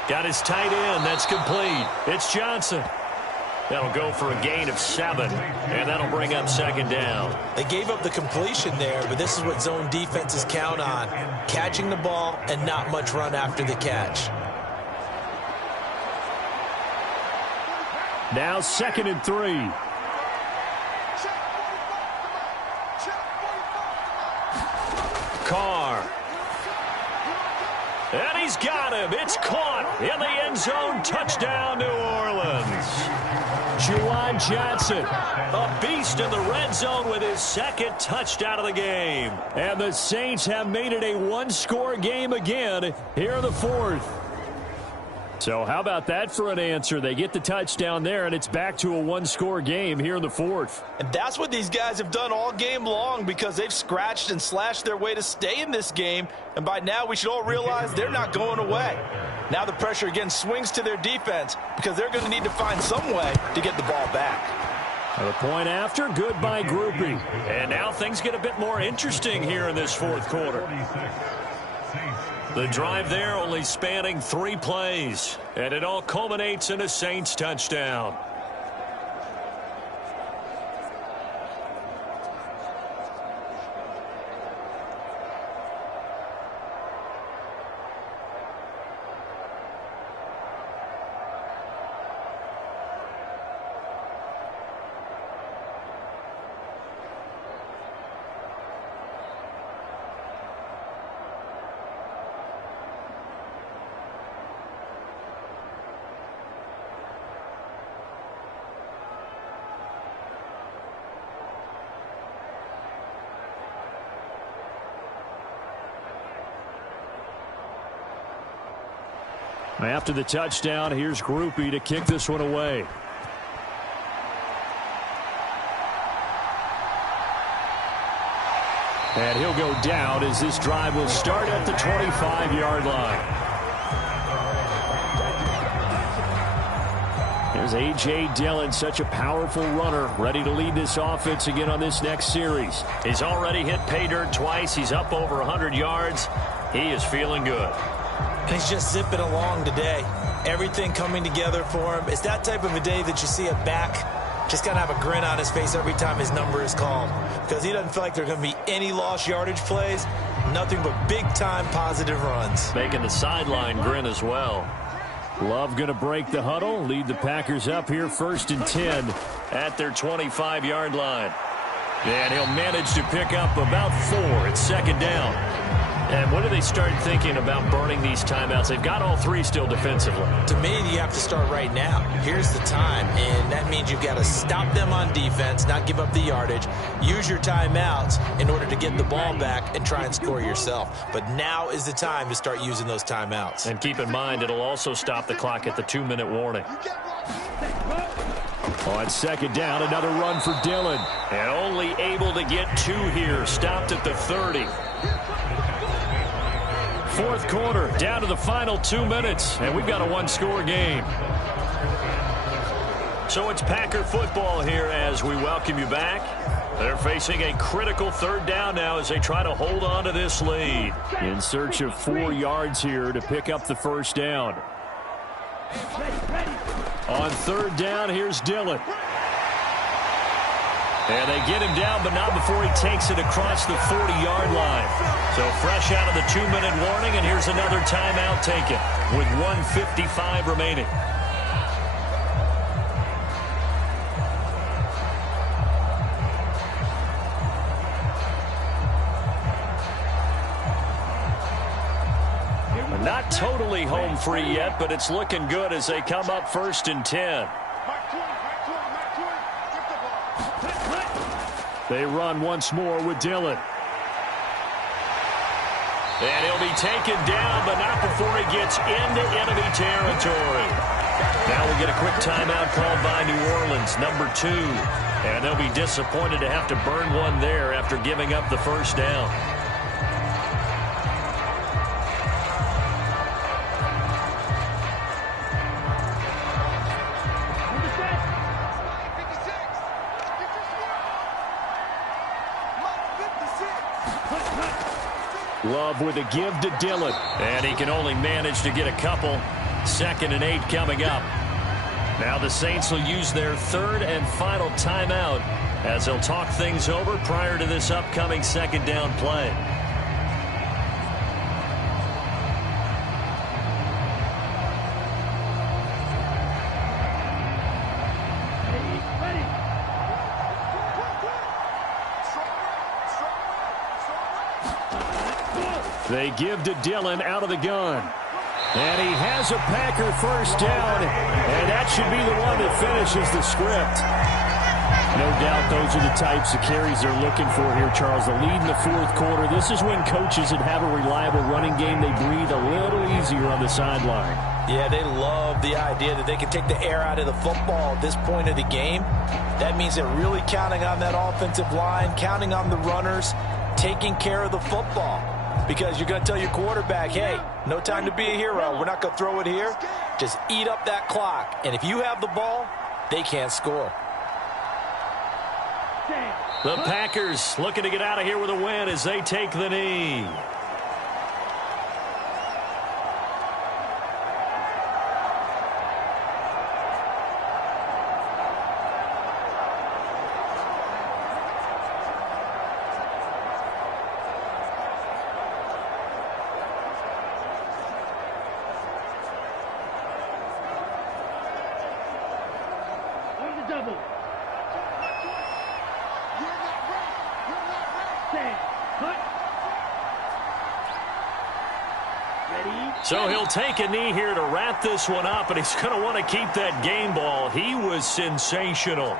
Got his tight end. That's complete. It's Johnson. That'll go for a gain of 7, and that'll bring up second down. They gave up the completion there, but this is what zone defenses count on. Catching the ball and not much run after the catch. Now 2nd and 3. Carr. And he's got him. It's caught in the end zone. Touchdown, New Orleans. Juwan Johnson, a beast in the red zone with his 2nd touchdown of the game. And the Saints have made it a one-score game again here in the 4th. So how about that for an answer? They get the touchdown there, and it's back to a one-score game here in the 4th. And that's what these guys have done all game long because they've scratched and slashed their way to stay in this game. And by now, we should all realize they're not going away. Now the pressure again swings to their defense because they're going to need to find some way to get the ball back. The point after, good by Groupie. And now things get a bit more interesting here in this 4th quarter. The drive there only spanning 3 plays, and it all culminates in a Saints touchdown. After the touchdown, here's Groupie to kick this one away. And he'll go down as this drive will start at the 25-yard line. There's A.J. Dillon, such a powerful runner, ready to lead this offense again on this next series. He's already hit pay dirt twice. He's up over 100 yards. He is feeling good. And he's just zipping along today. Everything coming together for him. It's that type of a day that you see a back just kind of have a grin on his face every time his number is called. Because he doesn't feel like there are going to be any lost yardage plays. Nothing but big-time positive runs. Making the sideline grin as well. Love going to break the huddle. Lead the Packers up here 1st and 10 at their 25-yard line. And he'll manage to pick up about 4. It's 2nd down. And when do they start thinking about burning these timeouts? They've got all 3 still defensively. To me, you have to start right now. Here's the time, and that means you've got to stop them on defense, not give up the yardage, use your timeouts in order to get the ball back and try and score yourself. But now is the time to start using those timeouts. And keep in mind, it'll also stop the clock at the 2-minute warning. On 2nd down, another run for Dillon. And only able to get 2 here, stopped at the 30. 4th quarter, down to the final 2 minutes, and we've got a one-score game. So it's Packer football here as we welcome you back. They're facing a critical 3rd down now as they try to hold on to this lead. In search of 4 yards here to pick up the 1st down. On 3rd down, here's Dillon. And they get him down, but not before he takes it across the 40-yard line. So fresh out of the 2-minute warning, and here's another timeout taken with 1:55 remaining. Not totally home free yet, but it's looking good as they come up 1st and 10. They run once more with Dillon. And he'll be taken down, but not before he gets into enemy territory. Now we'll get a quick timeout called by New Orleans, number 2. And they'll be disappointed to have to burn one there after giving up the first down. Love with a give to Dillon. And he can only manage to get a couple. 2nd and 8 coming up. Now the Saints will use their 3rd and final timeout as they'll talk things over prior to this upcoming 2nd down play. They give to Dillon out of the gun. And he has a Packer first down. And that should be the one that finishes the script. No doubt those are the types of carries they're looking for here, Charles. The lead in the 4th quarter. This is when coaches that have a reliable running game, they breathe a little easier on the sideline. Yeah, they love the idea that they can take the air out of the football at this point of the game. That means they're really counting on that offensive line, counting on the runners, taking care of the football. Because you're going to tell your quarterback, hey, no time to be a hero. We're not going to throw it here. Just eat up that clock. And if you have the ball, they can't score. The Packers looking to get out of here with a win as they take the knee. So he'll take a knee here to wrap this one up, and he's going to want to keep that game ball. He was sensational.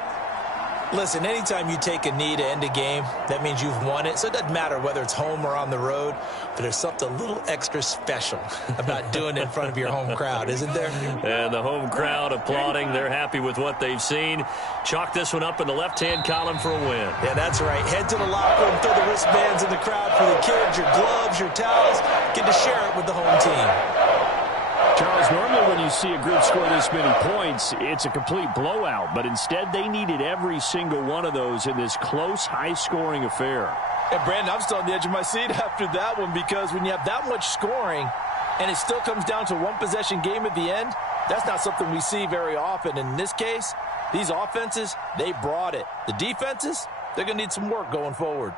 Listen, anytime you take a knee to end a game, that means you've won it. So it doesn't matter whether it's home or on the road, but there's something a little extra special about doing it in front of your home crowd, isn't there? And the home crowd applauding. They're happy with what they've seen. Chalk this one up in the left-hand column for a win. Yeah, that's right. Head to the locker room, throw the wristbands in the crowd for the kids, your gloves, your towels. Get to share it with the home team. Charles, normally when you see a group score this many points, it's a complete blowout. But instead, they needed every single one of those in this close, high-scoring affair. And, Brandon, I'm still on the edge of my seat after that one because when you have that much scoring and it still comes down to one-possession game at the end, that's not something we see very often. And in this case, these offenses, they brought it. The defenses, they're going to need some work going forward.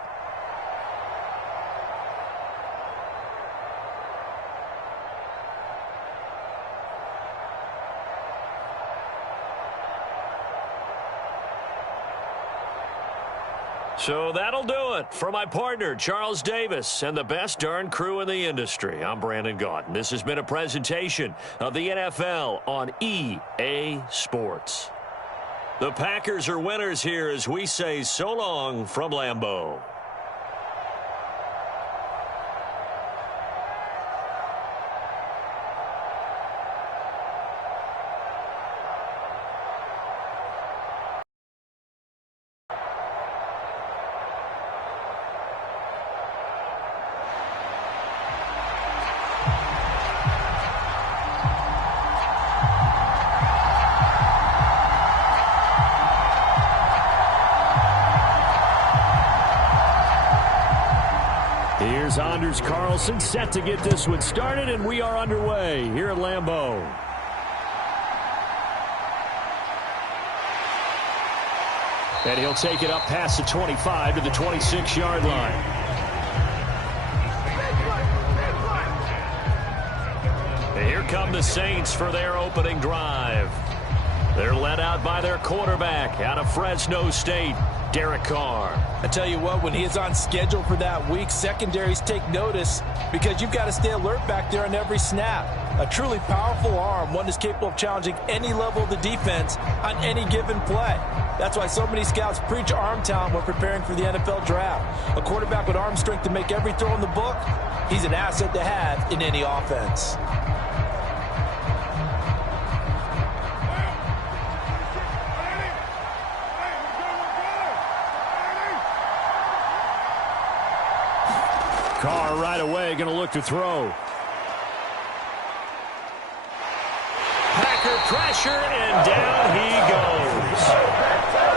So that'll do it for my partner, Charles Davis, and the best darn crew in the industry. I'm Brandon Gaudin. This has been a presentation of the NFL on EA Sports. The Packers are winners here as we say so long from Lambeau. Here's Anders Carlson set to get this one started, and we are underway here at Lambeau. And he'll take it up past the 25 to the 26-yard line. And here come the Saints for their opening drive. They're led out by their quarterback out of Fresno State, Derek Carr. I tell you what, when he is on schedule for that week, secondaries take notice because you've got to stay alert back there on every snap. A truly powerful arm, one is capable of challenging any level of the defense on any given play. That's why so many scouts preach arm talent when preparing for the NFL draft. A quarterback with arm strength to make every throw in the book, he's an asset to have in any offense. Carr right away going to look to throw. Packer pressure, and down he goes.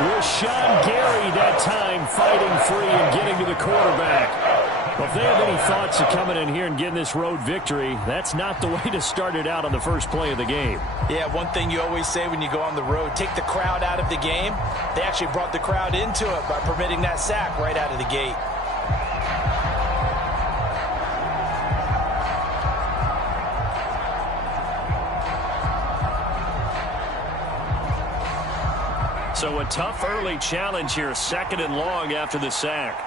Rashawn Gary that time fighting free and getting to the quarterback. Well, if they have any thoughts of coming in here and getting this road victory, that's not the way to start it out on the first play of the game. Yeah, one thing you always say when you go on the road, take the crowd out of the game. They actually brought the crowd into it by permitting that sack right out of the gate. So a tough early challenge here, 2nd and long after the sack.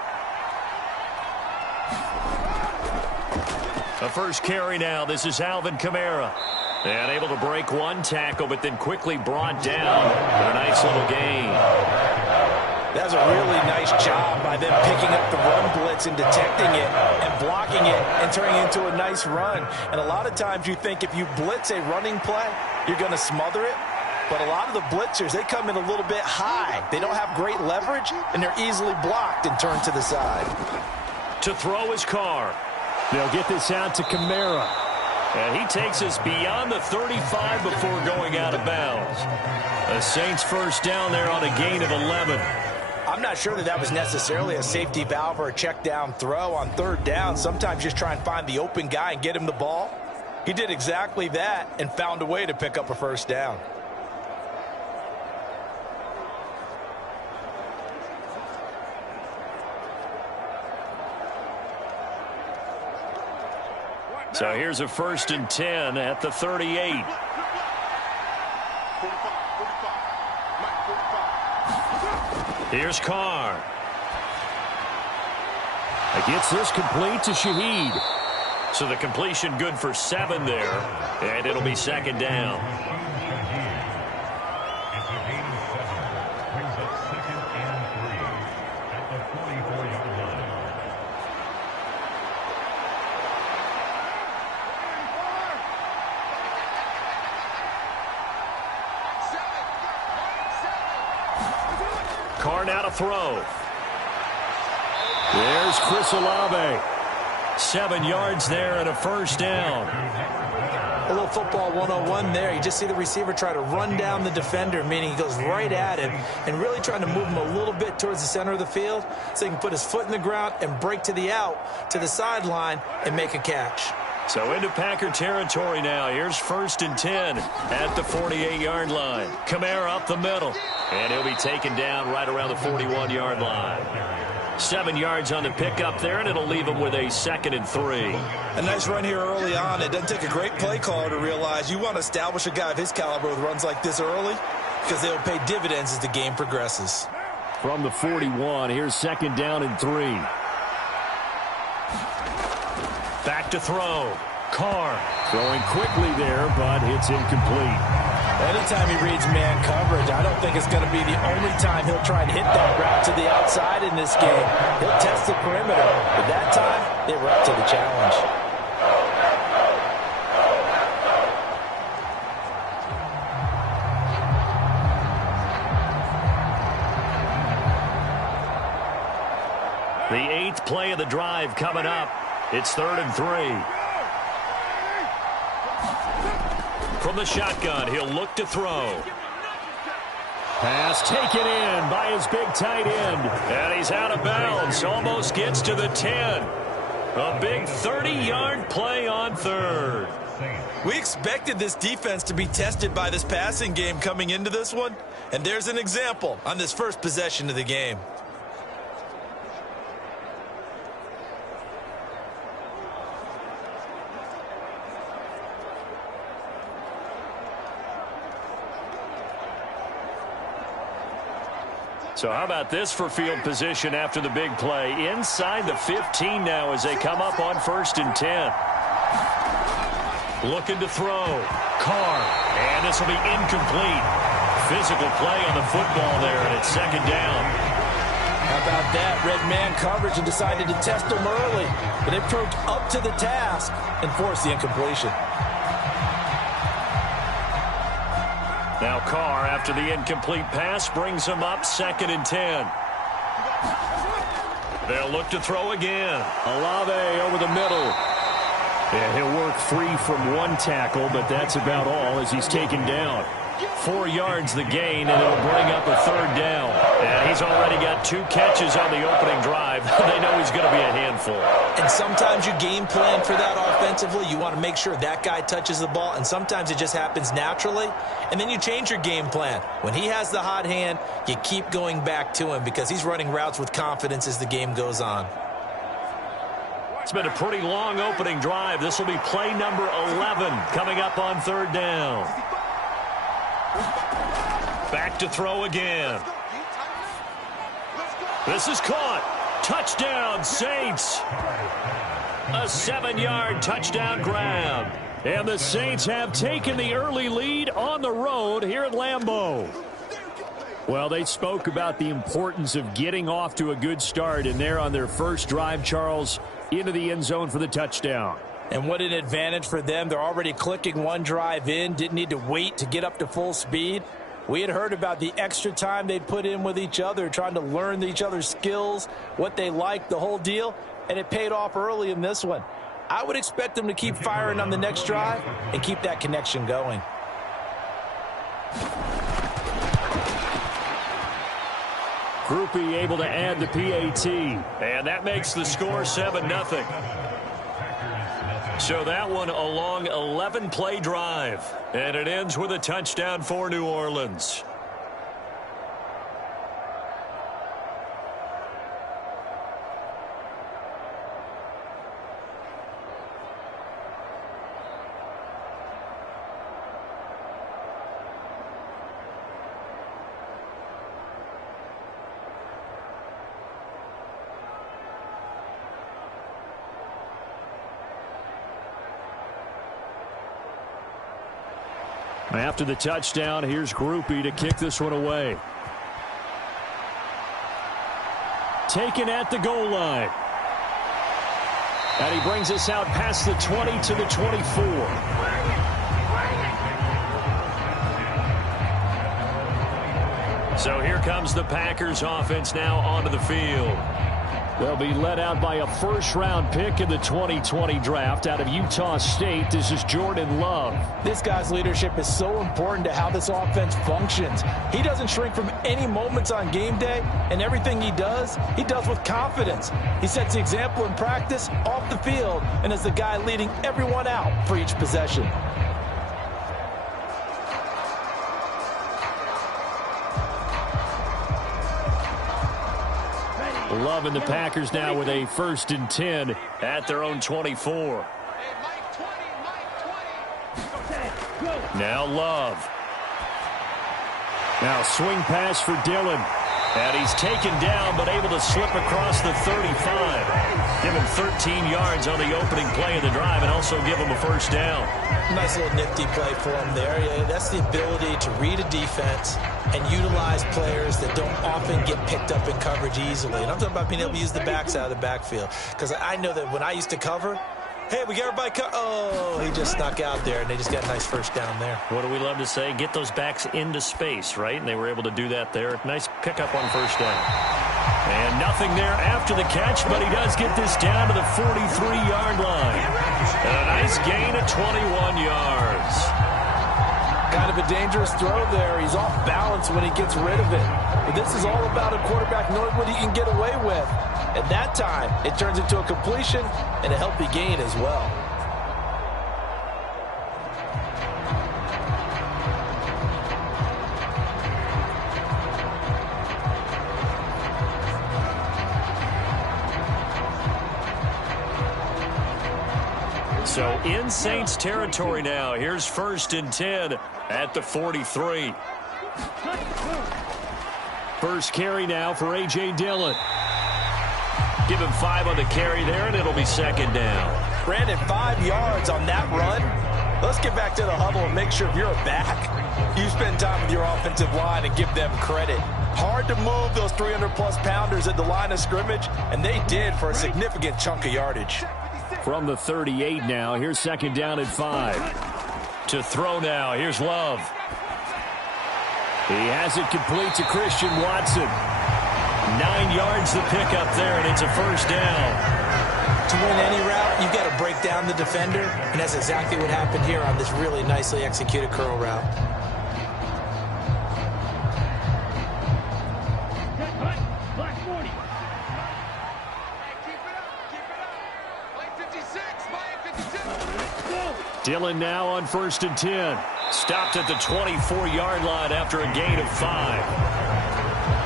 The first carry now. This is Alvin Kamara. And able to break one tackle, but then quickly brought down. A nice little gain. That was a really nice job by them picking up the run blitz and detecting it and blocking it and turning it into a nice run. And a lot of times you think if you blitz a running play, you're going to smother it. But a lot of the blitzers, they come in a little bit high. They don't have great leverage, and they're easily blocked and turned to the side. To throw his Carr. They'll get this out to Kamara. And he takes us beyond the 35 before going out of bounds. The Saints first down there on a gain of 11. I'm not sure that was necessarily a safety valve or a check down throw on 3rd down. Sometimes just try and find the open guy and get him the ball. He did exactly that and found a way to pick up a first down. So here's a 1st and 10 at the 38. Here's Carr. Gets this complete to Shaheed. So the completion good for 7 there, and it'll be 2nd down. Carr now to throw. There's Chris Olave. 7 yards there and a first down. A little football 101 there. You just see the receiver try to run down the defender, meaning he goes right at him and really trying to move him a little bit towards the center of the field so he can put his foot in the ground and break to the out, to the sideline, and make a catch. So into Packer territory now. Here's 1st and 10 at the 48-yard line. Kamara up the middle, and he'll be taken down right around the 41-yard line. 7 yards on the pickup there, and it'll leave him with a 2nd and 3. A nice run here early on. It doesn't take a great play caller to realize you want to establish a guy of his caliber with runs like this early because they'll pay dividends as the game progresses. From the 41, here's 2nd down and 3. Back to throw. Carr. Throwing quickly there, but it's incomplete. Anytime he reads man coverage, I don't think it's going to be the only time he'll try and hit that route to the outside in this game. He'll test the perimeter, but that time, they were up to the challenge. The 8th play of the drive coming up. It's 3rd and 3. From the shotgun, he'll look to throw. Pass taken in by his big tight end. And he's out of bounds. Almost gets to the 10. A big 30-yard play on 3rd. We expected this defense to be tested by this passing game coming into this one. And there's an example on this first possession of the game. So how about this for field position after the big play? Inside the 15 now as they come up on 1st and 10. Looking to throw. Carr. And this will be incomplete. Physical play on the football there, and it's 2nd down. How about that? Red man coverage and decided to test him early. But it proved up to the task and forced the incompletion. Now Carr, after the incomplete pass, brings him up 2nd and 10. They'll look to throw again. Olave over the middle. Yeah, he'll work free from one tackle, but that's about all as he's taken down. 4 yards the gain, and it'll bring up a 3rd down. And he's already got 2 catches on the opening drive. They know he's going to be a handful. And sometimes you game plan for that offensively. You want to make sure that guy touches the ball, and sometimes it just happens naturally. And then you change your game plan. When he has the hot hand, you keep going back to him because he's running routes with confidence as the game goes on. It's been a pretty long opening drive. This will be play number 11 coming up on 3rd down. Back to throw again. This is caught. Touchdown, Saints. A 7-yard touchdown grab. And the Saints have taken the early lead on the road here at Lambeau. Well, they spoke about the importance of getting off to a good start, and they're on their first drive, Charles, into the end zone for the touchdown. And what an advantage for them. They're already clicking one drive in, didn't need to wait to get up to full speed. We had heard about the extra time they'd put in with each other, trying to learn each other's skills, what they liked, the whole deal, and it paid off early in this one. I would expect them to keep firing on the next drive and keep that connection going. Groupie able to add the PAT. And that makes the score 7-0. So that one a long 11-play drive. And it ends with a touchdown for New Orleans. After the touchdown, here's Groupie to kick this one away. Taken at the goal line. And he brings us out past the 20 to the 24. So here comes the Packers offense now onto the field. They'll be led out by a first-round pick in the 2020 draft out of Utah State. This is Jordan Love. This guy's leadership is so important to how this offense functions. He doesn't shrink from any moments on game day, and everything he does with confidence. He sets the example in practice, off the field, and is the guy leading everyone out for each possession. Love and the Packers now with a 1st and 10 at their own 24. Now Love. Now swing pass for Dillon. And he's taken down but able to slip across the 35. Give him 13 yards on the opening play of the drive and also give him a 1st down. Nice little nifty play for him there. Yeah, that's the ability to read a defense and utilize players that don't often get picked up in coverage easily. And I'm talking about being able to use the backs out of the backfield. Because I know that when I used to cover, hey, we got everybody oh, he just snuck out there, and they just got a nice 1st down there. What do we love to say? Get those backs into space, right? And they were able to do that there. Nice pickup on 1st down. And nothing there after the catch, but he does get this down to the 43-yard line. And a nice gain of 21 yards. Kind of a dangerous throw there. He's off balance when he gets rid of it. But this is all about a quarterback knowing what he can get away with. At that time, it turns into a completion and a healthy gain as well. So in Saints territory now. Here's 1st and 10 at the 43. First carry now for A.J. Dillon. Give him 5 on the carry there, and it'll be second down. Brandon, 5 yards on that run. Let's get back to the huddle and make sure if you're a back, you spend time with your offensive line and give them credit. Hard to move those 300-plus pounders at the line of scrimmage, and they did for a significant chunk of yardage. From the 38 now, here's second down and 5. To throw now, here's Love. He has it complete to Christian Watson. 9 yards to pick up there, and it's a first down. To win any route, you've got to break down the defender, and that's exactly what happened here on this really nicely executed curl route. Black 40. Keep it up. Play 56. Play 56. Dillon now on 1st and 10. Stopped at the 24-yard line after a gain of 5.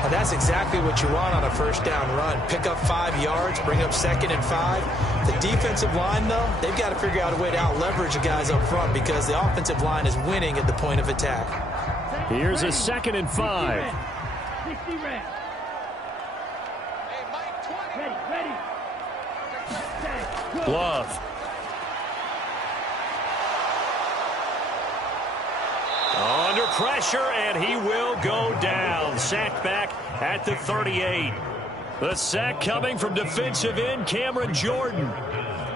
Well, that's exactly what you want on a first down run. Pick up 5 yards, bring up 2nd and 5. The defensive line, though, they've got to figure out a way to out-leverage the guys up front because the offensive line is winning at the point of attack. Here's a 2nd and 5. 60 red. Hey, Mike, 20. Ready. Love. Under pressure, and he will go down. Sacked back at the 38. The sack coming from defensive end Cameron Jordan.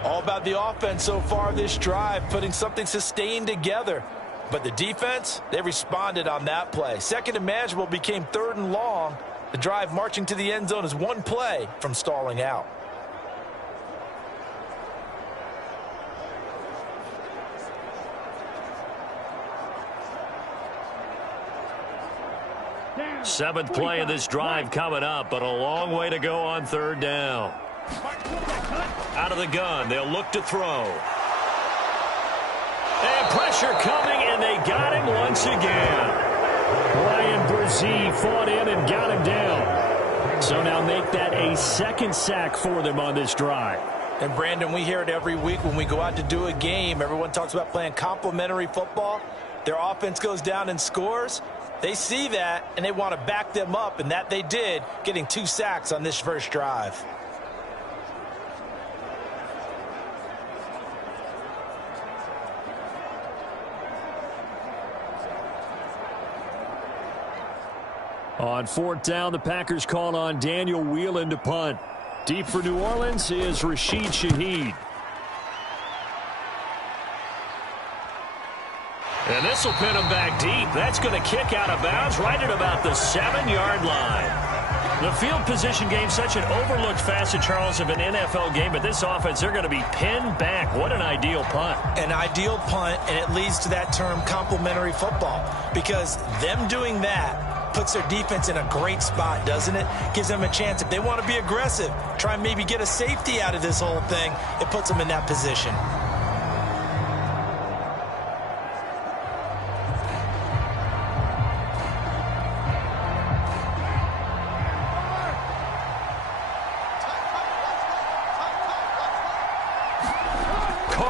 All about the offense so far this drive, putting something sustained together. But the defense, they responded on that play. 2nd and manageable became 3rd and long. The drive marching to the end zone is 1 play from stalling out. Seventh play of this drive coming up, but a long way to go on 3rd down. Out of the gun, they'll look to throw. And pressure coming, and they got him once again. Ryan Brzee fought in and got him down. So now make that a 2nd sack for them on this drive. And Brandon, we hear it every week when we go out to do a game. Everyone talks about playing complementary football. Their offense goes down and scores. They see that, and they want to back them up, and that they did, getting 2 sacks on this first drive. On 4th down, the Packers call on Daniel Whelan to punt. Deep for New Orleans is Rashid Shaheed. And this will pin him back deep. That's going to kick out of bounds right at about the 7-yard line. The field position game, such an overlooked facet, Charles, of an NFL game, but this offense, they're going to be pinned back. What an ideal punt. An ideal punt, and it leads to that term complementary football, because them doing that puts their defense in a great spot, doesn't it? Gives them a chance. If they want to be aggressive, try and maybe get a safety out of this whole thing, it puts them in that position.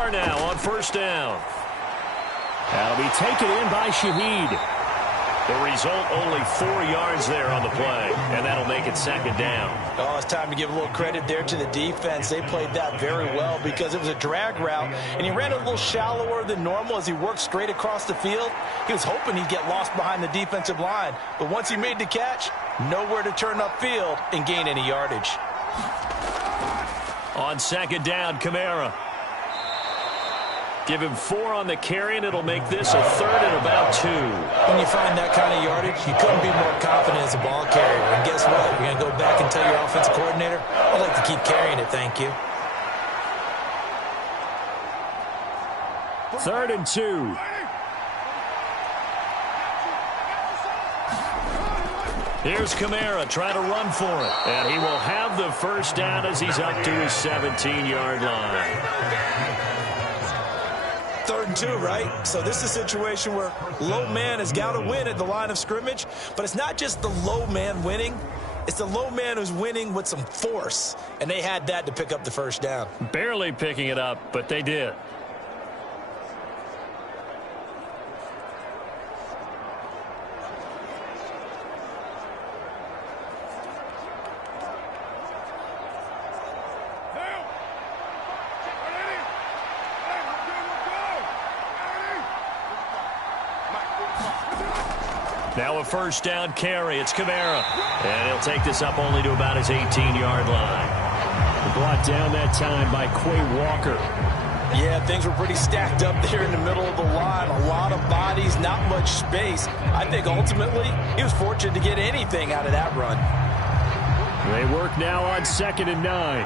Now on 1st down. That'll be taken in by Shaheed. The result, only 4 yards there on the play, and that'll make it 2nd down. Oh, it's time to give a little credit there to the defense. They played that very well because it was a drag route, and he ran a little shallower than normal as he worked straight across the field. He was hoping he'd get lost behind the defensive line, but once he made the catch, nowhere to turn upfield and gain any yardage. On 2nd down, Kamara. Give him 4 on the carry, and it'll make this a 3rd and about 2. When you find that kind of yardage, you couldn't be more confident as a ball carrier. And guess what? You're going to go back and tell your offensive coordinator, I'd like to keep carrying it, thank you. 3rd and 2. Here's Kamara trying to run for it. And he will have the first down as he's up to his 17-yard line. 3rd and 2, right? So this is a situation where low man has got to win at the line of scrimmage, but it's not just the low man winning. It's the low man who's winning with some force, and they had that to pick up the first down. Barely picking it up, but they did. Now a first down carry. It's Kamara. And he'll take this up only to about his 18-yard line. Brought down that time by Quay Walker. Yeah, things were pretty stacked up there in the middle of the line. A lot of bodies, not much space. I think ultimately he was fortunate to get anything out of that run. They work now on 2nd and 9.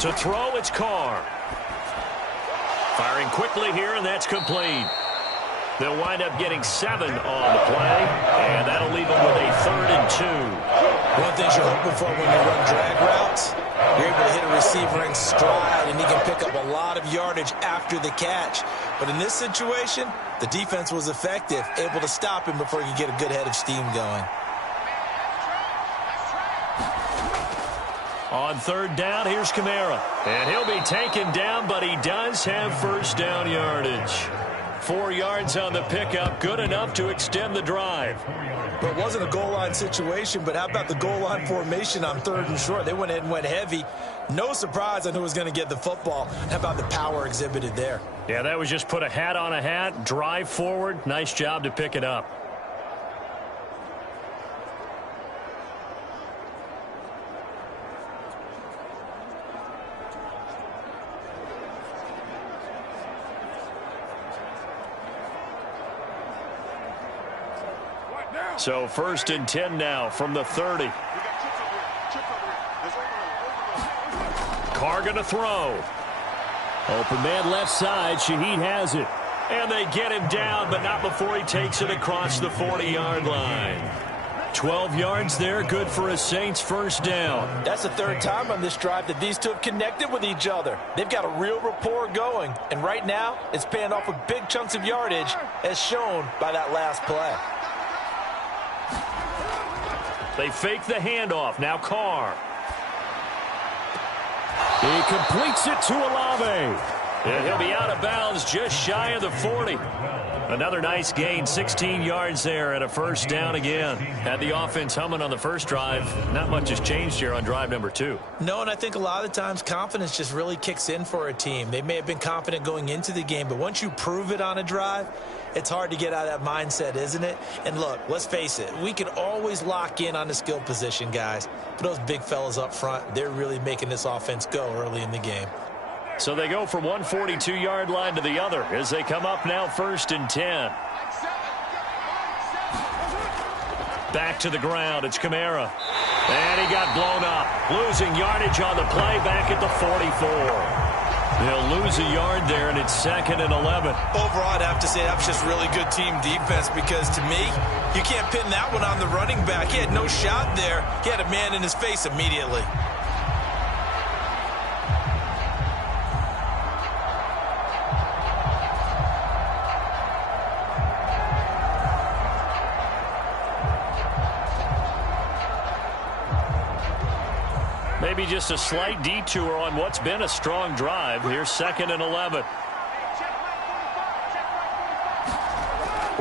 To throw, it's Carr. Firing quickly here, and that's complete. They'll wind up getting 7 on the play, and that'll leave them with a 3rd and 2. One thing you're hoping for when you run drag routes, you're able to hit a receiver in stride, and he can pick up a lot of yardage after the catch. But in this situation, the defense was effective, able to stop him before he could get a good head of steam going. On 3rd down, here's Kamara. And he'll be taken down, but he does have first down yardage. 4 yards on the pickup, good enough to extend the drive. But it wasn't a goal line situation, but how about the goal line formation on 3rd and short? They went ahead and went heavy. No surprise on who was going to get the football. How about the power exhibited there? Yeah, that was just put a hat on a hat, drive forward. Nice job to pick it up. So 1st and 10 now from the 30. Carr going to throw. Open man left side. Shaheed has it. And they get him down, but not before he takes it across the 40-yard line. 12 yards there, good for a Saints first down. That's the 3rd time on this drive that these two have connected with each other. They've got a real rapport going, and right now it's paying off with big chunks of yardage, as shown by that last play. They fake the handoff. Now Carr. He completes it to Olave. And he'll be out of bounds just shy of the 40. Another nice gain, 16 yards there and a first down again. Had the offense humming on the first drive. Not much has changed here on drive number 2. No, and I think a lot of times confidence just really kicks in for a team. They may have been confident going into the game, but once you prove it on a drive, it's hard to get out of that mindset, isn't it? And look, let's face it, we can always lock in on the skill position, guys. But those big fellas up front, they're really making this offense go early in the game. So they go from one 42-yard line to the other as they come up now 1st and 10. Back to the ground. It's Kamara. And he got blown up. Losing yardage on the play back at the 44. They'll lose a yard there, and it's 2nd and 11. Overall, I'd have to say that was just really good team defense because, to me, you can't pin that one on the running back. He had no shot there. He had a man in his face immediately. Maybe just a slight detour on what's been a strong drive. Here's 2nd and 11.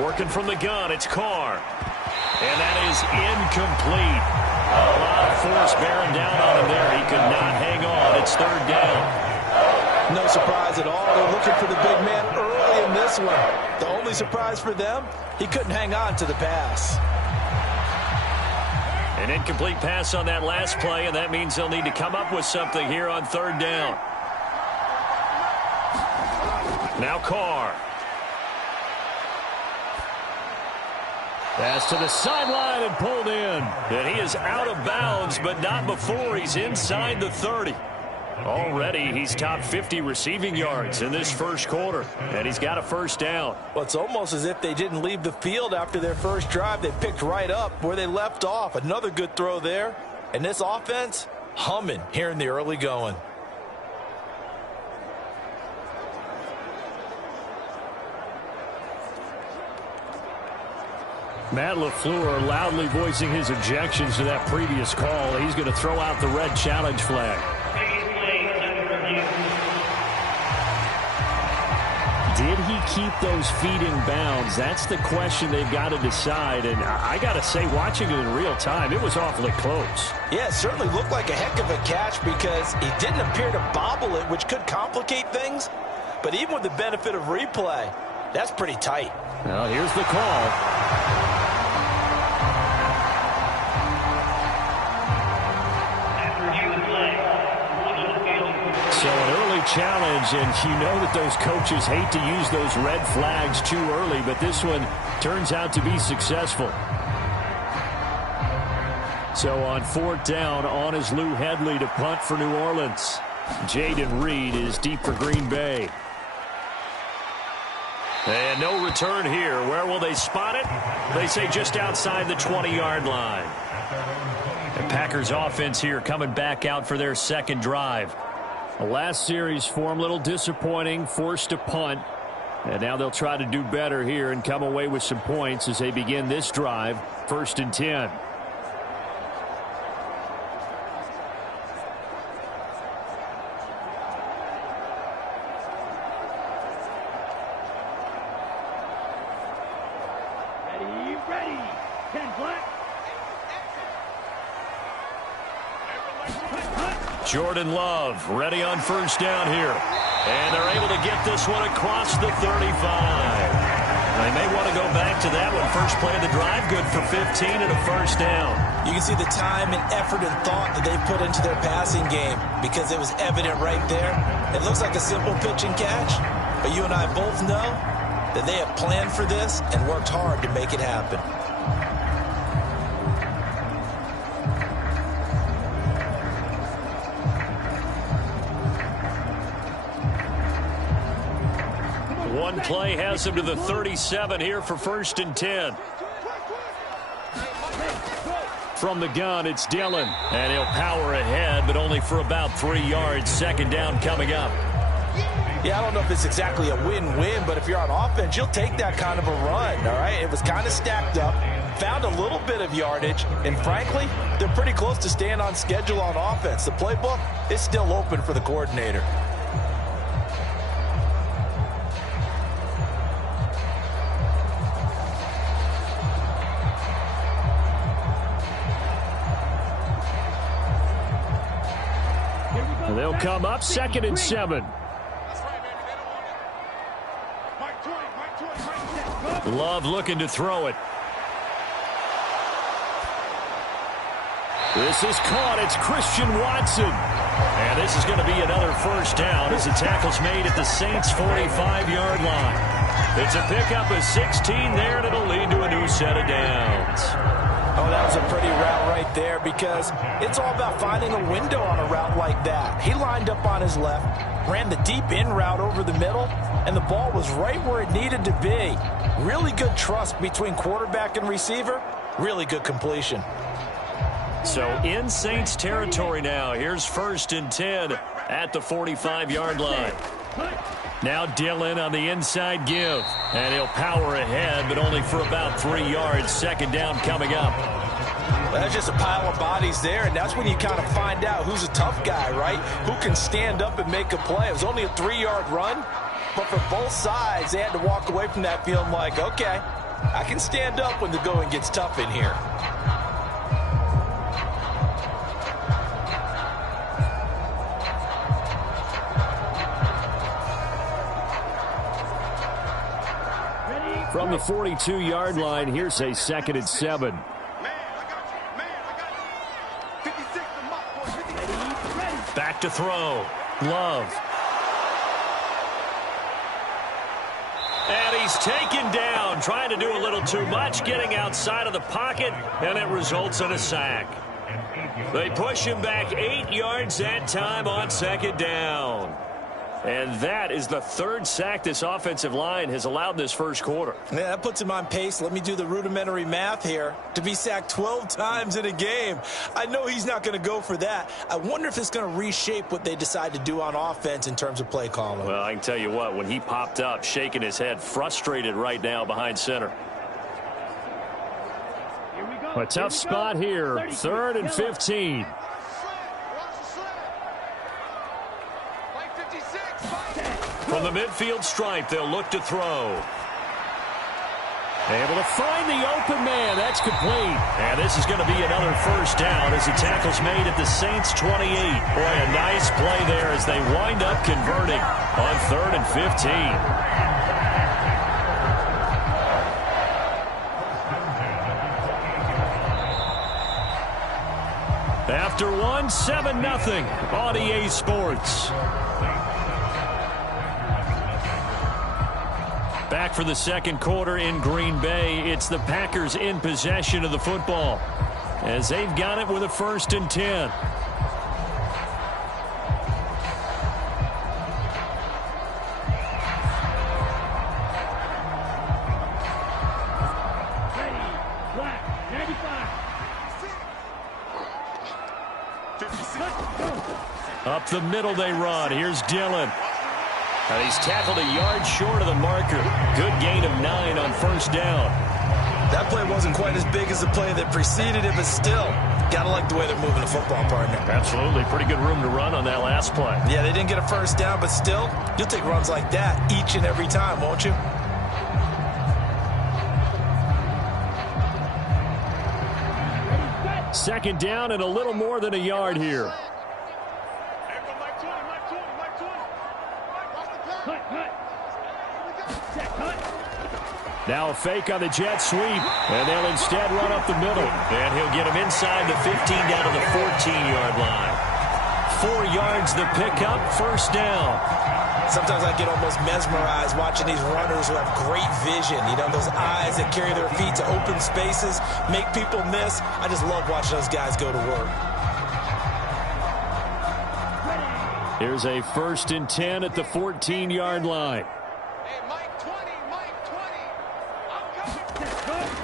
Working from the gun, it's Carr. And that is incomplete. A lot of force bearing down on him there. He could not hang on. It's 3rd down. No surprise at all. They're looking for the big man early in this one. The only surprise for them, he couldn't hang on to the pass. An incomplete pass on that last play, and that means they'll need to come up with something here on 3rd down. Now Carr. Pass to the sideline and pulled in. And he is out of bounds, but not before he's inside the 30. Already, he's top 50 receiving yards in this first quarter, and he's got a first down. Well, it's almost as if they didn't leave the field after their first drive. They picked right up where they left off. Another good throw there. And this offense, humming here in the early going. Matt LaFleur loudly voicing his objections to that previous call. He's going to throw out the red challenge flag. Did he keep those feet in bounds? That's the question they've got to decide. And I got to say, watching it in real time, it was awfully close. Yeah, it certainly looked like a heck of a catch because he didn't appear to bobble it, which could complicate things. But even with the benefit of replay, That's pretty tight. Well, here's the call. So an early challenge, and you know that those coaches hate to use those red flags too early, but this one turns out to be successful. So on 4th down, on is Lou Hedley to punt for New Orleans. Jaden Reed is deep for Green Bay. And no return here. Where will they spot it? They say just outside the 20-yard line. The Packers offense here coming back out for their second drive. The last series for them, a little disappointing, forced to punt. And now they'll try to do better here and come away with some points as they begin this drive, 1st and 10. Ready. 10 flat. Jordan Love ready on 1st down here. And they're able to get this one across the 35. They may want to go back to that one. First play of the drive, good for 15 and a 1st down. You can see the time and effort and thought that they put into their passing game because it was evident right there. It looks like a simple pitch and catch, but you and I both know that they have planned for this and worked hard to make it happen. One play has him to the 37 here for 1st and 10. From the gun, it's Dillon. And he'll power ahead, but only for about 3 yards. 2nd down coming up. Yeah, I don't know if it's exactly a win-win, but if you're on offense, you'll take that kind of a run, all right? It was kind of stacked up, found a little bit of yardage, and frankly, they're pretty close to staying on schedule on offense. The playbook is still open for the coordinator. They'll come up 2nd and 7. Love looking to throw it. This is caught. It's Christian Watson. And this is going to be another 1st down as the tackle's made at the Saints' 45-yard line. It's a pickup of 16 there, and it'll lead to a new set of downs. Oh, that was a pretty route right there because it's all about finding a window on a route like that. He lined up on his left, ran the deep in route over the middle, and the ball was right where it needed to be. Really good trust between quarterback and receiver. Really good completion. So in Saints territory now. Here's 1st and 10 at the 45-yard line. Now Dillon on the inside give. And he'll power ahead, but only for about 3 yards. 2nd down coming up. Well, that's just a pile of bodies there, and that's when you kind of find out who's a tough guy, right? Who can stand up and make a play. It was only a 3-yard run, but for both sides, they had to walk away from that feeling like, okay, I can stand up when the going gets tough in here. From the 42-yard line, here's a 2nd and 7. Back to throw. Love. And he's taken down, trying to do a little too much, getting outside of the pocket, and it results in a sack. They push him back 8 yards that time on 2nd down. And that is the 3rd sack this offensive line has allowed this 1st quarter. Yeah, that puts him on pace. Let me do the rudimentary math here. To be sacked 12 times in a game. I know he's not going to go for that. I wonder if it's going to reshape what they decide to do on offense in terms of play calling. Well, I can tell you what, when he popped up, shaking his head, frustrated right now behind center. A tough spot here. 3rd and 15. From the midfield stripe, they'll look to throw. Able to find the open man. That's complete. And this is going to be another 1st down as the tackle's made at the Saints' 28. Boy, a nice play there as they wind up converting on 3rd and 15. After one, 7-0 on EA Sports. Back for the second quarter in Green Bay. It's the Packers in possession of the football as they've got it with a 1st and 10. Up the middle they run. Here's Dillon. He's tackled a yard short of the marker. Good gain of 9 on 1st down. That play wasn't quite as big as the play that preceded it, but still, gotta like the way they're moving the football, partner. Absolutely. Pretty good room to run on that last play. Yeah, they didn't get a 1st down, but still, you'll take runs like that each and every time, won't you? Second down and a little more than a yard here. Now a fake on the jet sweep, and they'll instead run up the middle. And he'll get him inside the 15 down to the 14-yard line. 4 yards the pickup, 1st down. Sometimes I get almost mesmerized watching these runners who have great vision. You know, those eyes that carry their feet to open spaces, make people miss. I just love watching those guys go to work. Here's a 1st and 10 at the 14-yard line.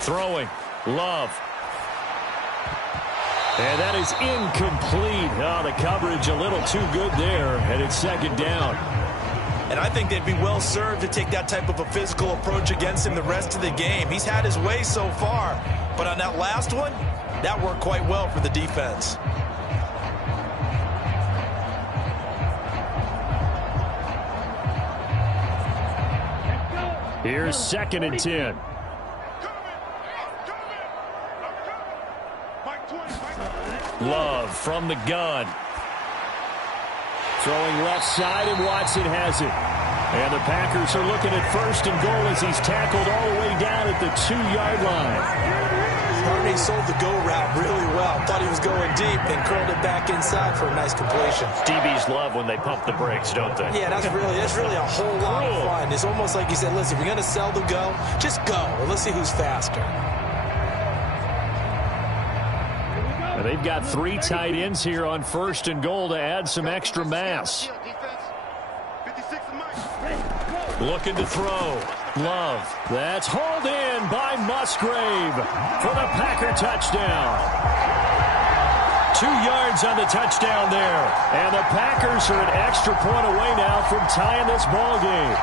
Throwing. Love. And that is incomplete. Oh, the coverage a little too good there, and it's 2nd down. And I think they'd be well served to take that type of a physical approach against him the rest of the game. He's had his way so far, but on that last one, that worked quite well for the defense. Here's 2nd and 10. Love from the gun. Throwing left side, and Watson has it. And the Packers are looking at 1st and goal as he's tackled all the way down at the 2-yard line. Harney sold the go route really well. Thought he was going deep, then curled it back inside for a nice completion. DBs love when they pump the brakes, don't they? Yeah, that's really a whole lot of fun. It's almost like you said, listen, if you're going to sell the go, just go. Well, let's see who's faster. And they've got 3 tight ends here on 1st and goal to add some extra mass. Looking to throw. Love. That's hauled in by Musgrave for the Packer touchdown. 2 yards on the touchdown there. And the Packers are an extra point away now from tying this ball game.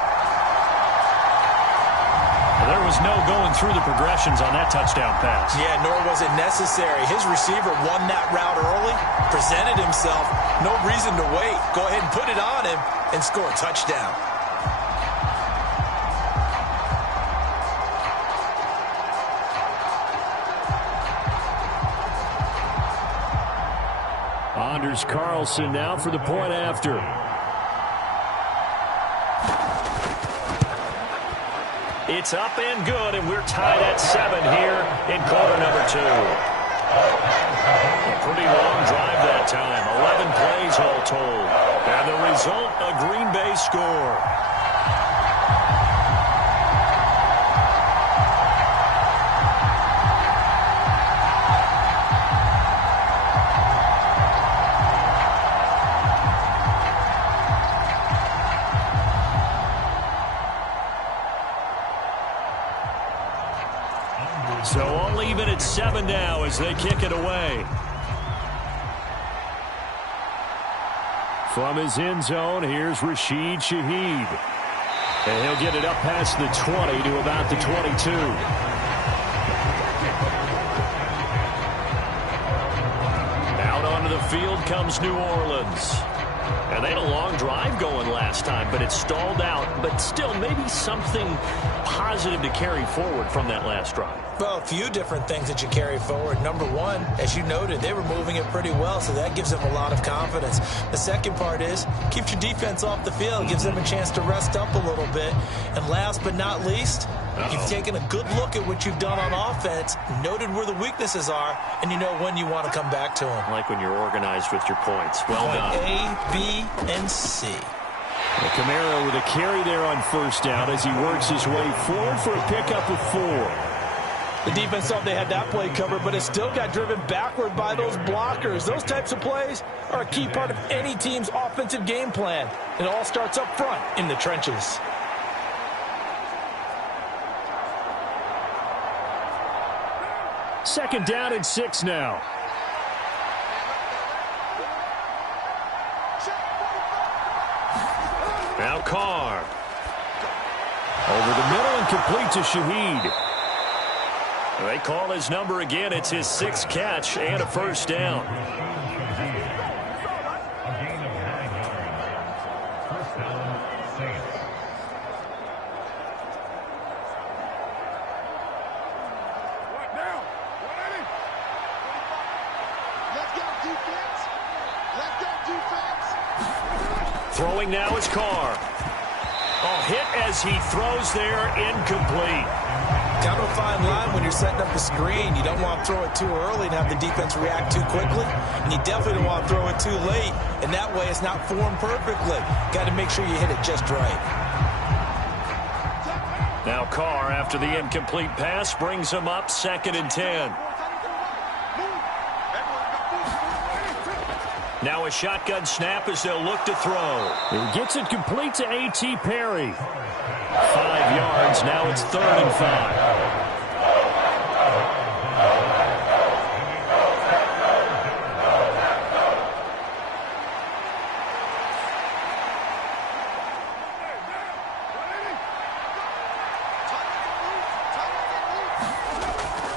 There was no going through the progressions on that touchdown pass. Yeah, nor was it necessary. His receiver won that route early, presented himself. No reason to wait. Go ahead and put it on him and score a touchdown. Anders Carlson now for the point after. It's up and good, and we're tied at 7 here in quarter number 2. A pretty long drive that time, 11 plays all told. And the result, a Green Bay score. So all even at 7 now as they kick it away. From his end zone, here's Rashid Shaheed. And he'll get it up past the 20 to about the 22. Out onto the field comes New Orleans. And they had a long drive going last time, but it stalled out. But still, maybe something positive to carry forward from that last drive. Well, a few different things that you carry forward. Number one, as you noted, they were moving it pretty well, so that gives them a lot of confidence. The second part is, keeps your defense off the field, gives them a chance to rest up a little bit. And last but not least, You've taken a good look at what you've done on offense, noted where the weaknesses are, and you know when you want to come back to them. Like when you're organized with your points. Well done. Point A, B, and C. Well, Kamara with a carry there on first down as he works his way forward for a pickup of 4. The defense thought they had that play covered, but it still got driven backward by those blockers. Those types of plays are a key part of any team's offensive game plan. It all starts up front in the trenches. Second down and 6 now. Now Carr. Over the middle and complete to Shaheed. They call his number again. It's his 6th catch and a first down. Throwing now is Carr. Oh, hit as he throws there, incomplete. Kind of a fine line when you're setting up a screen. You don't want to throw it too early and have the defense react too quickly. And you definitely don't want to throw it too late. And that way it's not formed perfectly. Got to make sure you hit it just right. Now Carr, after the incomplete pass, brings him up 2nd and 10. Now a shotgun snap as they'll look to throw. He gets it complete to A.T. Perry. 5 yards. Now it's 3rd and 5.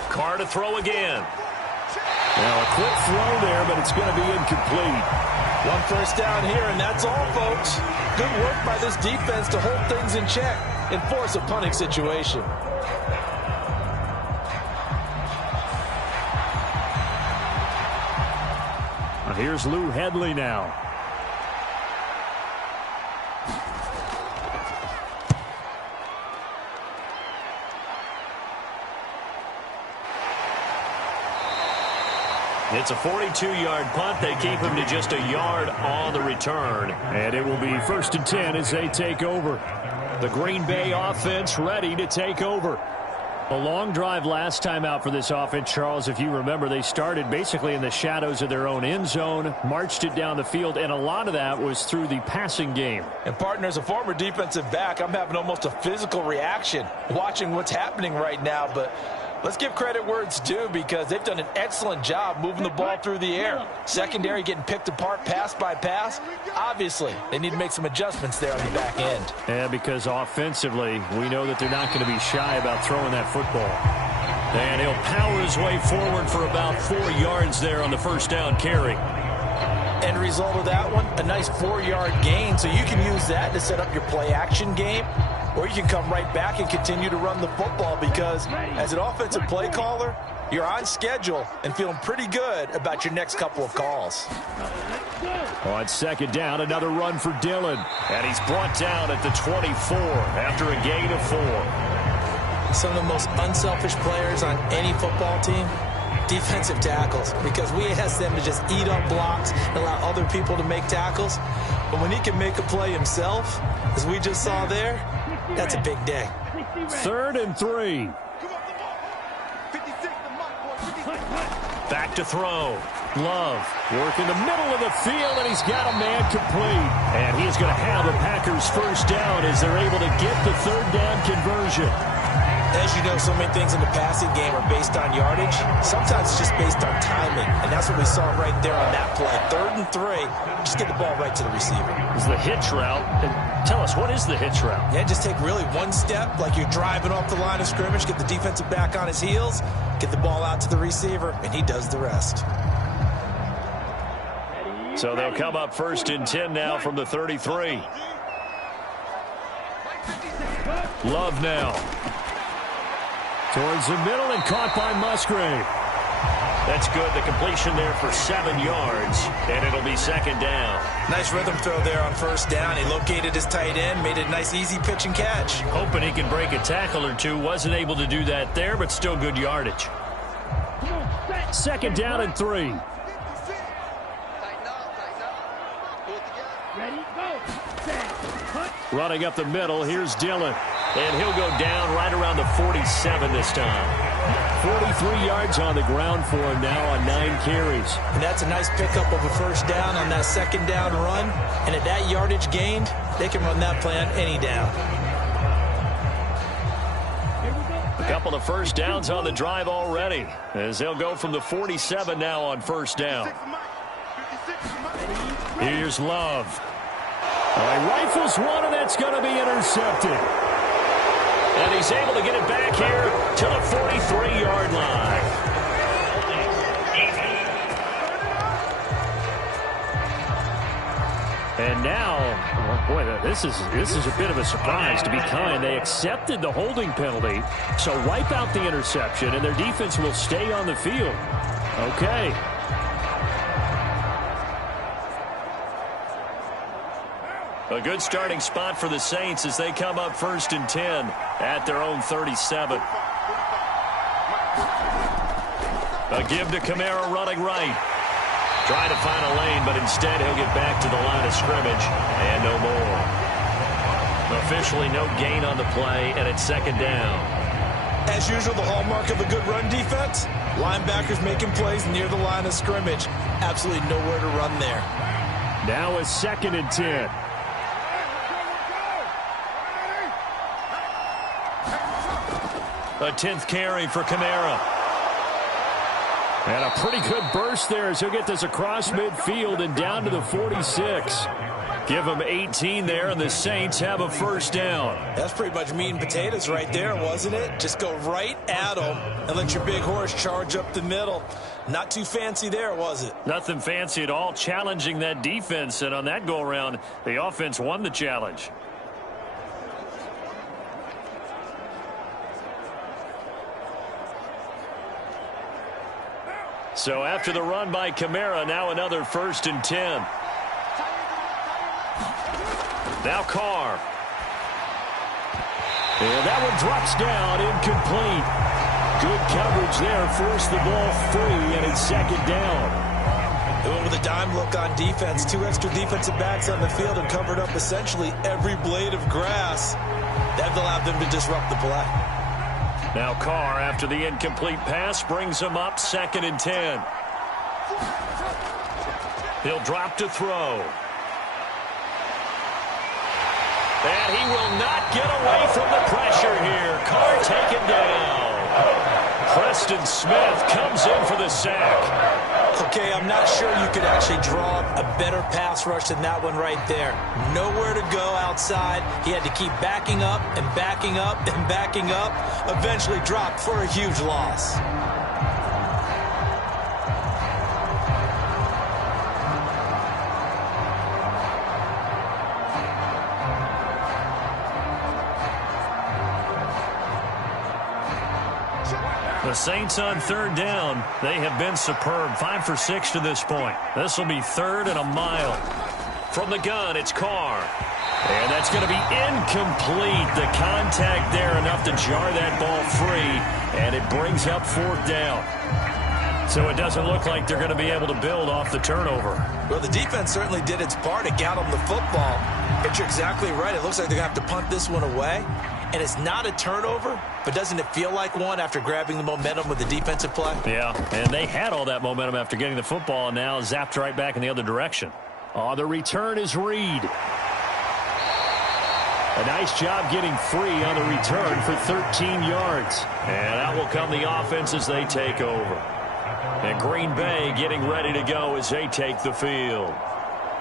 Carr to throw again. Now a quick throw there, but it's going to be incomplete. 1 first down here, and that's all, folks. Good work by this defense to hold things in check and force a punting situation. Here's Lou Hedley now. It's a 42-yard punt. They keep him to just a yard on the return. And it will be 1st and 10 as they take over. The Green Bay offense ready to take over. A long drive last time out for this offense, Charles. If you remember, they started basically in the shadows of their own end zone, marched it down the field, and a lot of that was through the passing game. And, partner, as a former defensive back, I'm having almost a physical reaction watching what's happening right now, but let's give credit where it's due because they've done an excellent job moving the ball through the air. Secondary getting picked apart pass by pass. Obviously, they need to make some adjustments there on the back end. Yeah, because offensively, we know that they're not going to be shy about throwing that football. And he'll power his way forward for about 4 yards there on the first down carry. End result of that one, a nice 4-yard gain, so you can use that to set up your play-action game. Or you can come right back and continue to run the football because as an offensive play caller, you're on schedule and feeling pretty good about your next couple of calls. On 2nd down, another run for Dillon. And he's brought down at the 24 after a gain of 4. Some of the most unselfish players on any football team, defensive tackles, because we ask them to just eat up blocks and allow other people to make tackles. But when he can make a play himself, as we just saw there, that's a big day. 3rd and 3. Back to throw. Love work in the middle of the field, and he's got a man complete. And he's going to have the Packers first down as they're able to get the 3rd down conversion. As you know, so many things in the passing game are based on yardage. Sometimes it's just based on timing, and that's what we saw right there on that play. 3rd and 3, just get the ball right to the receiver. It's the hitch route. And tell us, what is the hitch route? Yeah, just take really one step, like you're driving off the line of scrimmage, get the defensive back on his heels, get the ball out to the receiver, and he does the rest. So they'll come up 1st and 10 now from the 33. Love now. Towards the middle and caught by Musgrave. That's good. The completion there for 7 yards, and it'll be second down. Nice rhythm throw there on first down. He located his tight end, made it a nice, easy pitch and catch. Hoping he can break a tackle or two. Wasn't able to do that there, but still good yardage. Second down and 3. Tighten up, pull it together. Ready, go. Set. Running up the middle, here's Dillon. And he'll go down right around the 47 this time. 43 yards on the ground for him now on 9 carries. And that's a nice pickup of a first down on that second down run. And at that yardage gained, they can run that play on any down. A couple of first downs on the drive already, as they'll go from the 47 now on first down. Here's Love. He rifles one, and that's going to be intercepted. And he's able to get it back here to the 43-yard line. And now, oh boy, this is a bit of a surprise, to be kind. They accepted the holding penalty, so wipe out the interception, and their defense will stay on the field. Okay. A good starting spot for the Saints as they come up 1st and 10 at their own 37. A give to Kamara running right. Trying to find a lane, but instead he'll get back to the line of scrimmage and no more. Officially no gain on the play, and it's second down. As usual, the hallmark of a good run defense, linebackers making plays near the line of scrimmage. Absolutely nowhere to run there. Now it's 2nd and 10. A 10th carry for Kamara. And a pretty good burst there as he'll get this across midfield and down to the 46. Give him 18 there, and the Saints have a first down. That's pretty much meat and potatoes right there, wasn't it? Just go right at them and let your big horse charge up the middle. Not too fancy there, was it? Nothing fancy at all, challenging that defense, and on that go-around, the offense won the challenge. So after the run by Kamara, now another 1st and 10. Now Carr. And that one drops down, incomplete. Good coverage there, forced the ball free, and it's second down. They went with a dime look on defense. 2 extra defensive backs on the field and covered up essentially every blade of grass. That allowed them to disrupt the play. Now Carr, after the incomplete pass, brings him up 2nd and 10. He'll drop to throw. And he will not get away from the pressure here. Carr taken down. Preston Smith comes in for the sack. Okay, I'm not sure you could actually draw a better pass rush than that one right there. Nowhere to go outside. He had to keep backing up and backing up and backing up. Eventually dropped for a huge loss. The Saints on 3rd down. They have been superb. 5 for 6 to this point. This will be 3rd and a mile. From the gun, it's Carr. And that's going to be incomplete. The contact there enough to jar that ball free. And it brings up 4th down. So it doesn't look like they're going to be able to build off the turnover. Well, the defense certainly did its part. It got them the football. But you're exactly right. It looks like they're going to have to punt this one away. And it's not a turnover, but doesn't it feel like one after grabbing the momentum with the defensive play? Yeah, and they had all that momentum after getting the football and now zapped right back in the other direction. On the return is Reed. A nice job getting free on the return for 13 yards. And out will come the offense as they take over. And Green Bay getting ready to go as they take the field.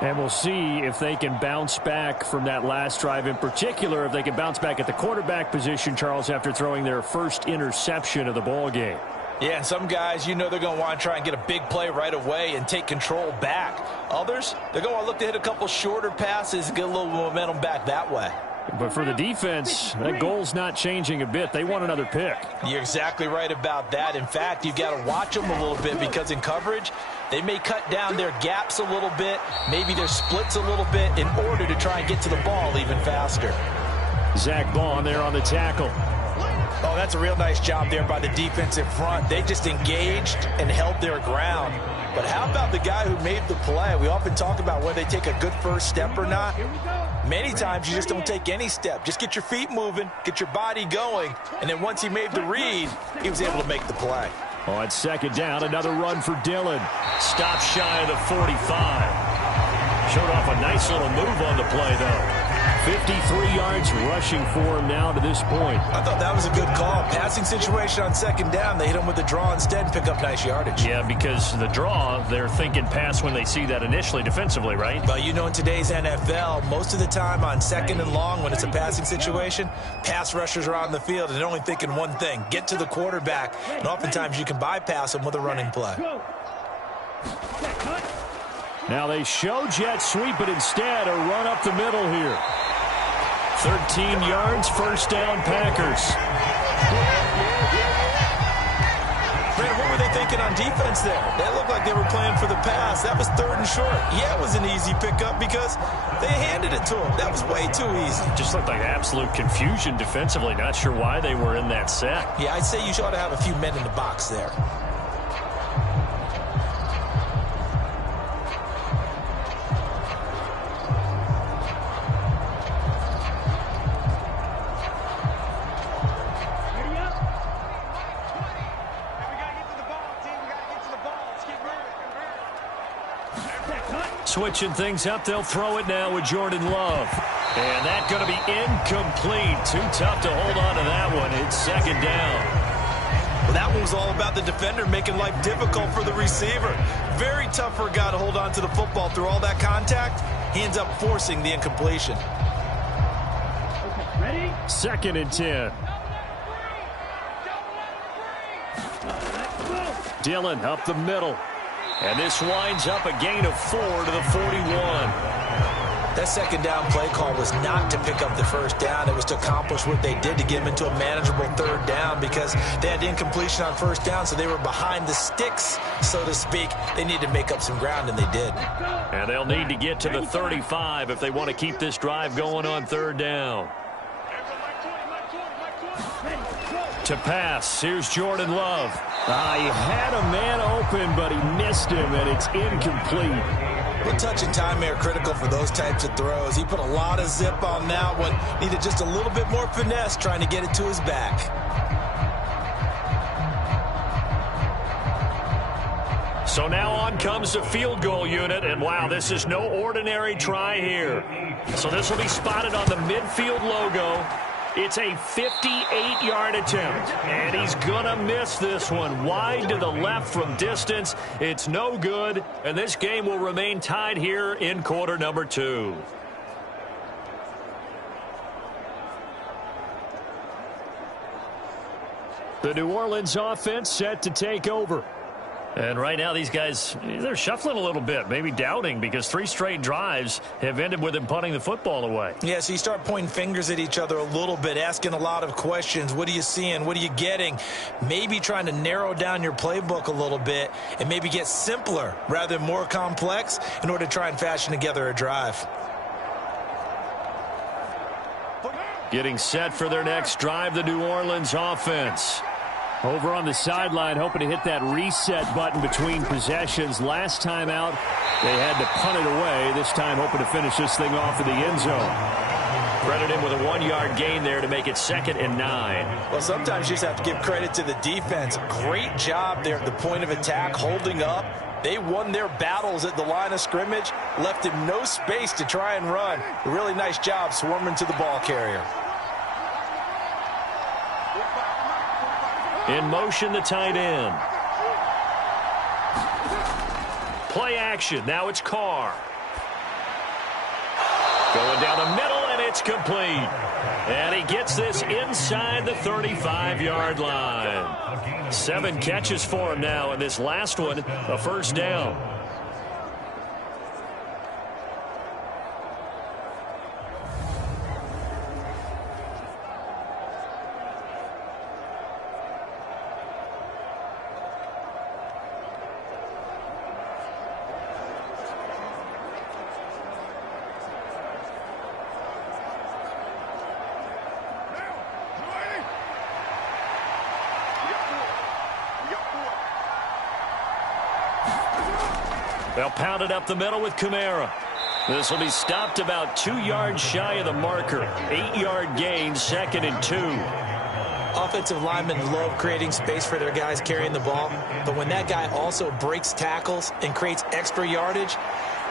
And we'll see if they can bounce back from that last drive, in particular, if they can bounce back at the quarterback position, Charles, after throwing their first interception of the ball game. Yeah, and some guys, you know they're going to want to try and get a big play right away and take control back. Others, they're going to look to hit a couple shorter passes and get a little momentum back that way. But for the defense, that goal's not changing a bit. They want another pick. You're exactly right about that. In fact, you've got to watch them a little bit because in coverage, they may cut down their gaps a little bit, maybe their splits a little bit in order to try and get to the ball even faster. Zach Bond there on the tackle. Oh, that's a real nice job there by the defensive front. They just engaged and held their ground. But how about the guy who made the play? We often talk about whether they take a good first step or not. Many times you just don't take any step. Just get your feet moving, get your body going, and then once he made the read, he was able to make the play. Oh, it's second down, another run for Dillon. Stop shy of the 45. Showed off a nice little move on the play, though. 53 yards rushing for him now to this point. I thought that was a good call. Passing situation on second down. They hit him with the draw instead and pick up nice yardage. Yeah, because the draw, they're thinking pass when they see that initially defensively, right? But you know, in today's NFL, most of the time on second and long when it's a passing situation, pass rushers are on the field and they're only thinking one thing, get to the quarterback. And oftentimes you can bypass them with a running play. Now they show jet sweep, but instead a run up the middle here. 13 yards, first down, Packers. Brandon, what were they thinking on defense there? They looked like they were playing for the pass. That was third and short. Yeah, it was an easy pickup because they handed it to him. That was way too easy. Just looked like absolute confusion defensively. Not sure why they were in that set. Yeah, I'd say you ought to have a few men in the box there. Switching things up, they'll throw it now with Jordan Love. And that's going to be incomplete. Too tough to hold on to that one. It's second down. Well, that one was all about the defender making life difficult for the receiver. Very tough for a guy to hold on to the football through all that contact. He ends up forcing the incompletion. Ready? Second and 10. Dillon up the middle. And this winds up a gain of 4 to the 41. That second down play call was not to pick up the first down. It was to accomplish what they did to get them into a manageable third down because they had incompletion on first down, so they were behind the sticks, so to speak. They needed to make up some ground, and they did. And they'll need to get to the 35 if they want to keep this drive going on third down. To pass, here's Jordan Love. He had a man open, but he missed him, and it's incomplete. Well, touch and time are critical for those types of throws. He put a lot of zip on that one. Needed just a little bit more finesse trying to get it to his back. So now on comes the field goal unit, and wow, this is no ordinary try here. So this will be spotted on the midfield logo. It's a 58-yard attempt, and he's going to miss this one. Wide to the left from distance. It's no good, and this game will remain tied here in quarter number 2. The New Orleans offense set to take over. And right now these guys, they're shuffling a little bit, maybe doubting, because 3 straight drives have ended with them punting the football away. Yeah, so you start pointing fingers at each other a little bit, asking a lot of questions. What are you seeing? What are you getting? Maybe trying to narrow down your playbook a little bit and maybe get simpler rather than more complex in order to try and fashion together a drive. Getting set for their next drive, the New Orleans offense. Over on the sideline, hoping to hit that reset button between possessions. Last time out, they had to punt it away. This time, hoping to finish this thing off in the end zone. Credit him with a 1-yard gain there to make it 2nd and 9. Well, sometimes you just have to give credit to the defense. Great job there at the point of attack, holding up. They won their battles at the line of scrimmage, left him no space to try and run. A really nice job swarming to the ball carrier. In motion, the tight end. Play action. Now it's Carr. Going down the middle, and it's complete. And he gets this inside the 35-yard line. 7 catches for him now, and this last one, a first down. They'll pound it up the middle with Kamara. This will be stopped about 2 yards shy of the marker. 8-yard gain, 2nd and 2. Offensive linemen love creating space for their guys carrying the ball, but when that guy also breaks tackles and creates extra yardage,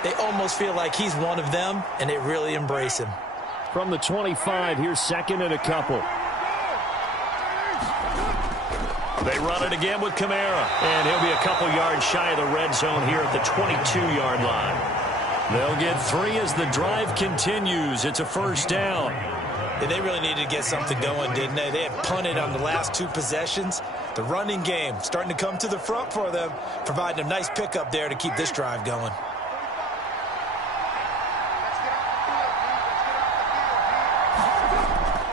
they almost feel like he's one of them, and they really embrace him. From the 25, here's 2nd and a couple. They run it again with Kamara, and he'll be a couple yards shy of the red zone here at the 22-yard line. They'll get 3 as the drive continues. It's a first down. Yeah, they really needed to get something going, didn't they? They had punted on the last 2 possessions. The running game starting to come to the front for them, providing a nice pickup there to keep this drive going.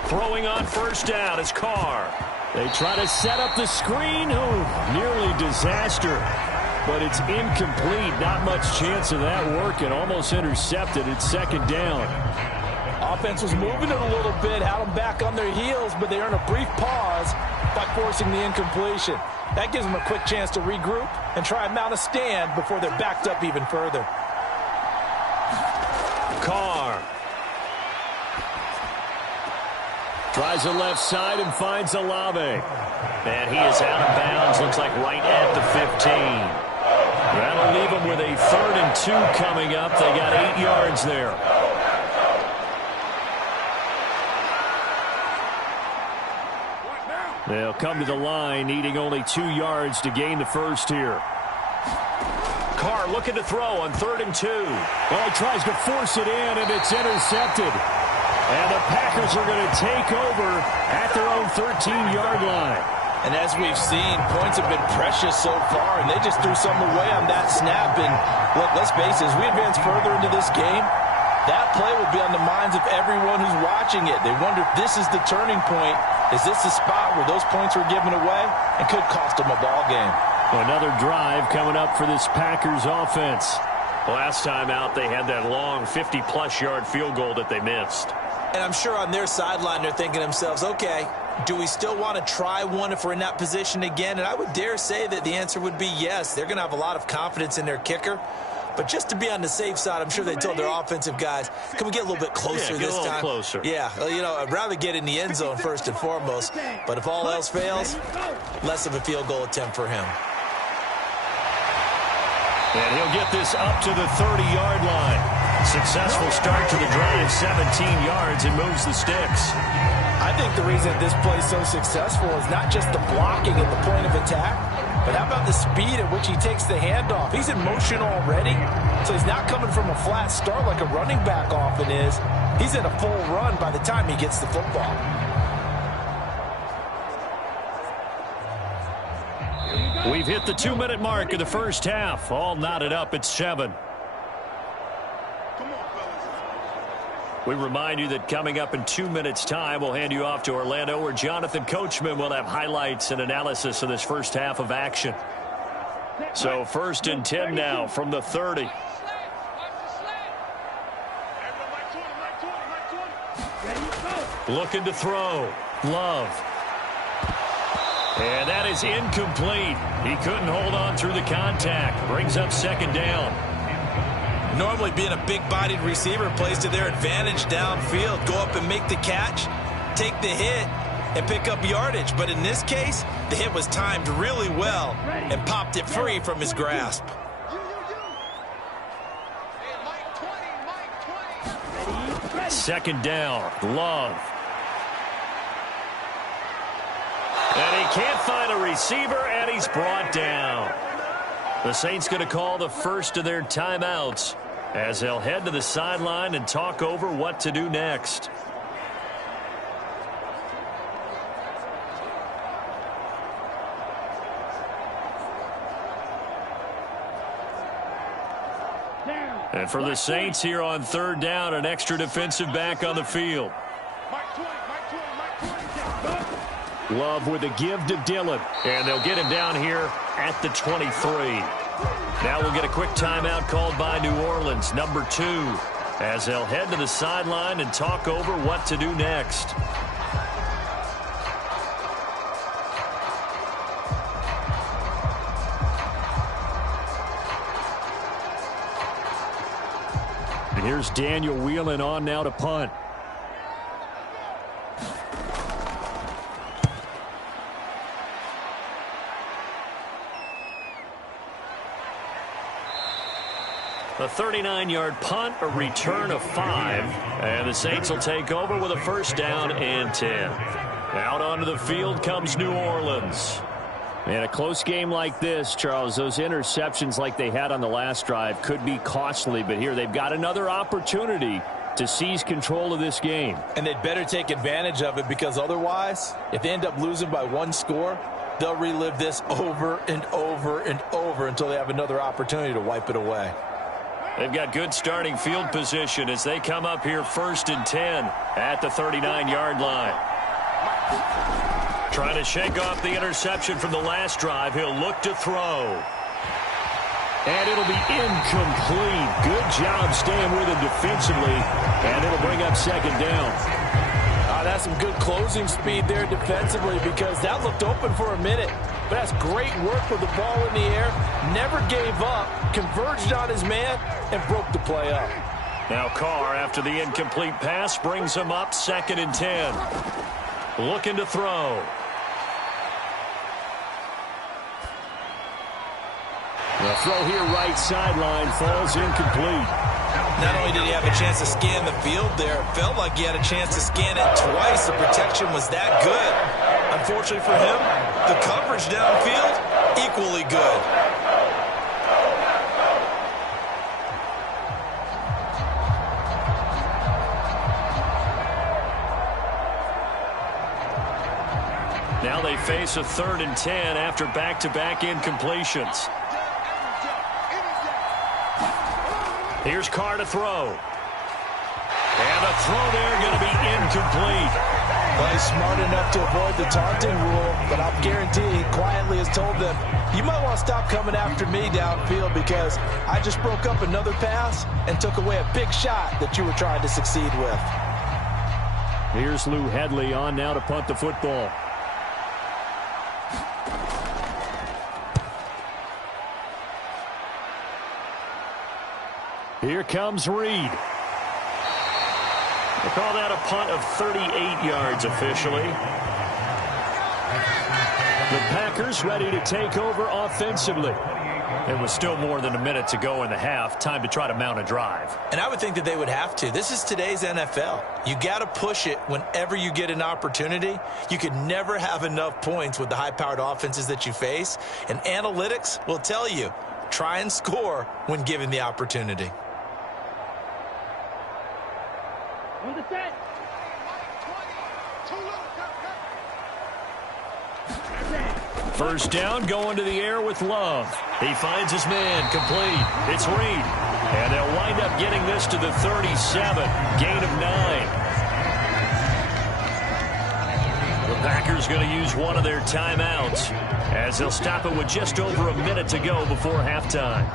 Throwing on first down is Carr. They try to set up the screen. Oh, nearly disaster. But it's incomplete. Not much chance of that working. Almost intercepted. It's 2nd down. Offense was moving it a little bit, had them back on their heels, but they earn a brief pause by forcing the incompletion. That gives them a quick chance to regroup and try and mount a stand before they're backed up even further. Carr. Tries the left side and finds Olave. And he is out of bounds. Looks like right at the 15. That'll leave them with a 3rd and 2 coming up. They got 8 yards there. They'll come to the line, needing only 2 yards to gain the first here. Carr looking to throw on 3rd and 2. Oh, he tries to force it in, and it's intercepted. And the Packers are going to take over at their own 13-yard line. And as we've seen, points have been precious so far, and they just threw some away on that snap. And look, let's face it, as we advance further into this game, that play will be on the minds of everyone who's watching it. They wonder if this is the turning point. Is this the spot where those points were given away and could cost them a ball game? Another drive coming up for this Packers offense. Last time out, they had that long 50-plus yard field goal that they missed. And I'm sure on their sideline they're thinking to themselves, okay, do we still want to try one if we're in that position again? And I would dare say that the answer would be yes. They're going to have a lot of confidence in their kicker. But just to be on the safe side, I'm sure they told their offensive guys, can we get a little bit closer this time? Closer. Yeah, you know, I'd rather get in the end zone first and foremost. But if all else fails, less of a field goal attempt for him. And he'll get this up to the 30-yard line. Successful start to the drive, 17 yards, and moves the sticks. I think the reason this play is so successful is not just the blocking at the point of attack, but how about the speed at which he takes the handoff? He's in motion already, so he's not coming from a flat start like a running back often is. He's in a full run by the time he gets the football. We've hit the 2-minute mark of the first half. All knotted up at 7. We remind you that coming up in 2 minutes' time, we'll hand you off to Orlando, where Jonathan Coachman will have highlights and analysis of this first half of action. So 1st and 10 now from the 30. Looking to throw. Love. And that is incomplete. He couldn't hold on through the contact. Brings up 2nd down. Normally being a big-bodied receiver plays to their advantage downfield. Go up and make the catch, take the hit, and pick up yardage. But in this case, the hit was timed really well and popped it free from his grasp. Second down. Love. And he can't find a receiver, and he's brought down. The Saints going to call the first of their timeouts as they'll head to the sideline and talk over what to do next. And for the Saints here on 3rd down, an extra defensive back on the field. Love with a give to Dillon. And they'll get him down here at the 23. Now we'll get a quick timeout called by New Orleans, number 2, as they'll head to the sideline and talk over what to do next. here's Daniel Whelan on now to punt. A 39-yard punt, a return of 5. And the Saints will take over with a first down and 10. Out onto the field comes New Orleans. In a close game like this, Charles, those interceptions like they had on the last drive could be costly. But here they've got another opportunity to seize control of this game. And they'd better take advantage of it, because otherwise, if they end up losing by 1 score, they'll relive this over and over and over until they have another opportunity to wipe it away. They've got good starting field position as they come up here first and 10 at the 39-yard line. Trying to shake off the interception from the last drive. He'll look to throw. And it'll be incomplete. Good job staying with him defensively. And it'll bring up second down. That's some good closing speed there defensively, because that looked open for a minute. But that's great work with the ball in the air. Never gave up. Converged on his man and broke the play up. Now Carr, after the incomplete pass, brings him up second and 10. Looking to throw. The throw here right sideline falls incomplete. Not only did he have a chance to scan the field there, it felt like he had a chance to scan it twice. The protection was that good. Unfortunately for him, the coverage downfield, equally good. Now they face a 3rd and 10 after back-to-back incompletions. Here's Carr to throw. And the throw there going to be incomplete. Well, he's smart enough to avoid the taunting rule, but I'm guaranteeing he quietly has told them, you might want to stop coming after me downfield, because I just broke up another pass and took away a big shot that you were trying to succeed with. Here's Lou Headley on now to punt the football. Here comes Reed. They call that a punt of 38 yards officially. The Packers ready to take over offensively. There was still more than a minute to go in the half. Time to try to mount a drive. And I would think that they would have to. This is today's NFL. You got to push it whenever you get an opportunity. You can never have enough points with the high-powered offenses that you face. And analytics will tell you, try and score when given the opportunity. On the set. First down, going to the air with Love. He finds his man, complete. It's Reed. And they'll wind up getting this to the 37. Gain of 9. The Packers going to use one of their timeouts as they'll stop it with just over a minute to go before halftime.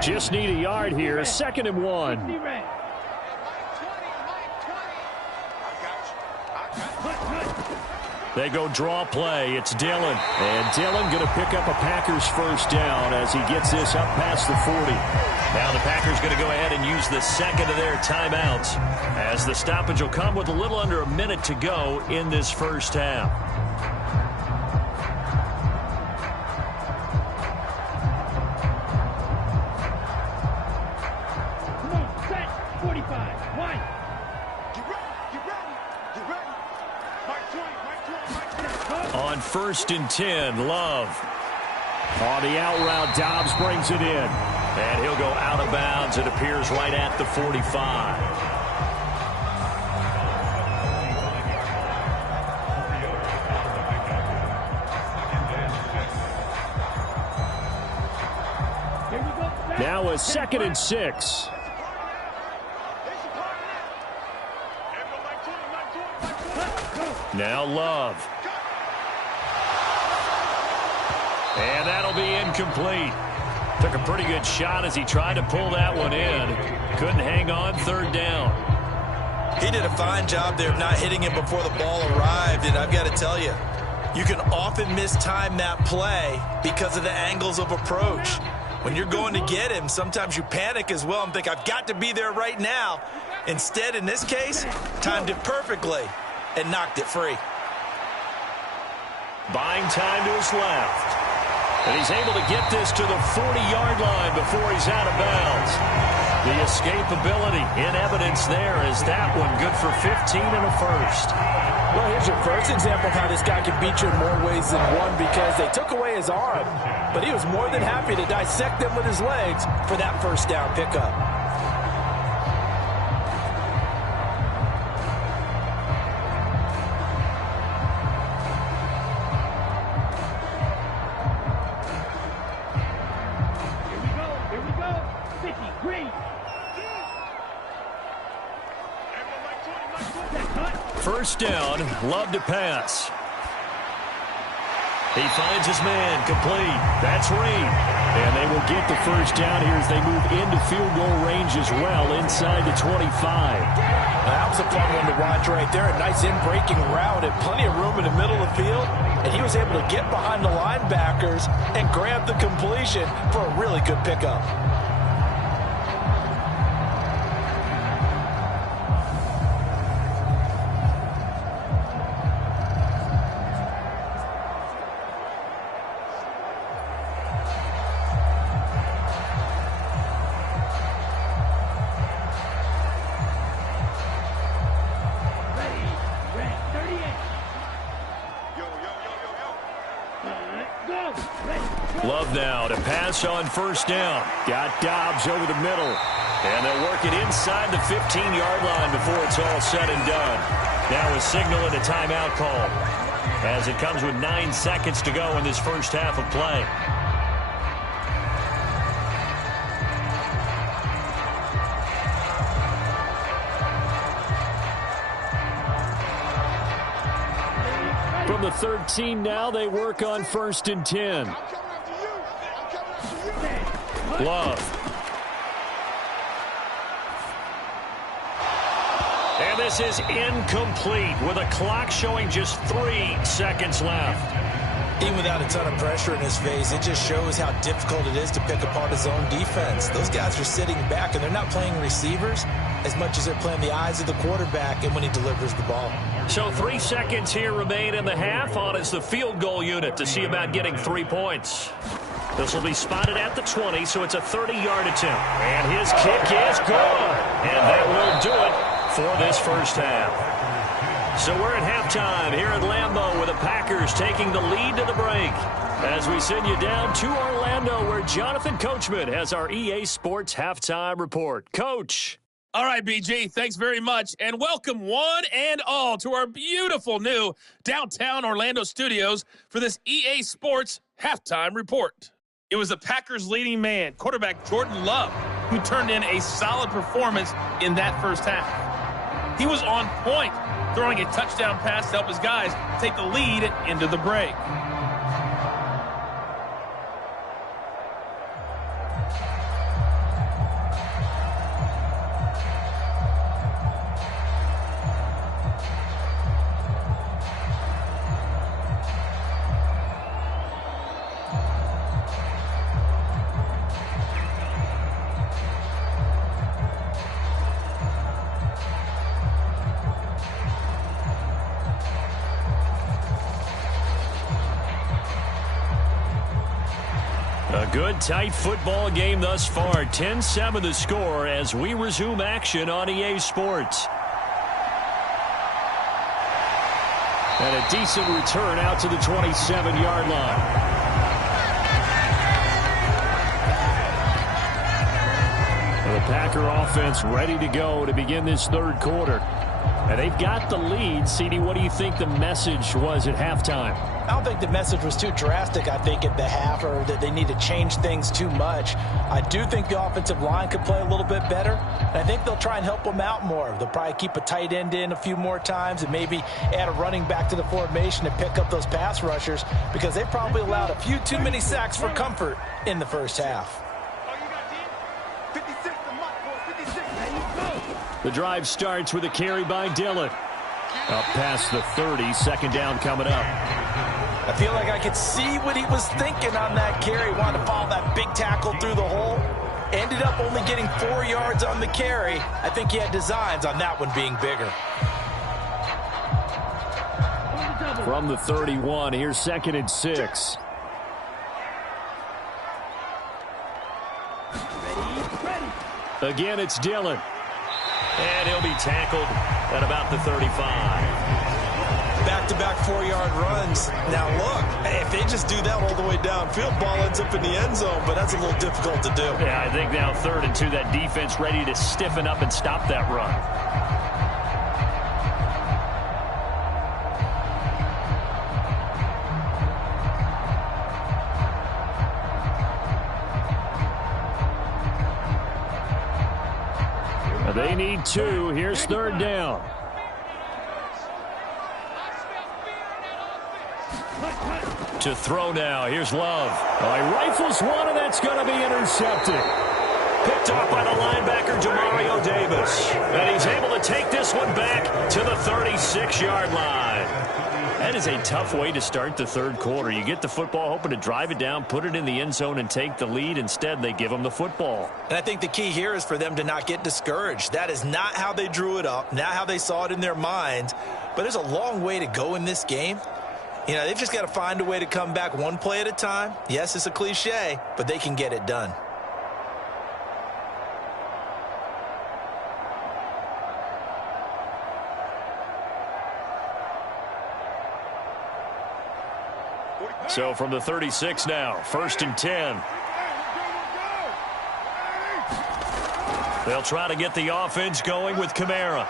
Just need a yard here. 2nd and 1. They go draw play. It's Dillon. And Dillon going to pick up a Packers first down as he gets this up past the 40. Now the Packers going to go ahead and use the second of their timeouts as the stoppage will come with a little under a minute to go in this first half. On 1st and 10, Love. On the out route, Dobbs brings it in. And he'll go out of bounds. It appears right at the 45. Now a 2nd and 6. Now Love. And that'll be incomplete. Took a pretty good shot as he tried to pull that one in. Couldn't hang on, third down. He did a fine job there of not hitting him before the ball arrived, and I've got to tell you, you can often mistime that play because of the angles of approach. When you're going to get him, sometimes you panic as well and think, I've got to be there right now. Instead, in this case, timed it perfectly and knocked it free. Buying time to his left. And he's able to get this to the 40-yard line before he's out of bounds. The escapability in evidence there is that one good for 15 and a first. Well, here's your first example of how this guy can beat you in more ways than one, because they took away his arm, but he was more than happy to dissect them with his legs for that first down pickup. Here we go. 50, green. First down, Love to pass. He finds his man, complete. That's Reed. And they will get the first down here as they move into field goal range as well, inside the 25. That was a fun one to watch right there. A nice in-breaking route and plenty of room in the middle of the field. And he was able to get behind the linebackers and grab the completion for a really good pickup. Love now to pass on first down. Got Dobbs over the middle. And they'll work it inside the 15-yard line before it's all said and done. Now a signal and a timeout call, as it comes with 9 seconds to go in this first half of play. From the 13 now, they work on 1st and 10. Love. And this is incomplete with a clock showing just 3 seconds left. Even without a ton of pressure in his face, it just shows how difficult it is to pick apart his own defense. Those guys are sitting back, and they're not playing receivers as much as they're playing the eyes of the quarterback and when he delivers the ball. So 3 seconds here remain in the half. On is the field goal unit to see about getting 3 points. This will be spotted at the 20, so it's a 30-yard attempt. And his kick is good. And that will do it for this first half. So we're at halftime here at Lambeau with the Packers taking the lead to the break. As we send you down to Orlando, where Jonathan Coachman has our EA Sports Halftime Report. Coach. All right, BG, thanks very much, and welcome one and all to our beautiful new downtown Orlando studios for this EA Sports Halftime Report. It was the Packers' leading man, quarterback Jordan Love, who turned in a solid performance in that first half. He was on point, throwing a touchdown pass to help his guys take the lead into the break. A good, tight football game thus far. 10-7 the score as we resume action on EA Sports. And a decent return out to the 27-yard line. The Packer offense ready to go to begin this third quarter. And they've got the lead. CD, what do you think the message was at halftime? I don't think the message was too drastic, I think, at the half, or that they need to change things too much. I do think the offensive line could play a little bit better, and I think they'll try and help them out more. They'll probably keep a tight end in a few more times and maybe add a running back to the formation and pick up those pass rushers, because they probably allowed a few too many sacks for comfort in the first half. The drive starts with a carry by Dillon. Up past the 30, second down coming up. I feel like I could see what he was thinking on that carry. Wanted to follow that big tackle through the hole. Ended up only getting 4 yards on the carry. I think he had designs on that one being bigger. From the 31, here's 2nd and 6. Again, it's Dillon. And he'll be tackled at about the 35. Back-to-back 4-yard runs. Now, look, if they just do that all the way downfield, ball ends up in the end zone, but that's a little difficult to do. Yeah, I think now 3rd and 2, that defense ready to stiffen up and stop that run. They need 2. Here's 3rd down. To throw now. Here's Love. He rifles one, and that's going to be intercepted. Picked off by the linebacker, Demario Davis. And he's able to take this one back to the 36-yard line. That is a tough way to start the 3rd quarter. You get the football, hoping to drive it down, put it in the end zone, and take the lead. Instead, they give them the football. And I think the key here is for them to not get discouraged. That is not how they drew it up, not how they saw it in their minds. But there's a long way to go in this game. You know, they've just got to find a way to come back one play at a time. Yes, it's a cliche, but they can get it done. So from the 36 now, 1st and 10. They'll try to get the offense going with Kamara.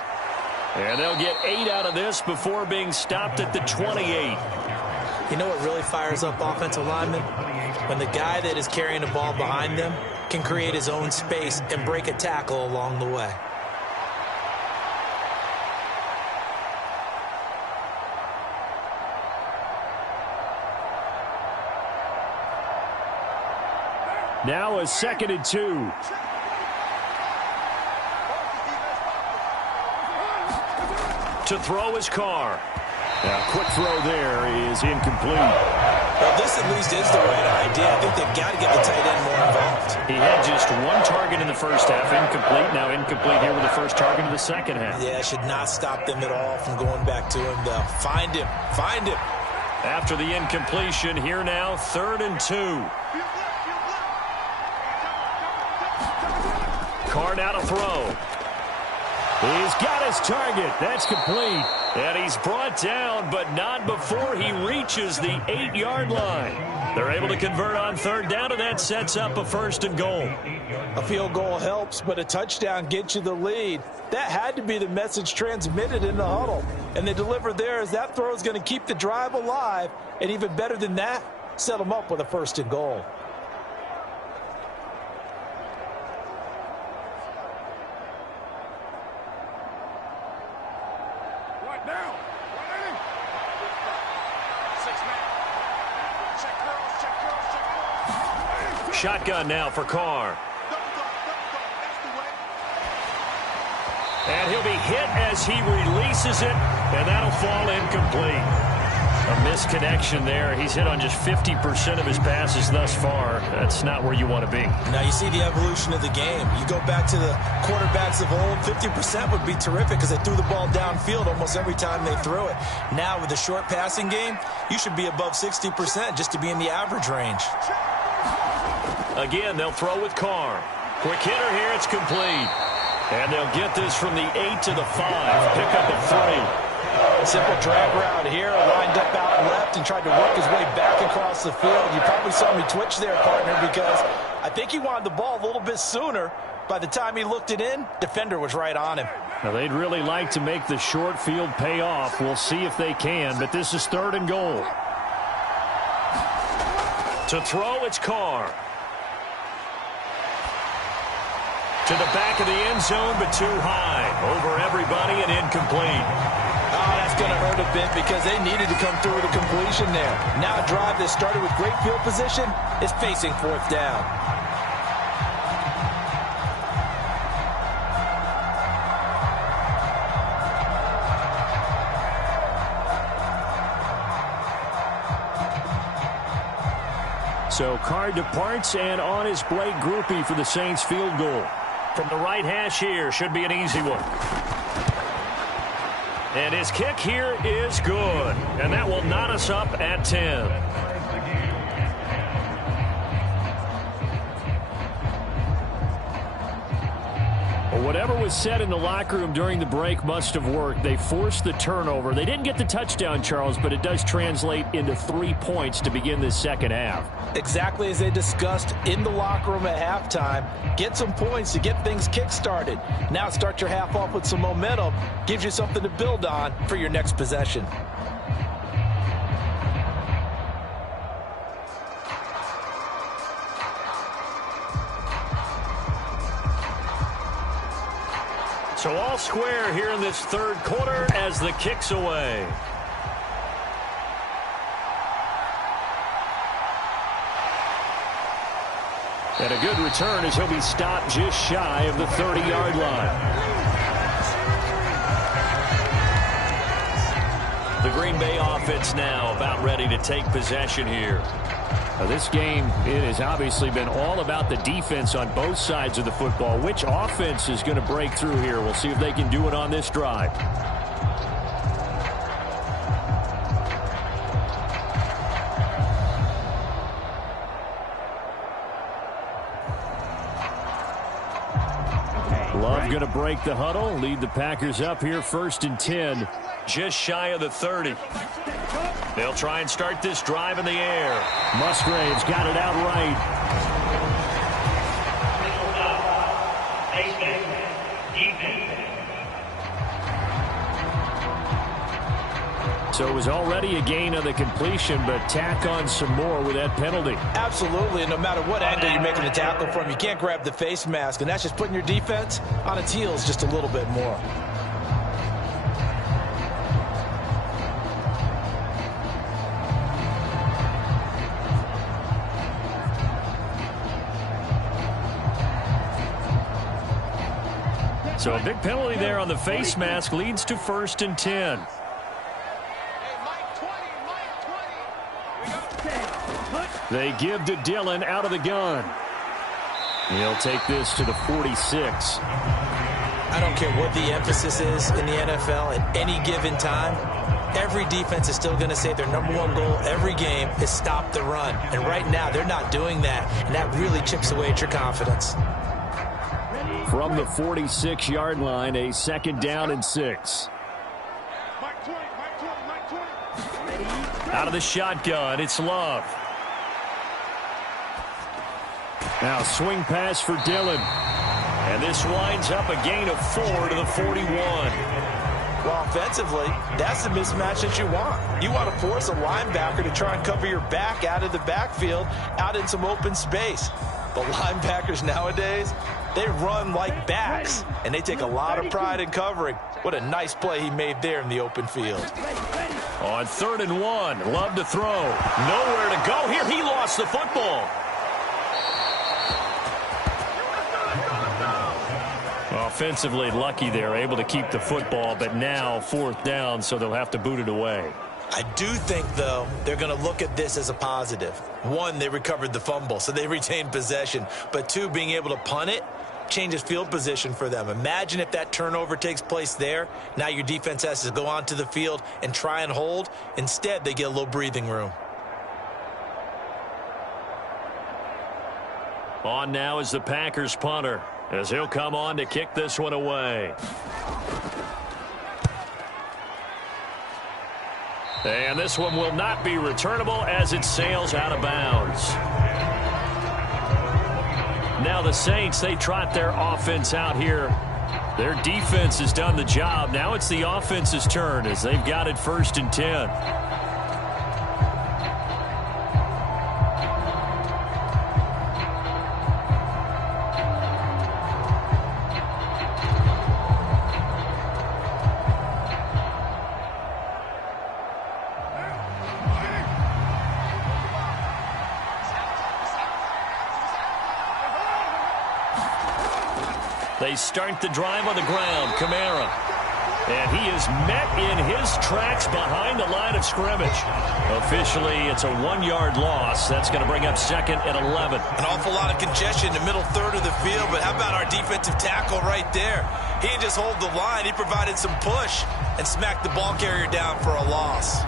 And they'll get 8 out of this before being stopped at the 28. You know what really fires up offensive linemen? When the guy that is carrying the ball behind them can create his own space and break a tackle along the way. Now a 2nd and 2. To throw his Carr. Now, quick throw there is incomplete. Well, this at least is the right idea. I think they've got to get the tight end more involved. He had just 1 target in the first half, incomplete. Now incomplete here with the first target in the second half. Yeah, should not stop them at all from going back to him, though. Find him. Find him. After the incompletion, here now, 3rd and 2. Carr now to throw. He's got his target. That's complete. And he's brought down, but not before he reaches the 8-yard line. They're able to convert on 3rd down, and that sets up a 1st and goal. A field goal helps, but a touchdown gets you the lead. That had to be the message transmitted in the huddle. And they delivered there as that throw is going to keep the drive alive. And even better than that, set them up with a 1st and goal. Shotgun now for Carr. And he'll be hit as he releases it, and that'll fall incomplete. A misconnection there. He's hit on just 50% of his passes thus far. That's not where you want to be. Now you see the evolution of the game. You go back to the quarterbacks of old, 50% would be terrific because they threw the ball downfield almost every time they threw it. Now with the short passing game, you should be above 60% just to be in the average range. Again, they'll throw with Carr. Quick hitter here, it's complete. And they'll get this from the 8 to the 5. Pick up a 3. Simple drag route here, lined up out left and tried to work his way back across the field. You probably saw me twitch there, partner, because I think he wanted the ball a little bit sooner. By the time he looked it in, defender was right on him. Now, they'd really like to make the short field pay off. We'll see if they can, but this is 3rd and goal. To throw, it's Carr. To the back of the end zone, but too high. Over everybody and incomplete. Oh, that's going to hurt a bit because they needed to come through with a completion there. Now a drive that started with great field position is facing 4th down. So Carr departs, and on is Blake Grupe for the Saints field goal. From the right hash here, should be an easy one. And his kick here is good. And that will knot us up at 10. Well, whatever was said in the locker room during the break must have worked. They forced the turnover. They didn't get the touchdown, Charles, but it does translate into 3 points to begin this second half. Exactly as they discussed in the locker room at halftime. Get some points to get things kick-started. Now start your half off with some momentum. Gives you something to build on for your next possession. So all square here in this third quarter as the kick's away. And a good return as he'll be stopped just shy of the 30-yard line. The Green Bay offense now about ready to take possession here. Now this game, it has obviously been all about the defense on both sides of the football. Which offense is going to break through here? We'll see if they can do it on this drive. Love going to break the huddle, lead the Packers up here 1st and 10. Just shy of the 30. They'll try and start this drive in the air. Musgrave's got it out right. So it was already a gain on the completion, but tack on some more with that penalty. Absolutely, and no matter what angle you're making the tackle from, you can't grab the face mask, and that's just putting your defense on its heels just a little bit more. So a big penalty there on the face mask leads to 1st and 10. They give to Dillon out of the gun. He'll take this to the 46. I don't care what the emphasis is in the NFL at any given time. Every defense is still going to say their #1 goal every game is stop the run. And right now, they're not doing that, and that really chips away at your confidence. From the 46-yard line, a 2nd down and 6. Out of the shotgun, it's Love. Now swing pass for Dillon. And this winds up a gain of 4 to the 41. Well, offensively, that's the mismatch that you want. You want to force a linebacker to try and cover your back out of the backfield, out in some open space. The linebackers nowadays, they run like backs, and they take a lot of pride in covering. What a nice play he made there in the open field. On 3rd and 1, Love to throw. Nowhere to go here. He lost the football. Offensively lucky there, able to keep the football, but now 4th down, so they'll have to boot it away. I do think, though, they're going to look at this as a positive. 1, they recovered the fumble, so they retained possession. But 2, being able to punt it changes field position for them. Imagine if that turnover takes place there. Now your defense has to go onto the field and try and hold. Instead, they get a little breathing room. On now is the Packers punter, as he'll come on to kick this one away. And this one will not be returnable as it sails out of bounds. Now the Saints, they trot their offense out here. Their defense has done the job. Now it's the offense's turn as they've got it 1st and 10. They start the drive on the ground. Kamara. And he is met in his tracks behind the line of scrimmage. Officially, it's a 1-yard loss. That's going to bring up 2nd and 11. An awful lot of congestion in the middle third of the field, but how about our defensive tackle right there? He didn't just hold the line. He provided some push and smacked the ball carrier down for a loss.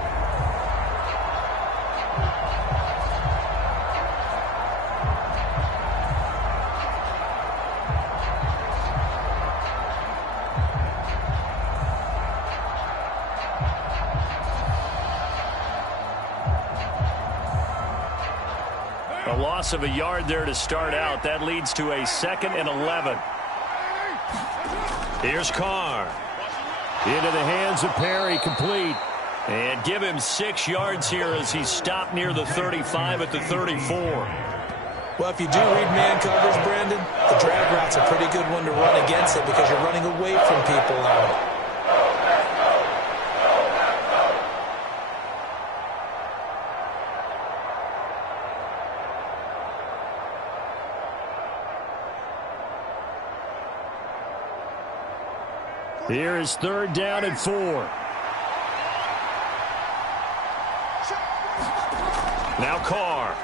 A loss of a yard there to start out. That leads to a 2nd and 11. Here's Carr. Into the hands of Perry, complete. And give him 6 yards here as he's stopped near the 35 at the 34. Well, if you do read man coverage, Brandon, the drag route's a pretty good one to run against it because you're running away from people on it. Here is 3rd down and 4. Now Carr.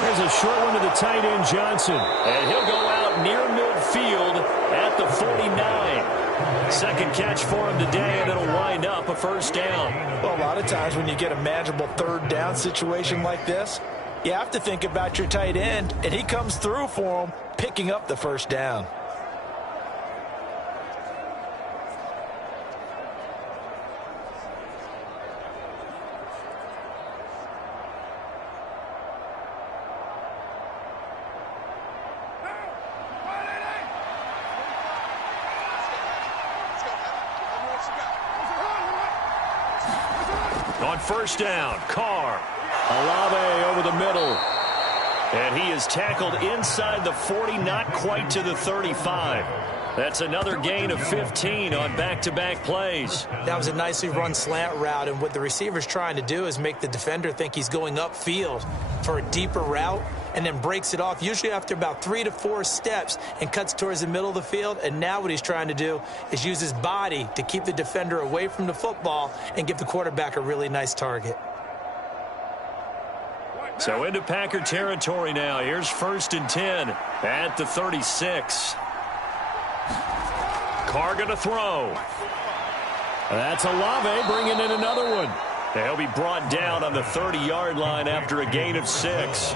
There's a short one to the tight end, Johnson. And he'll go out near midfield at the 49. Second catch for him today, and it'll wind up a 1st down. Well, a lot of times when you get a manageable 3rd down situation like this, you have to think about your tight end, and he comes through for him, picking up the 1st down. On 1st down, Carr. Olave over the middle. And he is tackled inside the 40, not quite to the 35. That's another gain of 15 on back-to-back plays. That was a nicely run slant route, and what the receiver's trying to do is make the defender think he's going upfield for a deeper route, and then breaks it off, usually after about 3 to 4 steps, and cuts towards the middle of the field. And now what he's trying to do is use his body to keep the defender away from the football and give the quarterback a really nice target. So into Packer territory now. Here's 1st and 10 at the 36. Carr going to throw. That's Olave bringing in another one. He'll be brought down on the 30-yard line after a gain of 6.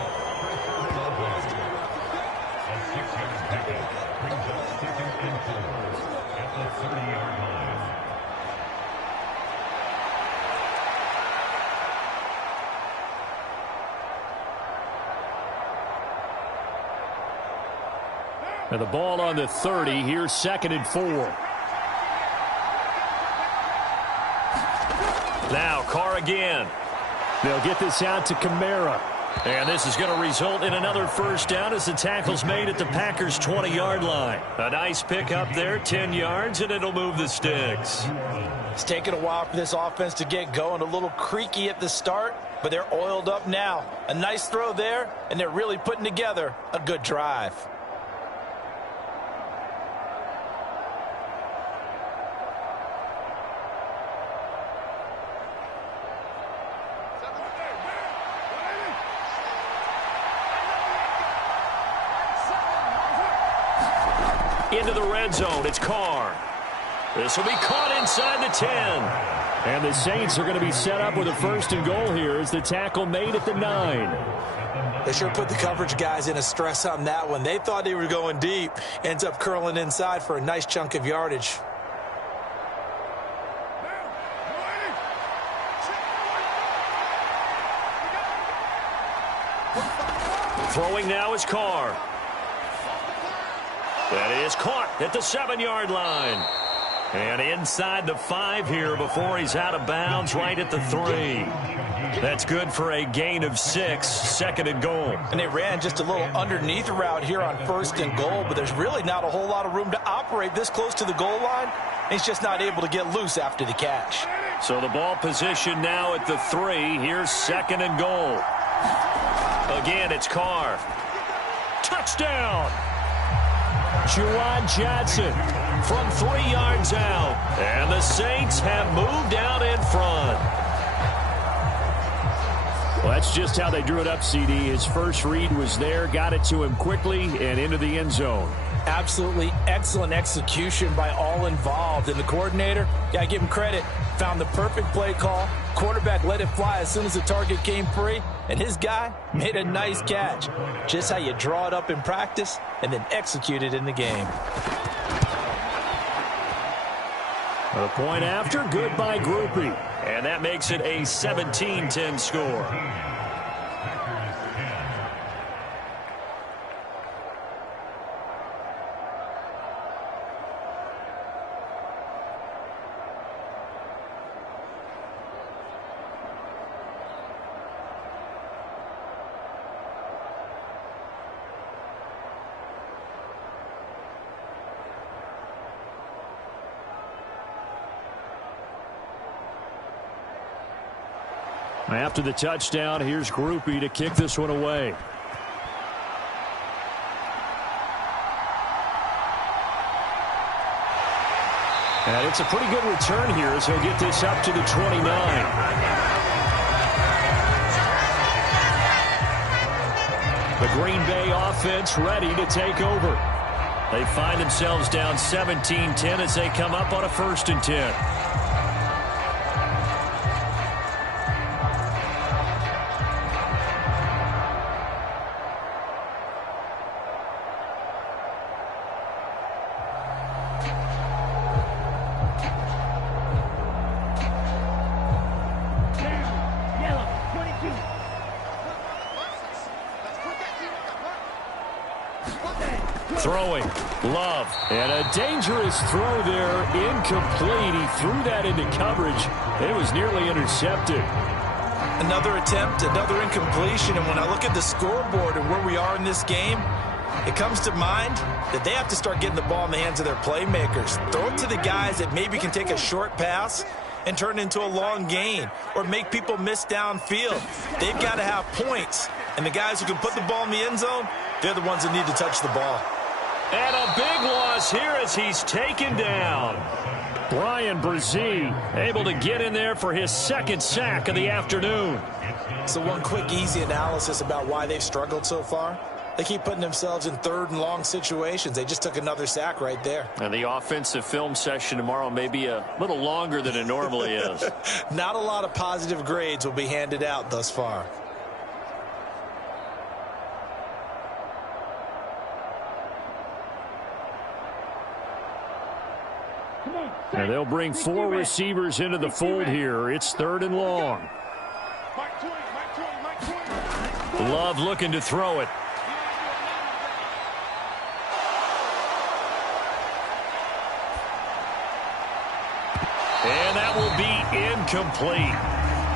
And the ball on the 30. Here's 2nd and 4. Now Carr again. They'll get this out to Kamara. And this is going to result in another 1st down as the tackle's made at the Packers' 20-yard line. A nice pickup there, 10 yards, and it'll move the sticks. It's taken a while for this offense to get going. A little creaky at the start, but they're oiled up now. A nice throw there, and they're really putting together a good drive. Into the red zone, it's Carr. This will be caught inside the 10. And the Saints are going to be set up with a 1st and goal here as the tackle made at the 9. They sure put the coverage guys in a stress on that one. They thought they were going deep. Ends up curling inside for a nice chunk of yardage. Throwing now is Carr. That is caught at the 7-yard line. And inside the 5 here before he's out of bounds right at the 3. That's good for a gain of 6, 2nd and goal. And they ran just a little underneath route here on 1st and goal, but there's really not a whole lot of room to operate this close to the goal line. He's just not able to get loose after the catch. So the ball position now at the 3. Here's 2nd and goal. Again, it's Carr. Touchdown! Juwan Johnson from 3 yards out. And the Saints have moved out in front. Well, that's just how they drew it up, CD. His first read was there, got it to him quickly, and into the end zone. Absolutely excellent execution by all involved. And the coordinator, got to give him credit, found the perfect play call. Quarterback let it fly as soon as the target came free, and his guy made a nice catch. Just how you draw it up in practice and then execute it in the game. A point after, good by Groupie. And that makes it a 17-10 score. After the touchdown, here's Groupie to kick this one away. And it's a pretty good return here as he'll get this up to the 29. The Green Bay offense ready to take over. They find themselves down 17-10 as they come up on a 1st and 10. Throwing, Love, and a dangerous throw there, incomplete. He threw that into coverage. It was nearly intercepted. Another attempt, another incompletion, and when I look at the scoreboard and where we are in this game, it comes to mind that they have to start getting the ball in the hands of their playmakers. Throw it to the guys that maybe can take a short pass and turn it into a long gain or make people miss downfield. They've got to have points, and the guys who can put the ball in the end zone, they're the ones that need to touch the ball. And a big loss here as he's taken down. Brian Brzee able to get in there for his 2nd sack of the afternoon. So one quick, easy analysis about why they've struggled so far. They keep putting themselves in 3rd and long situations. They just took another sack right there. And the offensive film session tomorrow may be a little longer than it normally is. Not a lot of positive grades will be handed out thus far. And they'll bring 4 receivers into the fold here. It's 3rd and long. Love looking to throw it. And that will be incomplete.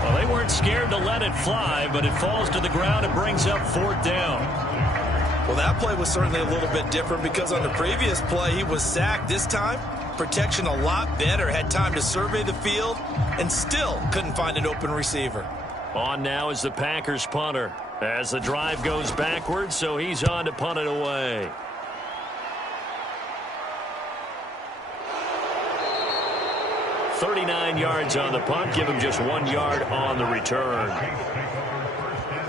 Well, they weren't scared to let it fly, but it falls to the ground and brings up 4th down. Well, that play was certainly a little bit different because on the previous play, he was sacked. This time, protection a lot better. Had time to survey the field and still couldn't find an open receiver. On now is the Packers punter as the drive goes backwards, so he's on to punt it away. .39 yards on the punt, give him just 1 yard on the return.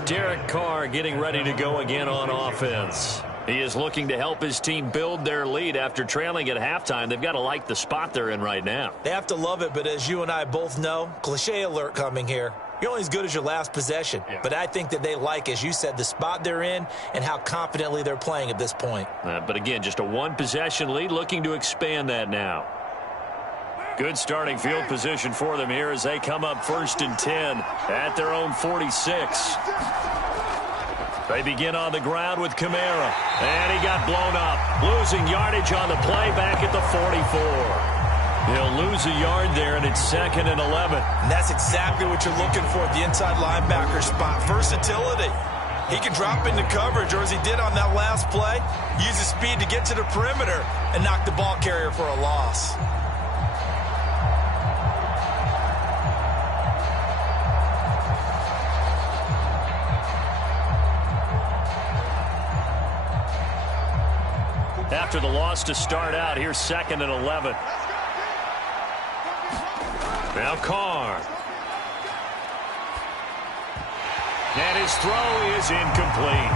Derek Carr getting ready to go again on offense. He is looking to help his team build their lead after trailing at halftime. They've got to like the spot they're in right now. They have to love it, but as you and I both know, cliche alert coming here. You're only as good as your last possession. Yeah. But I think that they like, as you said, the spot they're in and how confidently they're playing at this point. But again, just a 1-possession lead, looking to expand that now. Good starting field position for them here as they come up 1st and 10 at their own 46. They begin on the ground with Kamara, and he got blown up. Losing yardage on the play back at the 44. He'll lose a yard there, and it's 2nd and 11. And that's exactly what you're looking for at the inside linebacker spot. Versatility. He can drop into coverage, or as he did on that last play, use his speed to get to the perimeter and knock the ball carrier for a loss. after the loss to start out. Here's 2nd and 11. Now Carr. And his throw is incomplete.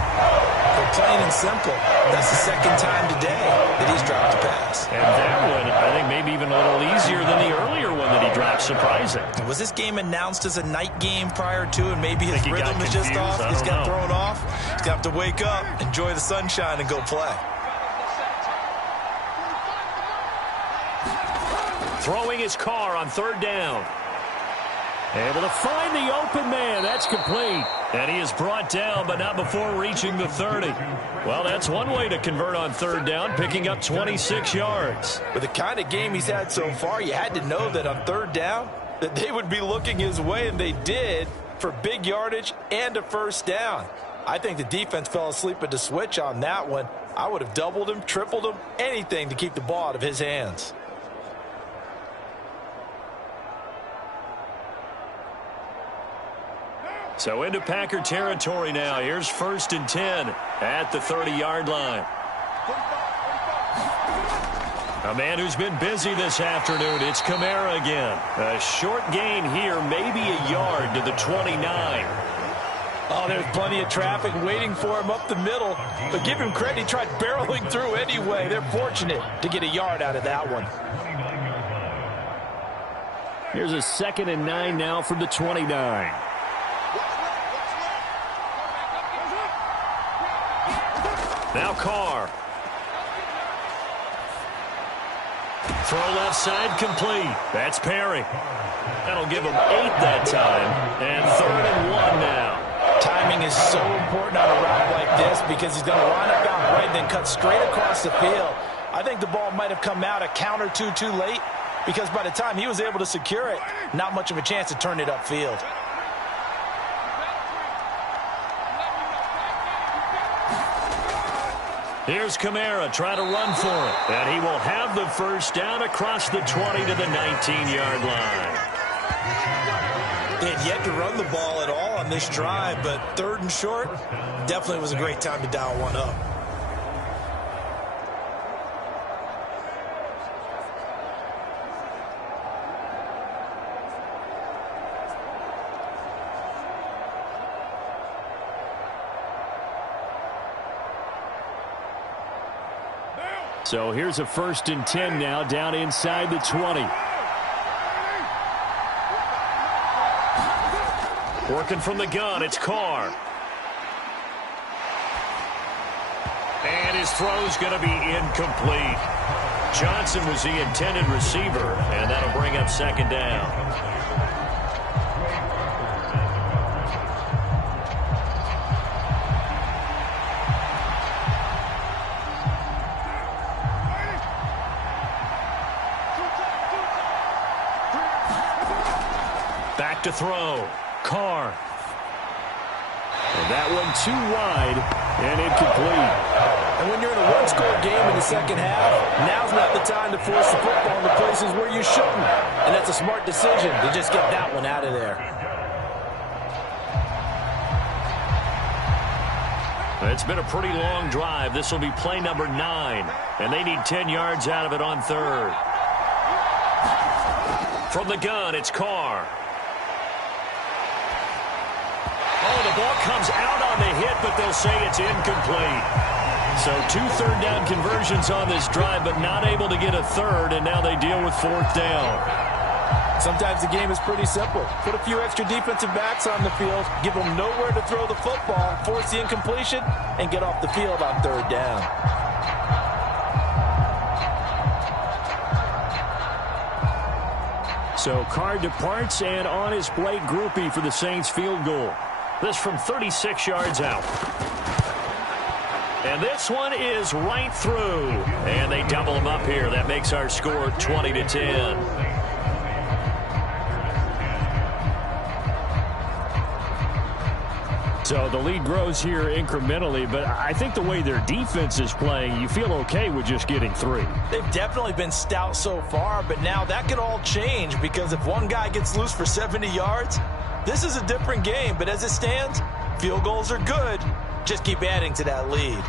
Plain and simple. That's the 2nd time today that he's dropped a pass. And that one, I think, maybe even a little easier than the earlier one that he dropped. Surprising. Was this game announced as a night game prior to, and maybe his rhythm is just off? He's got thrown off. He's got to wake up, enjoy the sunshine, and go play. Throwing his Carr on 3rd down. Able to find the open man. That's complete. And he is brought down, but not before reaching the 30. Well, that's one way to convert on 3rd down, picking up 26 yards. With the kind of game he's had so far, you had to know that on 3rd down, that they would be looking his way, and they did, for big yardage and a 1st down. I think the defense fell asleep at the switch on that one. I would have doubled him, tripled him, anything to keep the ball out of his hands. So into Packer territory now. Here's 1st and 10 at the 30-yard line. A man who's been busy this afternoon. It's Kamara again. A short gain here, maybe a yard to the 29. Oh, there's plenty of traffic waiting for him up the middle. But give him credit, he tried barreling through anyway. They're fortunate to get a yard out of that one. Here's a 2nd and 9 now from the 29. Now Carr. Throw left side complete. That's Perry. That'll give him 8 that time. And 3rd and 1 now. Timing is so important on a route like this because he's going to line up out right and then cut straight across the field. I think the ball might have come out a count or two too late because by the time he was able to secure it, not much of a chance to turn it upfield. Here's Kamara trying to run for it. And he will have the 1st down across the 20 to the 19-yard line. They had yet to run the ball at all on this drive, but 3rd and short definitely was a great time to dial one up. So here's a 1st and 10 now down inside the 20. Working from the gun, it's Carr. And his throw's going to be incomplete. Johnson was the intended receiver, and that'll bring up 2nd down. To throw. Carr. And that one too wide and incomplete. And when you're in a one-score game in the 2nd half, now's not the time to force the football in the places where you shouldn't. And that's a smart decision to just get that one out of there. It's been a pretty long drive. This will be play number 9. And they need 10 yards out of it on 3rd. From the gun, it's Carr. Oh, the ball comes out on the hit, but they'll say it's incomplete. So 2 3rd-down conversions on this drive, but not able to get a 3rd, and now they deal with 4th down. Sometimes the game is pretty simple. Put a few extra defensive backs on the field, give them nowhere to throw the football, force the incompletion, and get off the field on 3rd down. So Carr departs, and on his Blake Groupie for the Saints field goal. This from 36 yards out. And this one is right through. And they double him up here. That makes our score 20-10. So the lead grows here incrementally, but I think the way their defense is playing, you feel okay with just getting 3. They've definitely been stout so far, but now that could all change because if one guy gets loose for 70 yards, this is a different game. But as it stands, field goals are good. Just keep adding to that lead.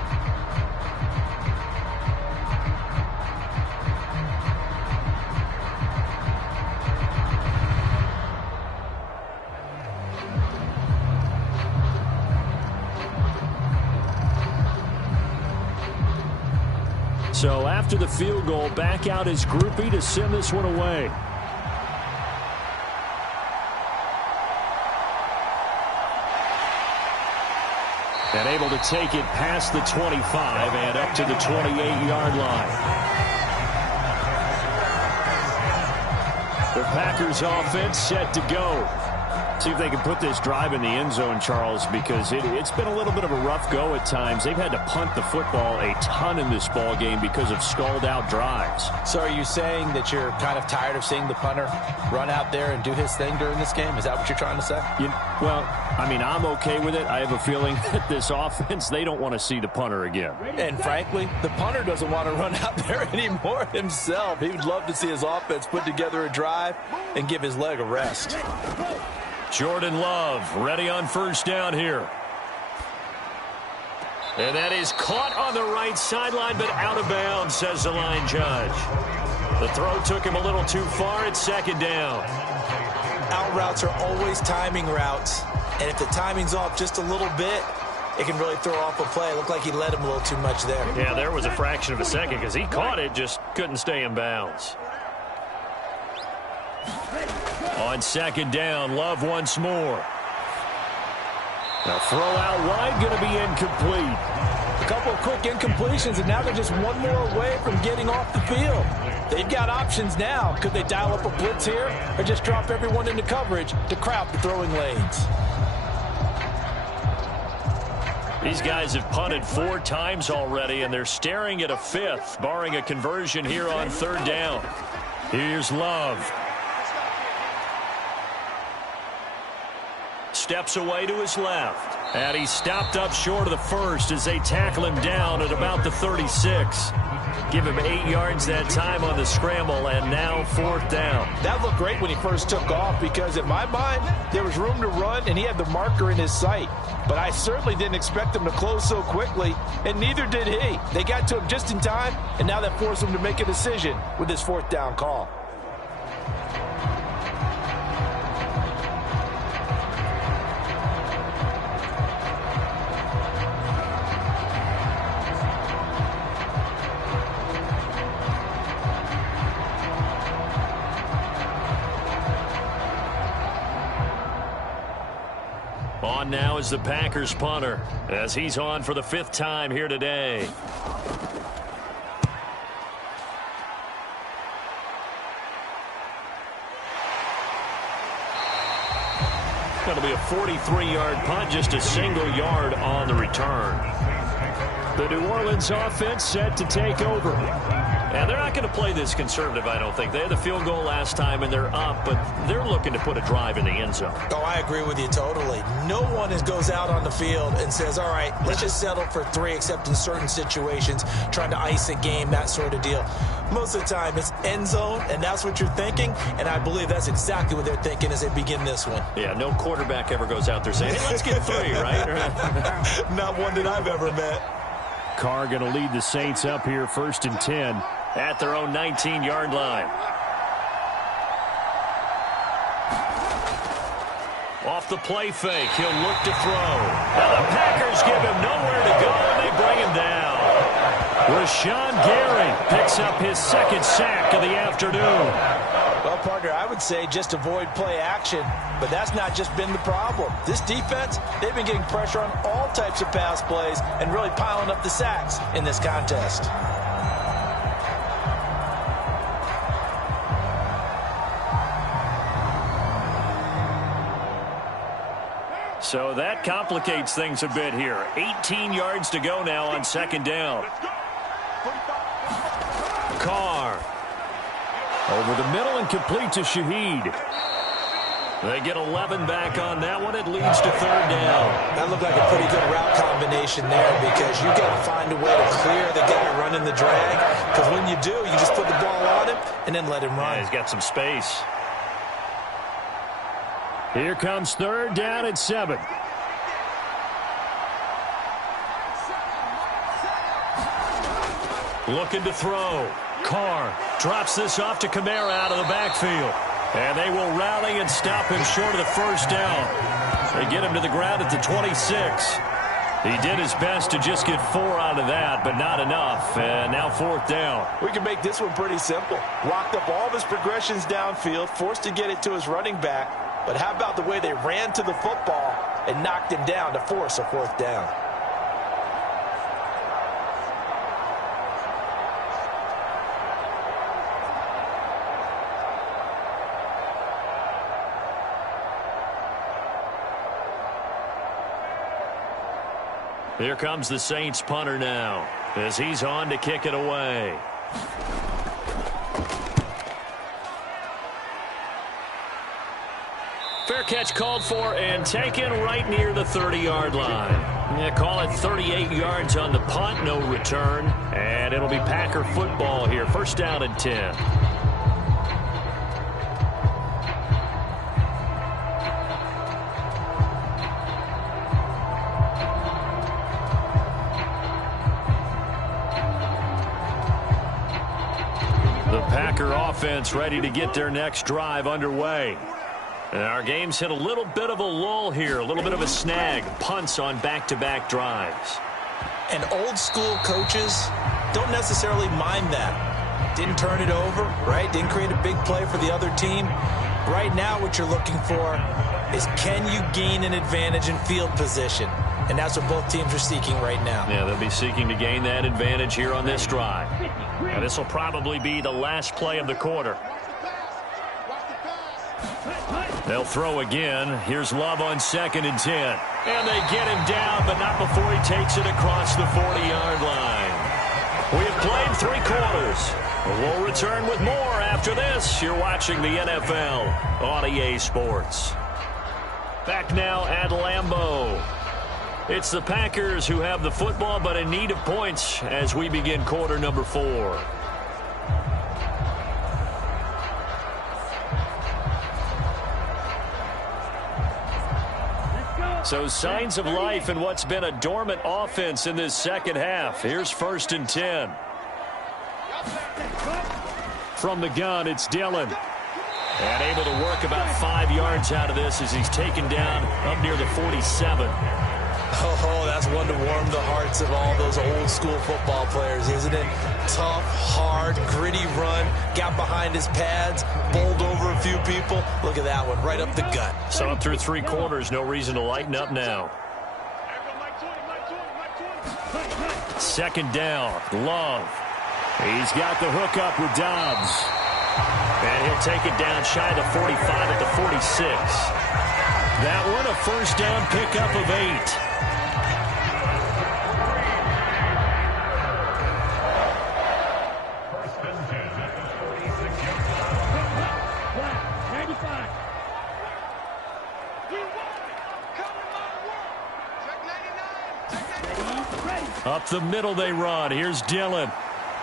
So after the field goal, back out is Groupie to send this one away. And able to take it past the 25 and up to the 28-yard line. The Packers offense set to go. See if they can put this drive in the end zone, Charles, because it's been a little bit of a rough go at times. They've had to punt the football a ton in this ball game because of stalled-out drives. So are you saying that you're kind of tired of seeing the punter run out there and do his thing during this game? Is that what you're trying to say? Well, I mean, I'm okay with it. I have a feeling that this offense, they don't want to see the punter again. And frankly, the punter doesn't want to run out there anymore himself. He would love to see his offense put together a drive and give his leg a rest. Jordan Love ready on first down here. And that is caught on the right sideline, but out of bounds, says the line judge. The throw took him a little too far. It's second down. Out routes are always timing routes. And if the timing's off just a little bit, it can really throw off a play. It looked like he led him a little too much there. Yeah, there was a fraction of a second because he caught it, just couldn't stay in bounds. On second down, Love once more. Now throw out wide, going to be incomplete. A couple of quick incompletions, and now they're just one more away from getting off the field. They've got options now. Could they dial up a blitz here or just drop everyone into coverage to crowd the throwing lanes? These guys have punted 4 times already, and they're staring at a 5th, barring a conversion here on third down. Here's Love. Steps away to his left. And he stopped up short of the first as they tackle him down at about the 36. Give him 8 yards that time on the scramble, and now fourth down. That looked great when he first took off because, in my mind, there was room to run, and he had the marker in his sight. But I certainly didn't expect him to close so quickly, and neither did he. They got to him just in time, and now that forced him to make a decision with his fourth down call. On now is the Packers punter as he's on for the 5th time here today. Going to be a 43-yard punt, just a single yard on the return. The New Orleans offense set to take over. And they're not going to play this conservative, I don't think. They had the field goal last time, and they're up, but they're looking to put a drive in the end zone. Oh, I agree with you totally. No one goes out on the field and says, all right, let's just settle for 3, except in certain situations, trying to ice a game, that sort of deal. Most of the time, it's end zone, and that's what you're thinking, and I believe that's exactly what they're thinking as they begin this one. Yeah, no quarterback ever goes out there saying, hey, let's get 3, right? Not one that I've ever met. Carr going to lead the Saints up here, 1st and 10. At their own 19-yard line. Off the play fake, he'll look to throw. Now the Packers give him nowhere to go, and they bring him down. Rashawn Gary picks up his 2nd sack of the afternoon. Well, partner, I would say just avoid play action, but that's not just been the problem. This defense, they've been getting pressure on all types of pass plays and really piling up the sacks in this contest. So that complicates things a bit here. 18 yards to go now on 2nd down. Carr. Over the middle and complete to Shaheed. They get 11 back on that one. It leads to 3rd down. That looked like a pretty good route combination there because you got to find a way to clear the guy running the drag. Because when you do, you just put the ball on him and then let him run. Yeah, he's got some space. Here comes 3rd down and 7. Looking to throw. Carr drops this off to Kamara out of the backfield. And they will rally and stop him short of the 1st down. They get him to the ground at the 26. He did his best to just get 4 out of that, but not enough. And now 4th down. We can make this one pretty simple. Locked up all of his progressions downfield, forced to get it to his running back. But how about the way they ran to the football and knocked him down to force a 4th down? Here comes the Saints punter now as he's on to kick it away. Fair catch called for and taken right near the 30-yard line. Yeah, call it 38 yards on the punt, no return. And it'll be Packer football here. 1st down and 10. The Packer offense ready to get their next drive underway. And our game's hit a little bit of a lull here, a little bit of a snag. Punts on back-to-back drives. And old school coaches don't necessarily mind that. Didn't turn it over, right? Didn't create a big play for the other team. Right now what you're looking for is, can you gain an advantage in field position? And that's what both teams are seeking right now. Yeah, they'll be seeking to gain that advantage here on this drive. Now, this will probably be the last play of the quarter. They'll throw again. Here's Love on 2nd and 10. And they get him down, but not before he takes it across the 40-yard line. We have played 3 quarters. We'll return with more after this. You're watching the NFL on EA Sports. Back now at Lambeau. It's the Packers who have the football, but in need of points as we begin quarter number 4. So signs of life in what's been a dormant offense in this second half. Here's 1st and 10. From the gun, it's Dillon. And able to work about 5 yards out of this as he's taken down up near the 47. Oh, that's one to warm the hearts of all those old school football players, isn't it? Tough, hard, gritty run. Got behind his pads, bowled over a few people. Look at that one, right up the gut. So up through 3 quarters, no reason to lighten up now. 2nd down, Love. He's got the hookup with Dobbs. And he'll take it down shy of the 45 at the 46. That one a 1st down pickup of 8. Up the middle they run. Here's Dillon.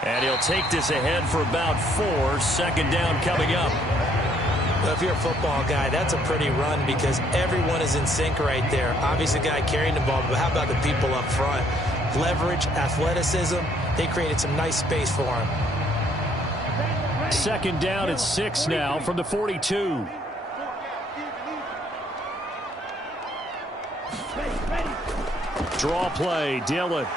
And he'll take this ahead for about 4. 2nd down coming up. Well, if you're a football guy, that's a pretty run because everyone is in sync right there. Obviously, the guy carrying the ball, but how about the people up front? Leverage, athleticism, they created some nice space for him. 2nd down at 6 now from the 42. Draw play, Dillon.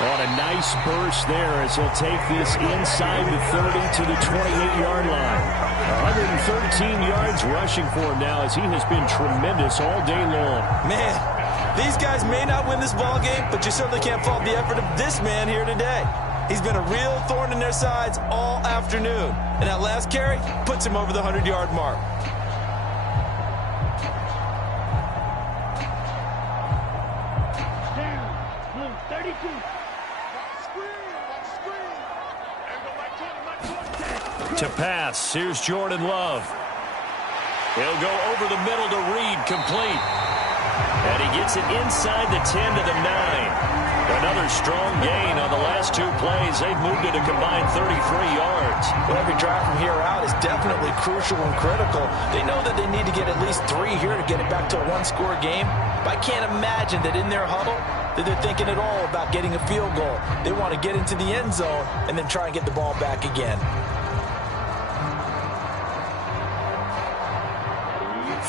On a nice burst there as he'll take this inside the 30 to the 28-yard line. 113 yards rushing for him now as he has been tremendous all day long. Man, these guys may not win this ball game, but you certainly can't fault the effort of this man here today. He's been a real thorn in their sides all afternoon. And that last carry puts him over the 100-yard mark. To pass, here's Jordan Love. He'll go over the middle to Reed, complete. And he gets it inside the 10 to the 9. Another strong gain on the last 2 plays. They've moved it a combined 33 yards. Well, every drive from here out is definitely crucial and critical. They know that they need to get at least 3 here to get it back to a 1-score game. But I can't imagine that in their huddle that they're thinking at all about getting a field goal. They want to get into the end zone and then try and get the ball back again.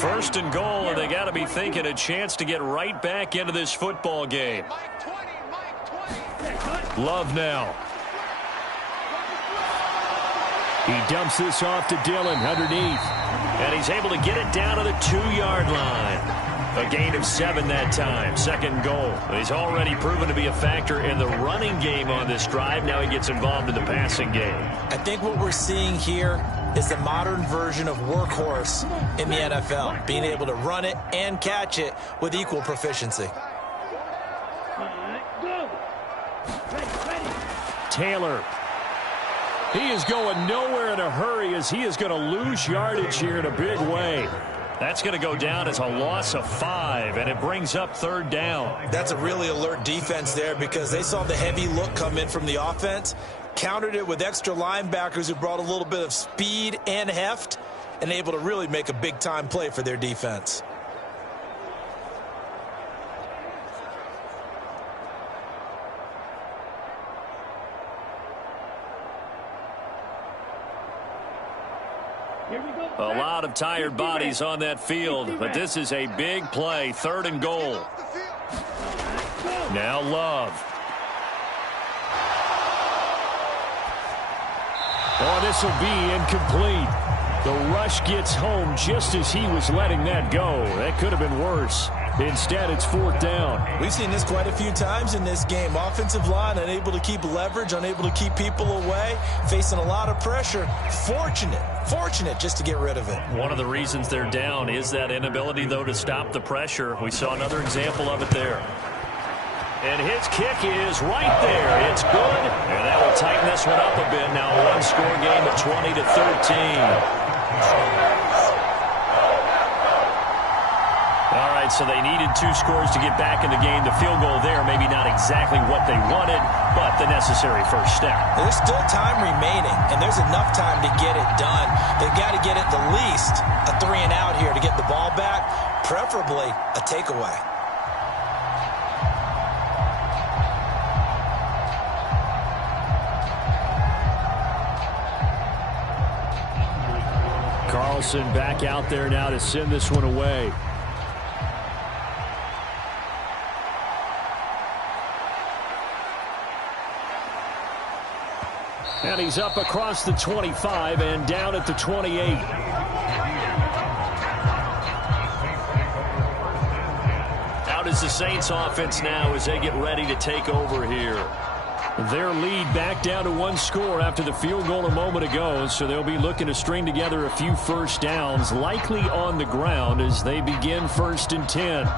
First and goal, and they got to be thinking a chance to get right back into this football game. Love now. He dumps this off to Dillon underneath. And he's able to get it down to the 2-yard line. A gain of 7 that time. Second goal. He's already proven to be a factor in the running game on this drive. Now he gets involved in the passing game. I think what we're seeing here is the modern version of workhorse in the NFL, being able to run it and catch it with equal proficiency. Taylor. He is going nowhere in a hurry as he is going to lose yardage here in a big way. That's going to go down as a loss of 5, and it brings up third down. That's a really alert defense there because they saw the heavy look come in from the offense, countered it with extra linebackers who brought a little bit of speed and heft, and able to really make a big-time play for their defense. A lot of tired bodies on that field, but this is a big play. Third and goal. Now Love. Oh, this will be incomplete. The rush gets home just as he was letting that go. That could have been worse. Instead, it's fourth down. We've seen this quite a few times in this game. Offensive line unable to keep leverage, unable to keep people away, facing a lot of pressure. Fortunate just to get rid of it. One of the reasons they're down is that inability, though, to stop the pressure. We saw another example of it there. And his kick is right there. It's good, and that will tighten this one up a bit. Now a one-score game of 20-13. All right, so they needed 2 scores to get back in the game. The field goal there, maybe not exactly what they wanted, but the necessary first step. There's still time remaining, and there's enough time to get it done. They've got to get at the least a 3-and-out here to get the ball back, preferably a takeaway. Carlson back out there now to send this one away. And he's up across the 25 and down at the 28. Out is the Saints offense now as they get ready to take over here. Their lead back down to 1 score after the field goal a moment ago, so they'll be looking to string together a few first downs, likely on the ground as they begin 1st and 10.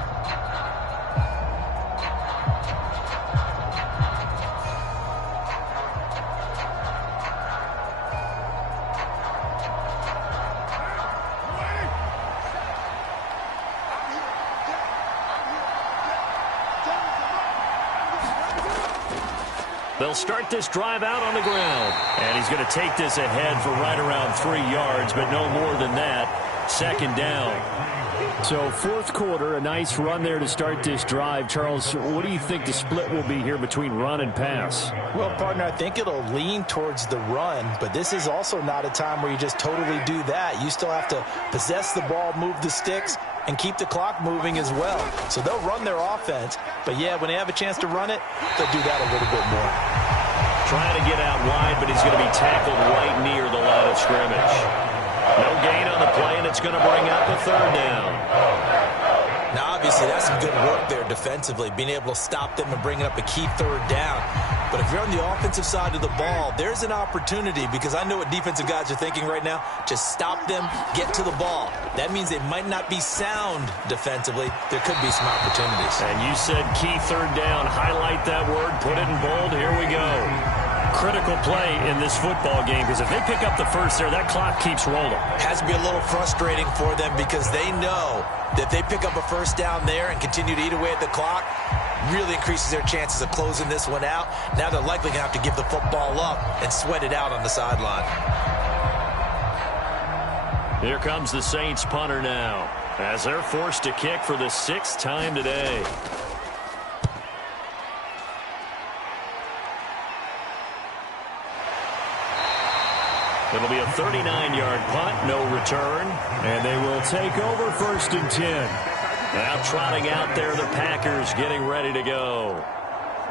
They'll start this drive out on the ground. And he's going to take this ahead for right around 3 yards, but no more than that. 2nd down. So 4th quarter, a nice run there to start this drive. Charles, what do you think the split will be here between run and pass? Well, partner, I think it'll lean towards the run, but this is also not a time where you just totally do that. You still have to possess the ball, move the sticks, and keep the clock moving as well. So they'll run their offense, but yeah, when they have a chance to run it, they'll do that a little bit more. Trying to get out wide, but he's going to be tackled right near the line of scrimmage. No gain on the play, and it's going to bring up a 3rd down. Now, obviously, that's some good work there defensively, being able to stop them and bringing up a key 3rd down. But if you're on the offensive side of the ball, there's an opportunity, because I know what defensive guys are thinking right now. Just stop them, get to the ball. That means they might not be sound defensively. There could be some opportunities. And you said key 3rd down. Highlight that word, put it in bold. Here we go. Critical play in this football game, because if they pick up the first there, that clock keeps rolling. Has to be a little frustrating for them, because they know that if they pick up a first down there and continue to eat away at the clock, really increases their chances of closing this one out. Now they're likely going to have to give the football up and sweat it out on the sideline. Here comes the Saints punter now, as they're forced to kick for the 6th time today. It'll be a 39-yard punt, no return, and they will take over 1st and 10. Now trotting out there, the Packers getting ready to go.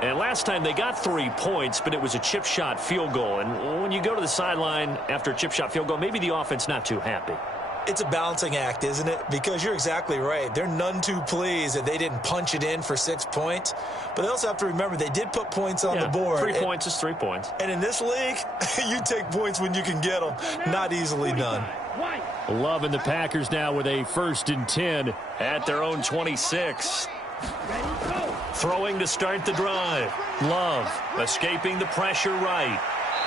And last time they got 3 points, but it was a chip shot field goal. And when you go to the sideline after a chip shot field goal, maybe the offense not too happy. It's a balancing act, isn't it? Because you're exactly right. They're none too pleased that they didn't punch it in for 6 points. But they also have to remember they did put points on the board. 3 points is 3 points. And in this league, you take points when you can get them. Not easily done. Loving the Packers now with a 1st and 10 at their own 26. Throwing to start the drive. Love escaping the pressure right.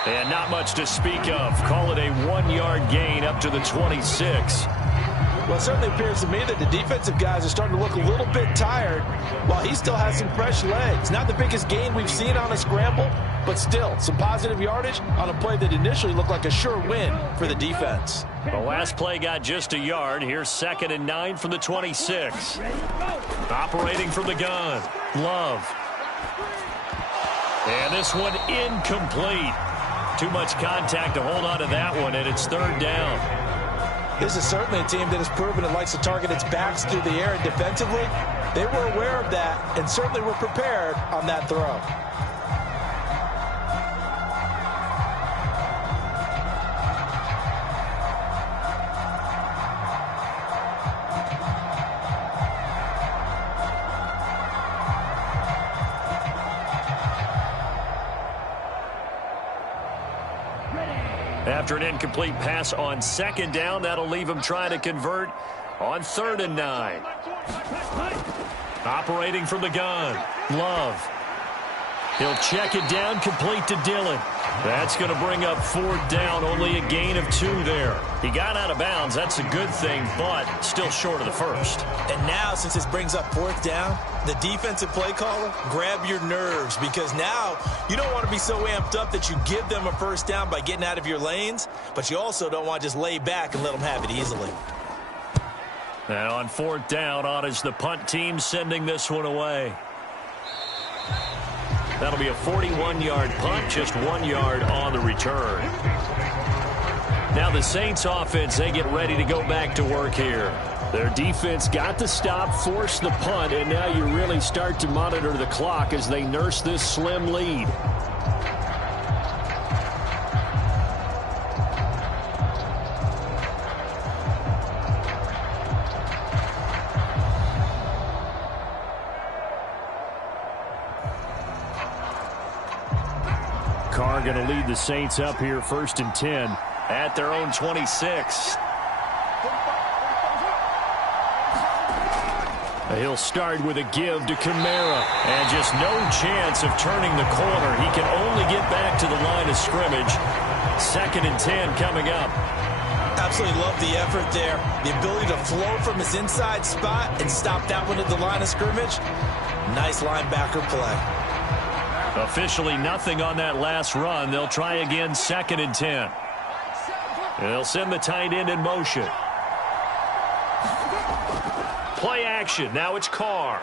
And not much to speak of. Call it a 1-yard gain up to the 26. Well, it certainly appears to me that the defensive guys are starting to look a little bit tired while he still has some fresh legs. Not the biggest gain we've seen on a scramble, but still some positive yardage on a play that initially looked like a sure win for the defense. The last play got just a yard. Here's 2nd and 9 from the 26. Operating from the gun. Love. And this one incomplete. Too much contact to hold on to that one, and it's 3rd down. This is certainly a team that has proven it likes to target its backs through the air, and defensively, they were aware of that and certainly were prepared on that throw. After an incomplete pass on 2nd down, that'll leave him trying to convert on 3rd and 9. Operating from the gun. Love. He'll check it down, complete to Dillon. That's going to bring up 4th down, only a gain of 2 there. He got out of bounds. That's a good thing, but still short of the 1st. And now, since this brings up 4th down, the defensive play caller, grab your nerves, because now you don't want to be so amped up that you give them a 1st down by getting out of your lanes, but you also don't want to just lay back and let them have it easily. And on 4th down, on is the punt team sending this one away. That'll be a 41-yard punt, just 1 yard on the return. Now the Saints offense, they get ready to go back to work here. Their defense got the stop, forced the punt, and now you really start to monitor the clock as they nurse this slim lead. Carr going to lead the Saints up here 1st and 10 at their own 26. He'll start with a give to Kamara. And just no chance of turning the corner. He can only get back to the line of scrimmage. 2nd and 10 coming up. Absolutely love the effort there. The ability to flow from his inside spot and stop that one at the line of scrimmage. Nice linebacker play. Officially nothing on that last run. They'll try again 2nd and 10. They'll send the tight end in motion. Play action. Now it's Carr.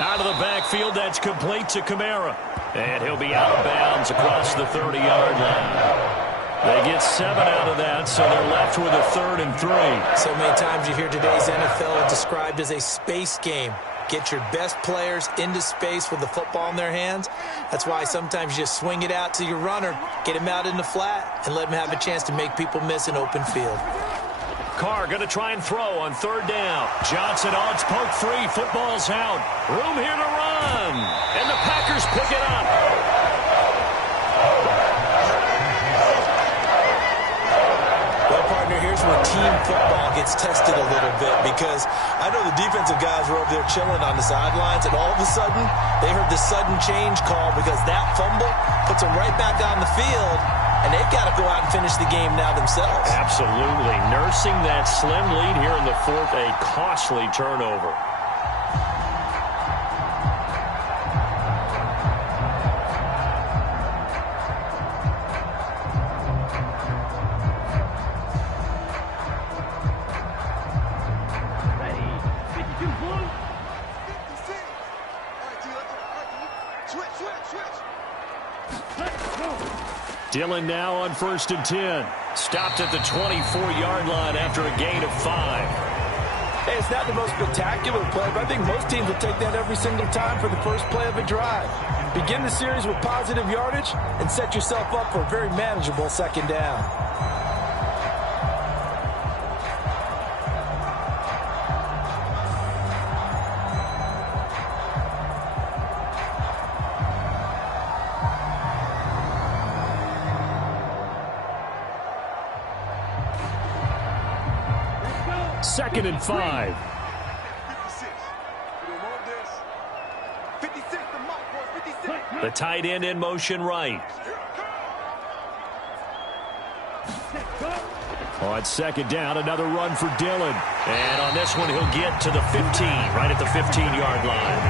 Out of the backfield, that's complete to Kamara. And he'll be out of bounds across the 30-yard line. They get 7 out of that, so they're left with a 3rd and 3. So many times you hear today's NFL described as a space game. Get your best players into space with the football in their hands. That's why sometimes you just swing it out to your runner, get him out in the flat, and let him have a chance to make people miss an open field. Carr going to try and throw on 3rd down. Johnson odds poke 3. Football's out. Room here to run. And the Packers pick it up. Well, partner, here's where team football gets tested a little bit, because I know the defensive guys were over there chilling on the sidelines, and all of a sudden they heard the sudden change call because that fumble puts them right back on the field. And they've got to go out and finish the game now themselves. Absolutely. Nursing that slim lead here in the 4th, a costly turnover. Ready. 52 blue. 56. All right, T, let's switch. Dillon now on 1st and 10. Stopped at the 24-yard line after a gain of 5. Hey, it's not the most spectacular play, but I think most teams will take that every single time for the first play of a drive. Begin the series with positive yardage and set yourself up for a very manageable second down. Second and 5. 56. The mark, boys. 56. The tight end in motion right. On second down, another run for Dillon. And on this one, he'll get to the 15, right at the 15-yard line.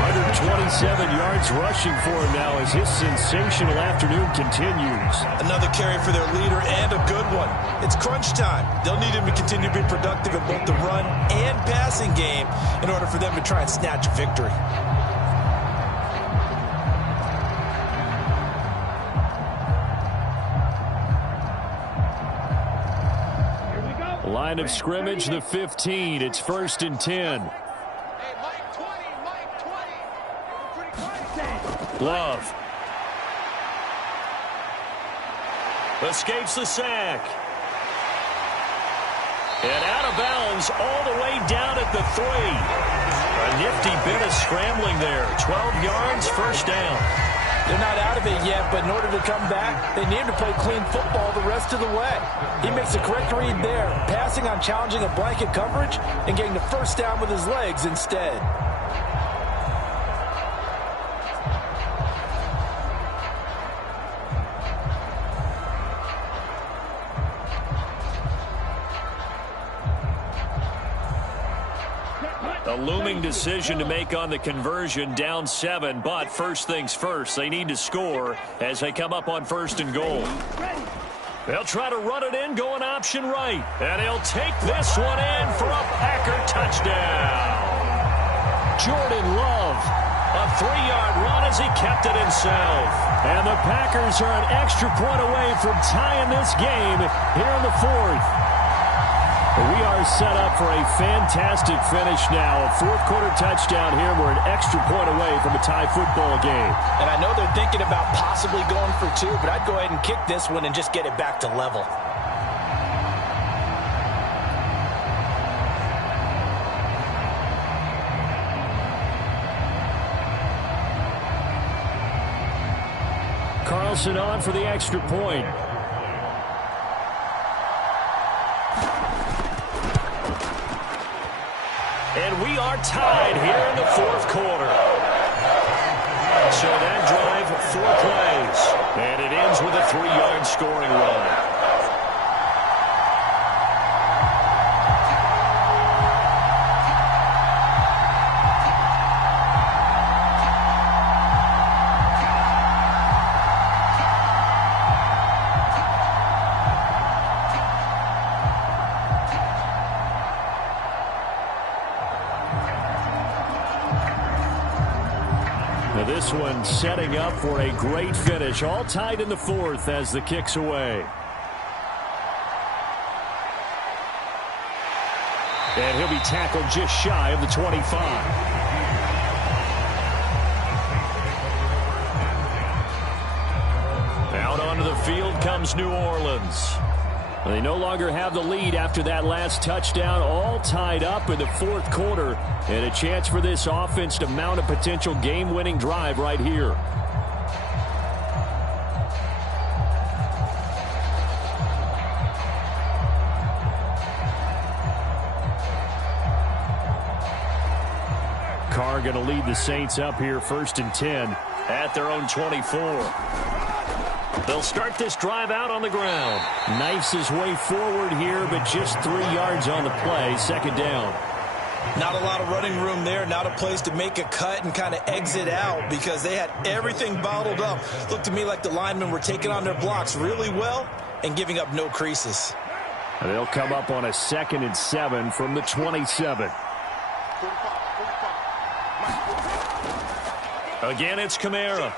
127 yards rushing for him now as his sensational afternoon continues. Another carry for their leader and a good one. It's crunch time. They'll need him to continue to be productive in both the run and passing game in order for them to try and snatch a victory. Line of scrimmage, the 15. It's 1st and 10. Hey, Mike 20. Pretty quiet. Love. Escapes the sack. And out of bounds all the way down at the 3. A nifty bit of scrambling there. 12 yards, first down. They're not out of it yet, but in order to come back, they need to play clean football the rest of the way. He makes the correct read there, passing on challenging a blanket coverage and getting the first down with his legs instead. A looming decision to make on the conversion, down 7, but first things first, they need to score as they come up on 1st and goal. They'll try to run it in, going option right, and he'll take this one in for a Packer touchdown. Jordan Love, a 3-yard run as he kept it himself. And the Packers are an extra point away from tying this game here in the 4th. We are set up for a fantastic finish now. A fourth-quarter touchdown here. We're an extra point away from a tie football game. And I know they're thinking about possibly going for 2, but I'd go ahead and kick this one and just get it back to level. Carlson on for the extra point. And we are tied here in the 4th quarter. So that drive, 4 plays. And it ends with a 3-yard scoring run. This one setting up for a great finish. All tied in the 4th as the kick's away. And he'll be tackled just shy of the 25. Out onto the field comes New Orleans. They no longer have the lead after that last touchdown, all tied up in the 4th quarter, and a chance for this offense to mount a potential game-winning drive right here. Carr going to lead the Saints up here, 1st and 10 at their own 24. They'll start this drive out on the ground. Knifes his way forward here, but just 3 yards on the play. Second down. Not a lot of running room there. Not a place to make a cut and kind of exit out because they had everything bottled up. Looked to me like the linemen were taking on their blocks really well and giving up no creases. They'll come up on a 2nd and 7 from the 27. Again, it's Kamara.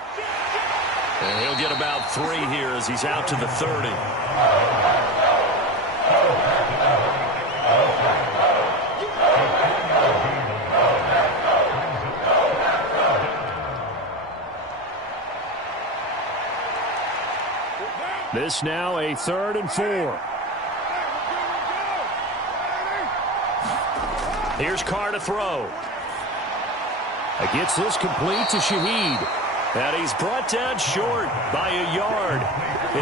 And he'll get about 3 here as he's out to the 30. This now a 3rd and 4. Here's Carr to throw. Gets this complete to Shaheed. And he's brought down short by a yard.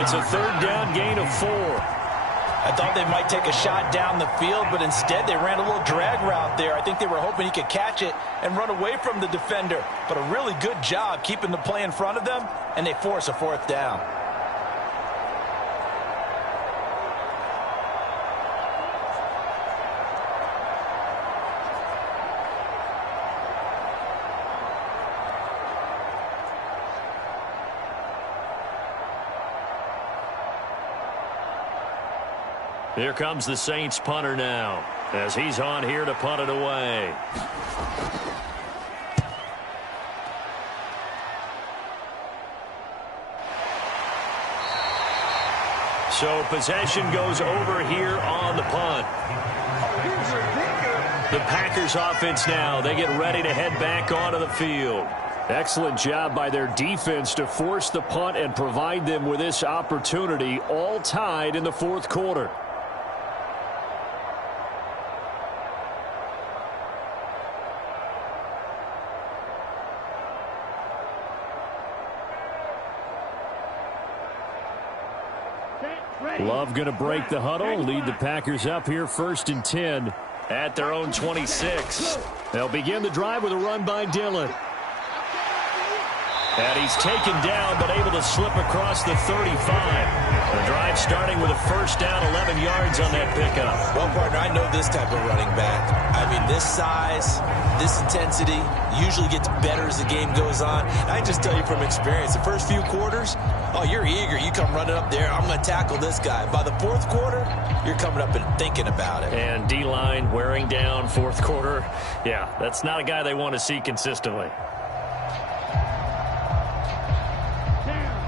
It's a 3rd down gain of 4. I thought they might take a shot down the field, but instead they ran a little drag route there. I think they were hoping he could catch it and run away from the defender. But a really good job keeping the play in front of them, and they force a 4th down. Here comes the Saints punter now as he's on here to punt it away. So possession goes over here on the punt. The Packers offense now, they get ready to head back onto the field. Excellent job by their defense to force the punt and provide them with this opportunity, all tied in the 4th quarter. Love going to break the huddle, lead the Packers up here 1st and 10 at their own 26. They'll begin the drive with a run by Dillon. And he's taken down but able to slip across the 35. The drive starting with a 1st down, 11 yards on that pickup. Well, partner, I know this type of running back. I mean, this size, this intensity usually gets better as the game goes on. And I just tell you from experience, the first few quarters, oh, you're eager. You come running up there, I'm going to tackle this guy. By the 4th quarter, you're coming up and thinking about it. And D-line wearing down 4th quarter. Yeah, that's not a guy they want to see consistently.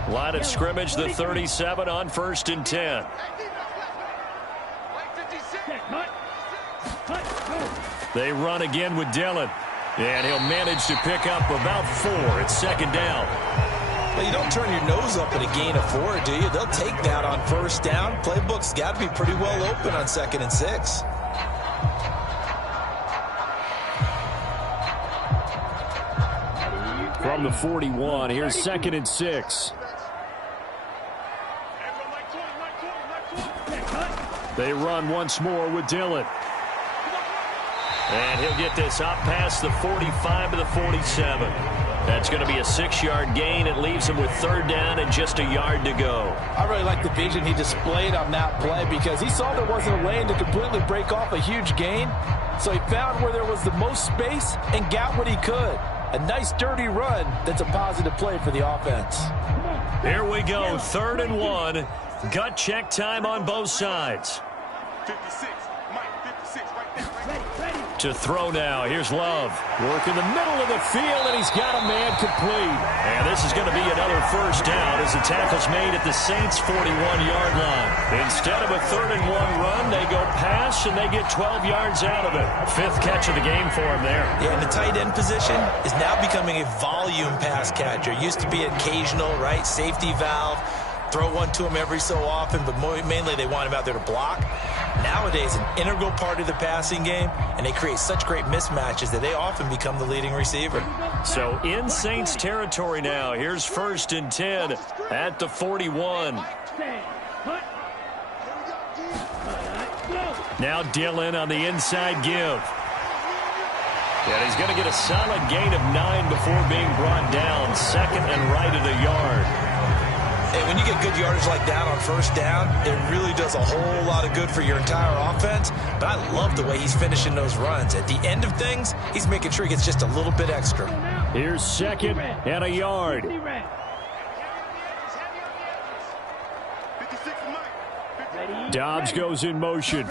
Line of scrimmage, the 37 on 1st and 10. They run again with Dillon. And he'll manage to pick up about 4. It's 2nd down. Well, you don't turn your nose up at a gain of 4, do you? They'll take that on 1st down. Playbook's got to be pretty well open on 2nd and 6. From the 41, here's 2nd and 6. They run once more with Dillon. And he'll get this up past the 45 to the 47. That's going to be a 6-yard gain. It leaves him with 3rd down and just a yard to go. I really like the vision he displayed on that play because he saw there wasn't a lane to completely break off a huge gain. So he found where there was the most space and got what he could. A nice dirty run that's a positive play for the offense. Here we go, 3rd and 1. Gut check time on both sides. 56, Mike, 56, right there, right there. To throw now, here's Love. Work in the middle of the field, and he's got a man complete. And this is going to be another 1st down as the tackle's made at the Saints' 41-yard line. Instead of a 3rd and 1 run, they go pass, and they get 12 yards out of it. 5th catch of the game for him there. Yeah, and the tight end position is now becoming a volume pass catcher. Used to be occasional, right, safety valve. Throw one to him every so often, but mainly they want him out there to block. Nowadays, an integral part of the passing game, and they create such great mismatches that they often become the leading receiver. So in Saints territory now, here's 1st and 10 at the 41. Now Dillon on the inside give. And he's going to get a solid gain of 9 before being brought down, 2nd and right of the yard. And when you get good yardage like that on 1st down, it really does a whole lot of good for your entire offense. But I love the way he's finishing those runs. At the end of things, he's making sure he gets just a little bit extra. Here's 2nd and a yard. 56, Mike. Dobbs goes in motion.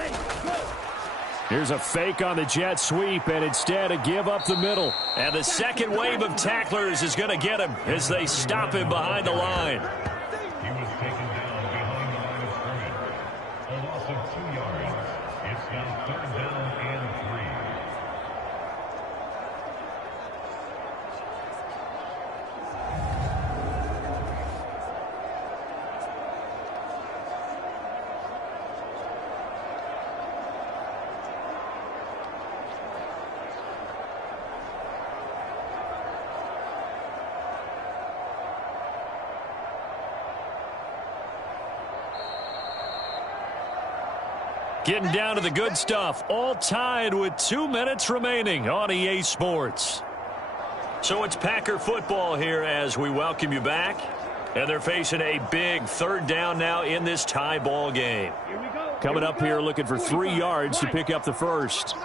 Here's a fake on the jet sweep, and instead a give up the middle. And the second wave of tacklers is going to get him as they stop him behind the line. He was taken down behind the line of scrimmage. A loss of 2 yards. It's now 3rd down and 3. Getting down to the good stuff, all tied with 2 minutes remaining on EA Sports. So it's Packer football here as we welcome you back. And they're facing a big 3rd down now in this tie ball game. Coming up here looking for 3 yards to pick up the first.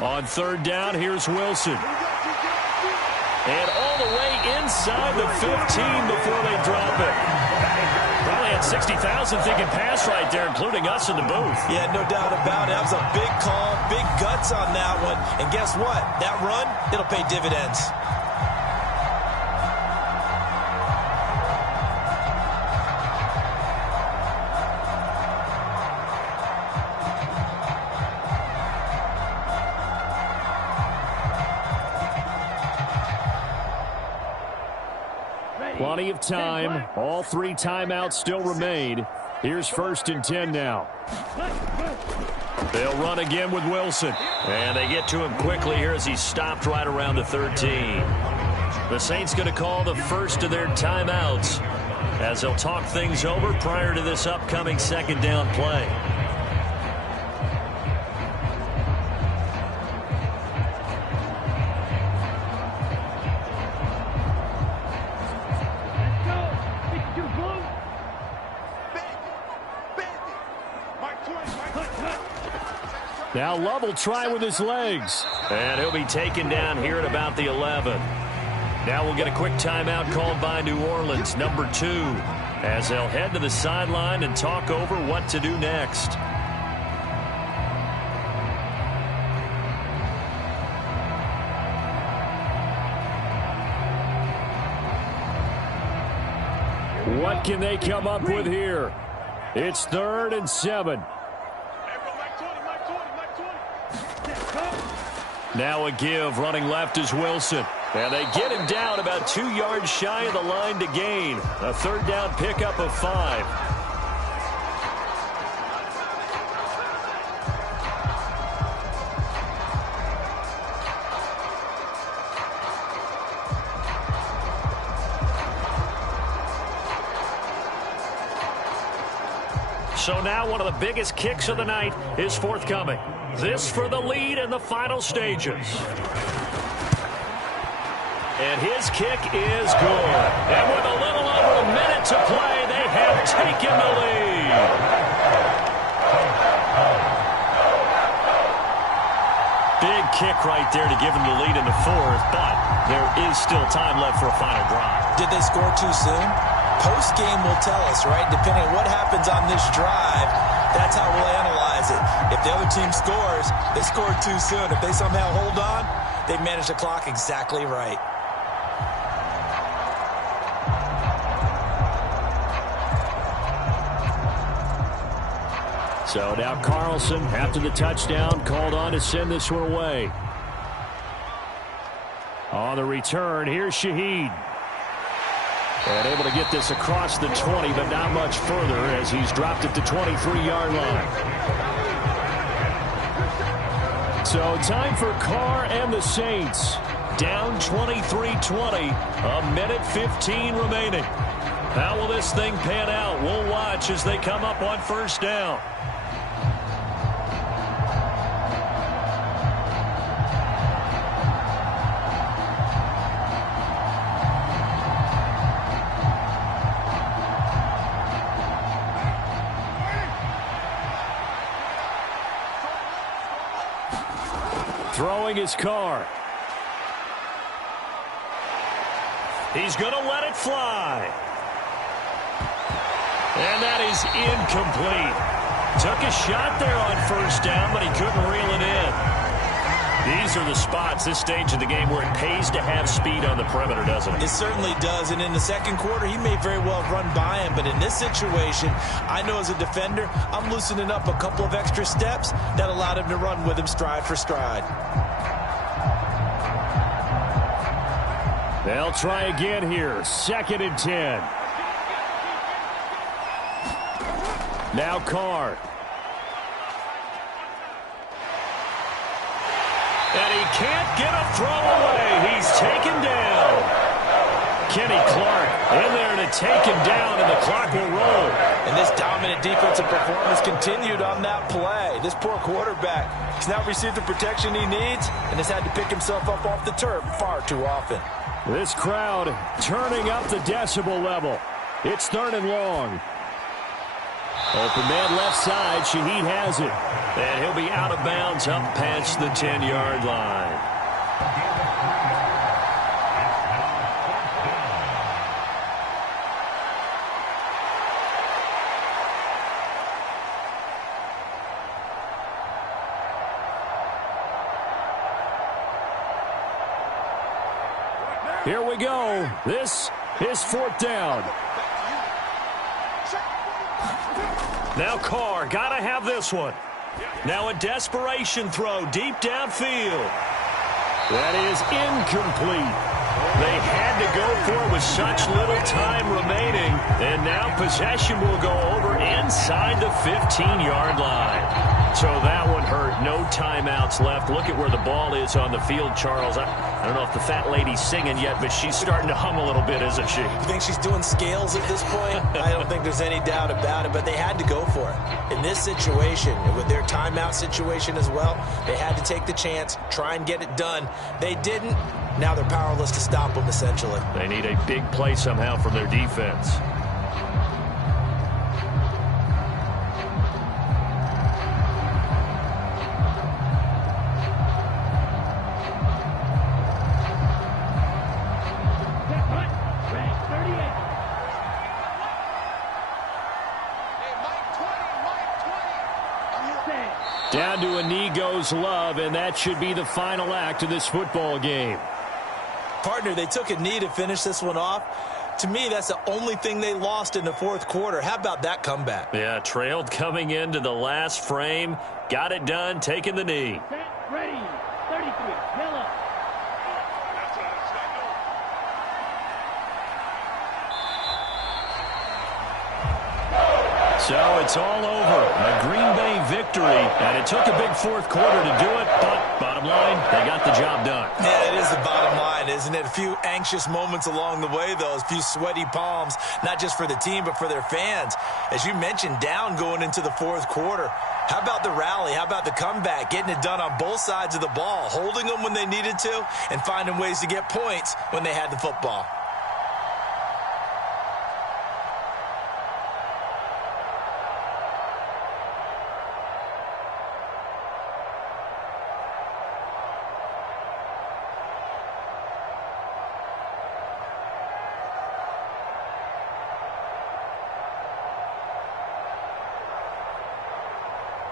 On 3rd down, here's Wilson. And all the way inside the 15 before they drop it. Probably had 60,000 thinking pass right there, including us in the booth. Yeah, no doubt about it. That was a big call, big guts on that one. And guess what? That run, it'll pay dividends. Plenty of time. All 3 timeouts still remain. Here's 1st and 10 now. They'll run again with Wilson. And they get to him quickly here as he stopped right around the 13. The Saints going to call the first of their timeouts as they'll talk things over prior to this upcoming 2nd down play. Now Love will try with his legs. And he'll be taken down here at about the 11. Now we'll get a quick timeout called by New Orleans, number 2, as they'll head to the sideline and talk over what to do next. What can they come up with here? It's 3rd and 7. Now a give, running left is Wilson. And they get him down about 2 yards shy of the line to gain. A 3rd down pickup of 5. So now one of the biggest kicks of the night is forthcoming. This for the lead in the final stages. And his kick is good. And with a little over a minute to play, they have taken the lead. Big kick right there to give them the lead in the 4th, but there is still time left for a final drive. Did they score too soon? Post-game will tell us, right? Depending on what happens on this drive, that's how we'll analyze it. If the other team scores, they scored too soon. If they somehow hold on, they manage the clock exactly right. So now Carlson, after the touchdown, called on to send this one away. On the return, here's Shaheed. And able to get this across the 20, but not much further as he's dropped it to 23-yard line. So time for Carr and the Saints. Down 23-20, a minute 15 remaining. How will this thing pan out? We'll watch as they come up on 1st down. Throwing his Carr. He's going to let it fly. And that is incomplete. Took a shot there on first down, but he couldn't reel it in. These are the spots, this stage of the game, where it pays to have speed on the perimeter, doesn't it? It certainly does, and in the second quarter, he may very well run by him, but in this situation, I know as a defender, I'm loosening up a couple of extra steps that allowed him to run with him stride for stride. They'll try again here, 2nd and 10. Now Carr. And he can't get a throw away. He's taken down. Kenny Clark in there to take him down, and the clock will roll. And this dominant defensive performance continued on that play. This poor quarterback has now received the protection he needs and has had to pick himself up off the turf far too often. This crowd turning up the decibel level. It's 3rd and long. Open man left side. Shaheed has it. And he'll be out of bounds up past the 10-yard line. Here we go. This is 4th down. Now Carr, gotta have this one. Now a desperation throw deep downfield. That is incomplete. They had to go for it with such little time remaining. And now possession will go over inside the 15-yard line. So that one hurt. No timeouts left. Look at where the ball is on the field, Charles. I don't know if the fat lady's singing yet, but she's starting to hum a little bit, isn't she? You think she's doing scales at this point? I don't think there's any doubt about it, but they had to go for it. In this situation, with their timeout situation as well, they had to take the chance, try and get it done. They didn't. Now they're powerless to stop them, essentially. They need a big play somehow from their defense. Down to a knee goes Love, and that should be the final act of this football game. Partner, they took a knee to finish this one off. To me, that's the only thing they lost in the 4th quarter. How about that comeback? Yeah, trailed coming into the last frame. Got it done, taking the knee. Set, ready, 33, yellow. So it's all over. A Green Bay victory, and it took a big 4th quarter to do it, but bottom line, they got the job done. Yeah, it is the bottom line, isn't it? A few anxious moments along the way, though, a few sweaty palms, not just for the team, but for their fans. As you mentioned, down going into the 4th quarter. How about the rally? How about the comeback? Getting it done on both sides of the ball, holding them when they needed to, and finding ways to get points when they had the football.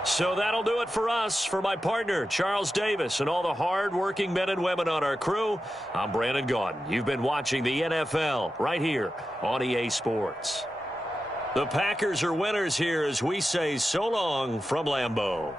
So that'll do it for us. For my partner, Charles Davis, and all the hard-working men and women on our crew, I'm Brandon Gaudin. You've been watching the NFL right here on EA Sports. The Packers are winners here as we say so long from Lambeau.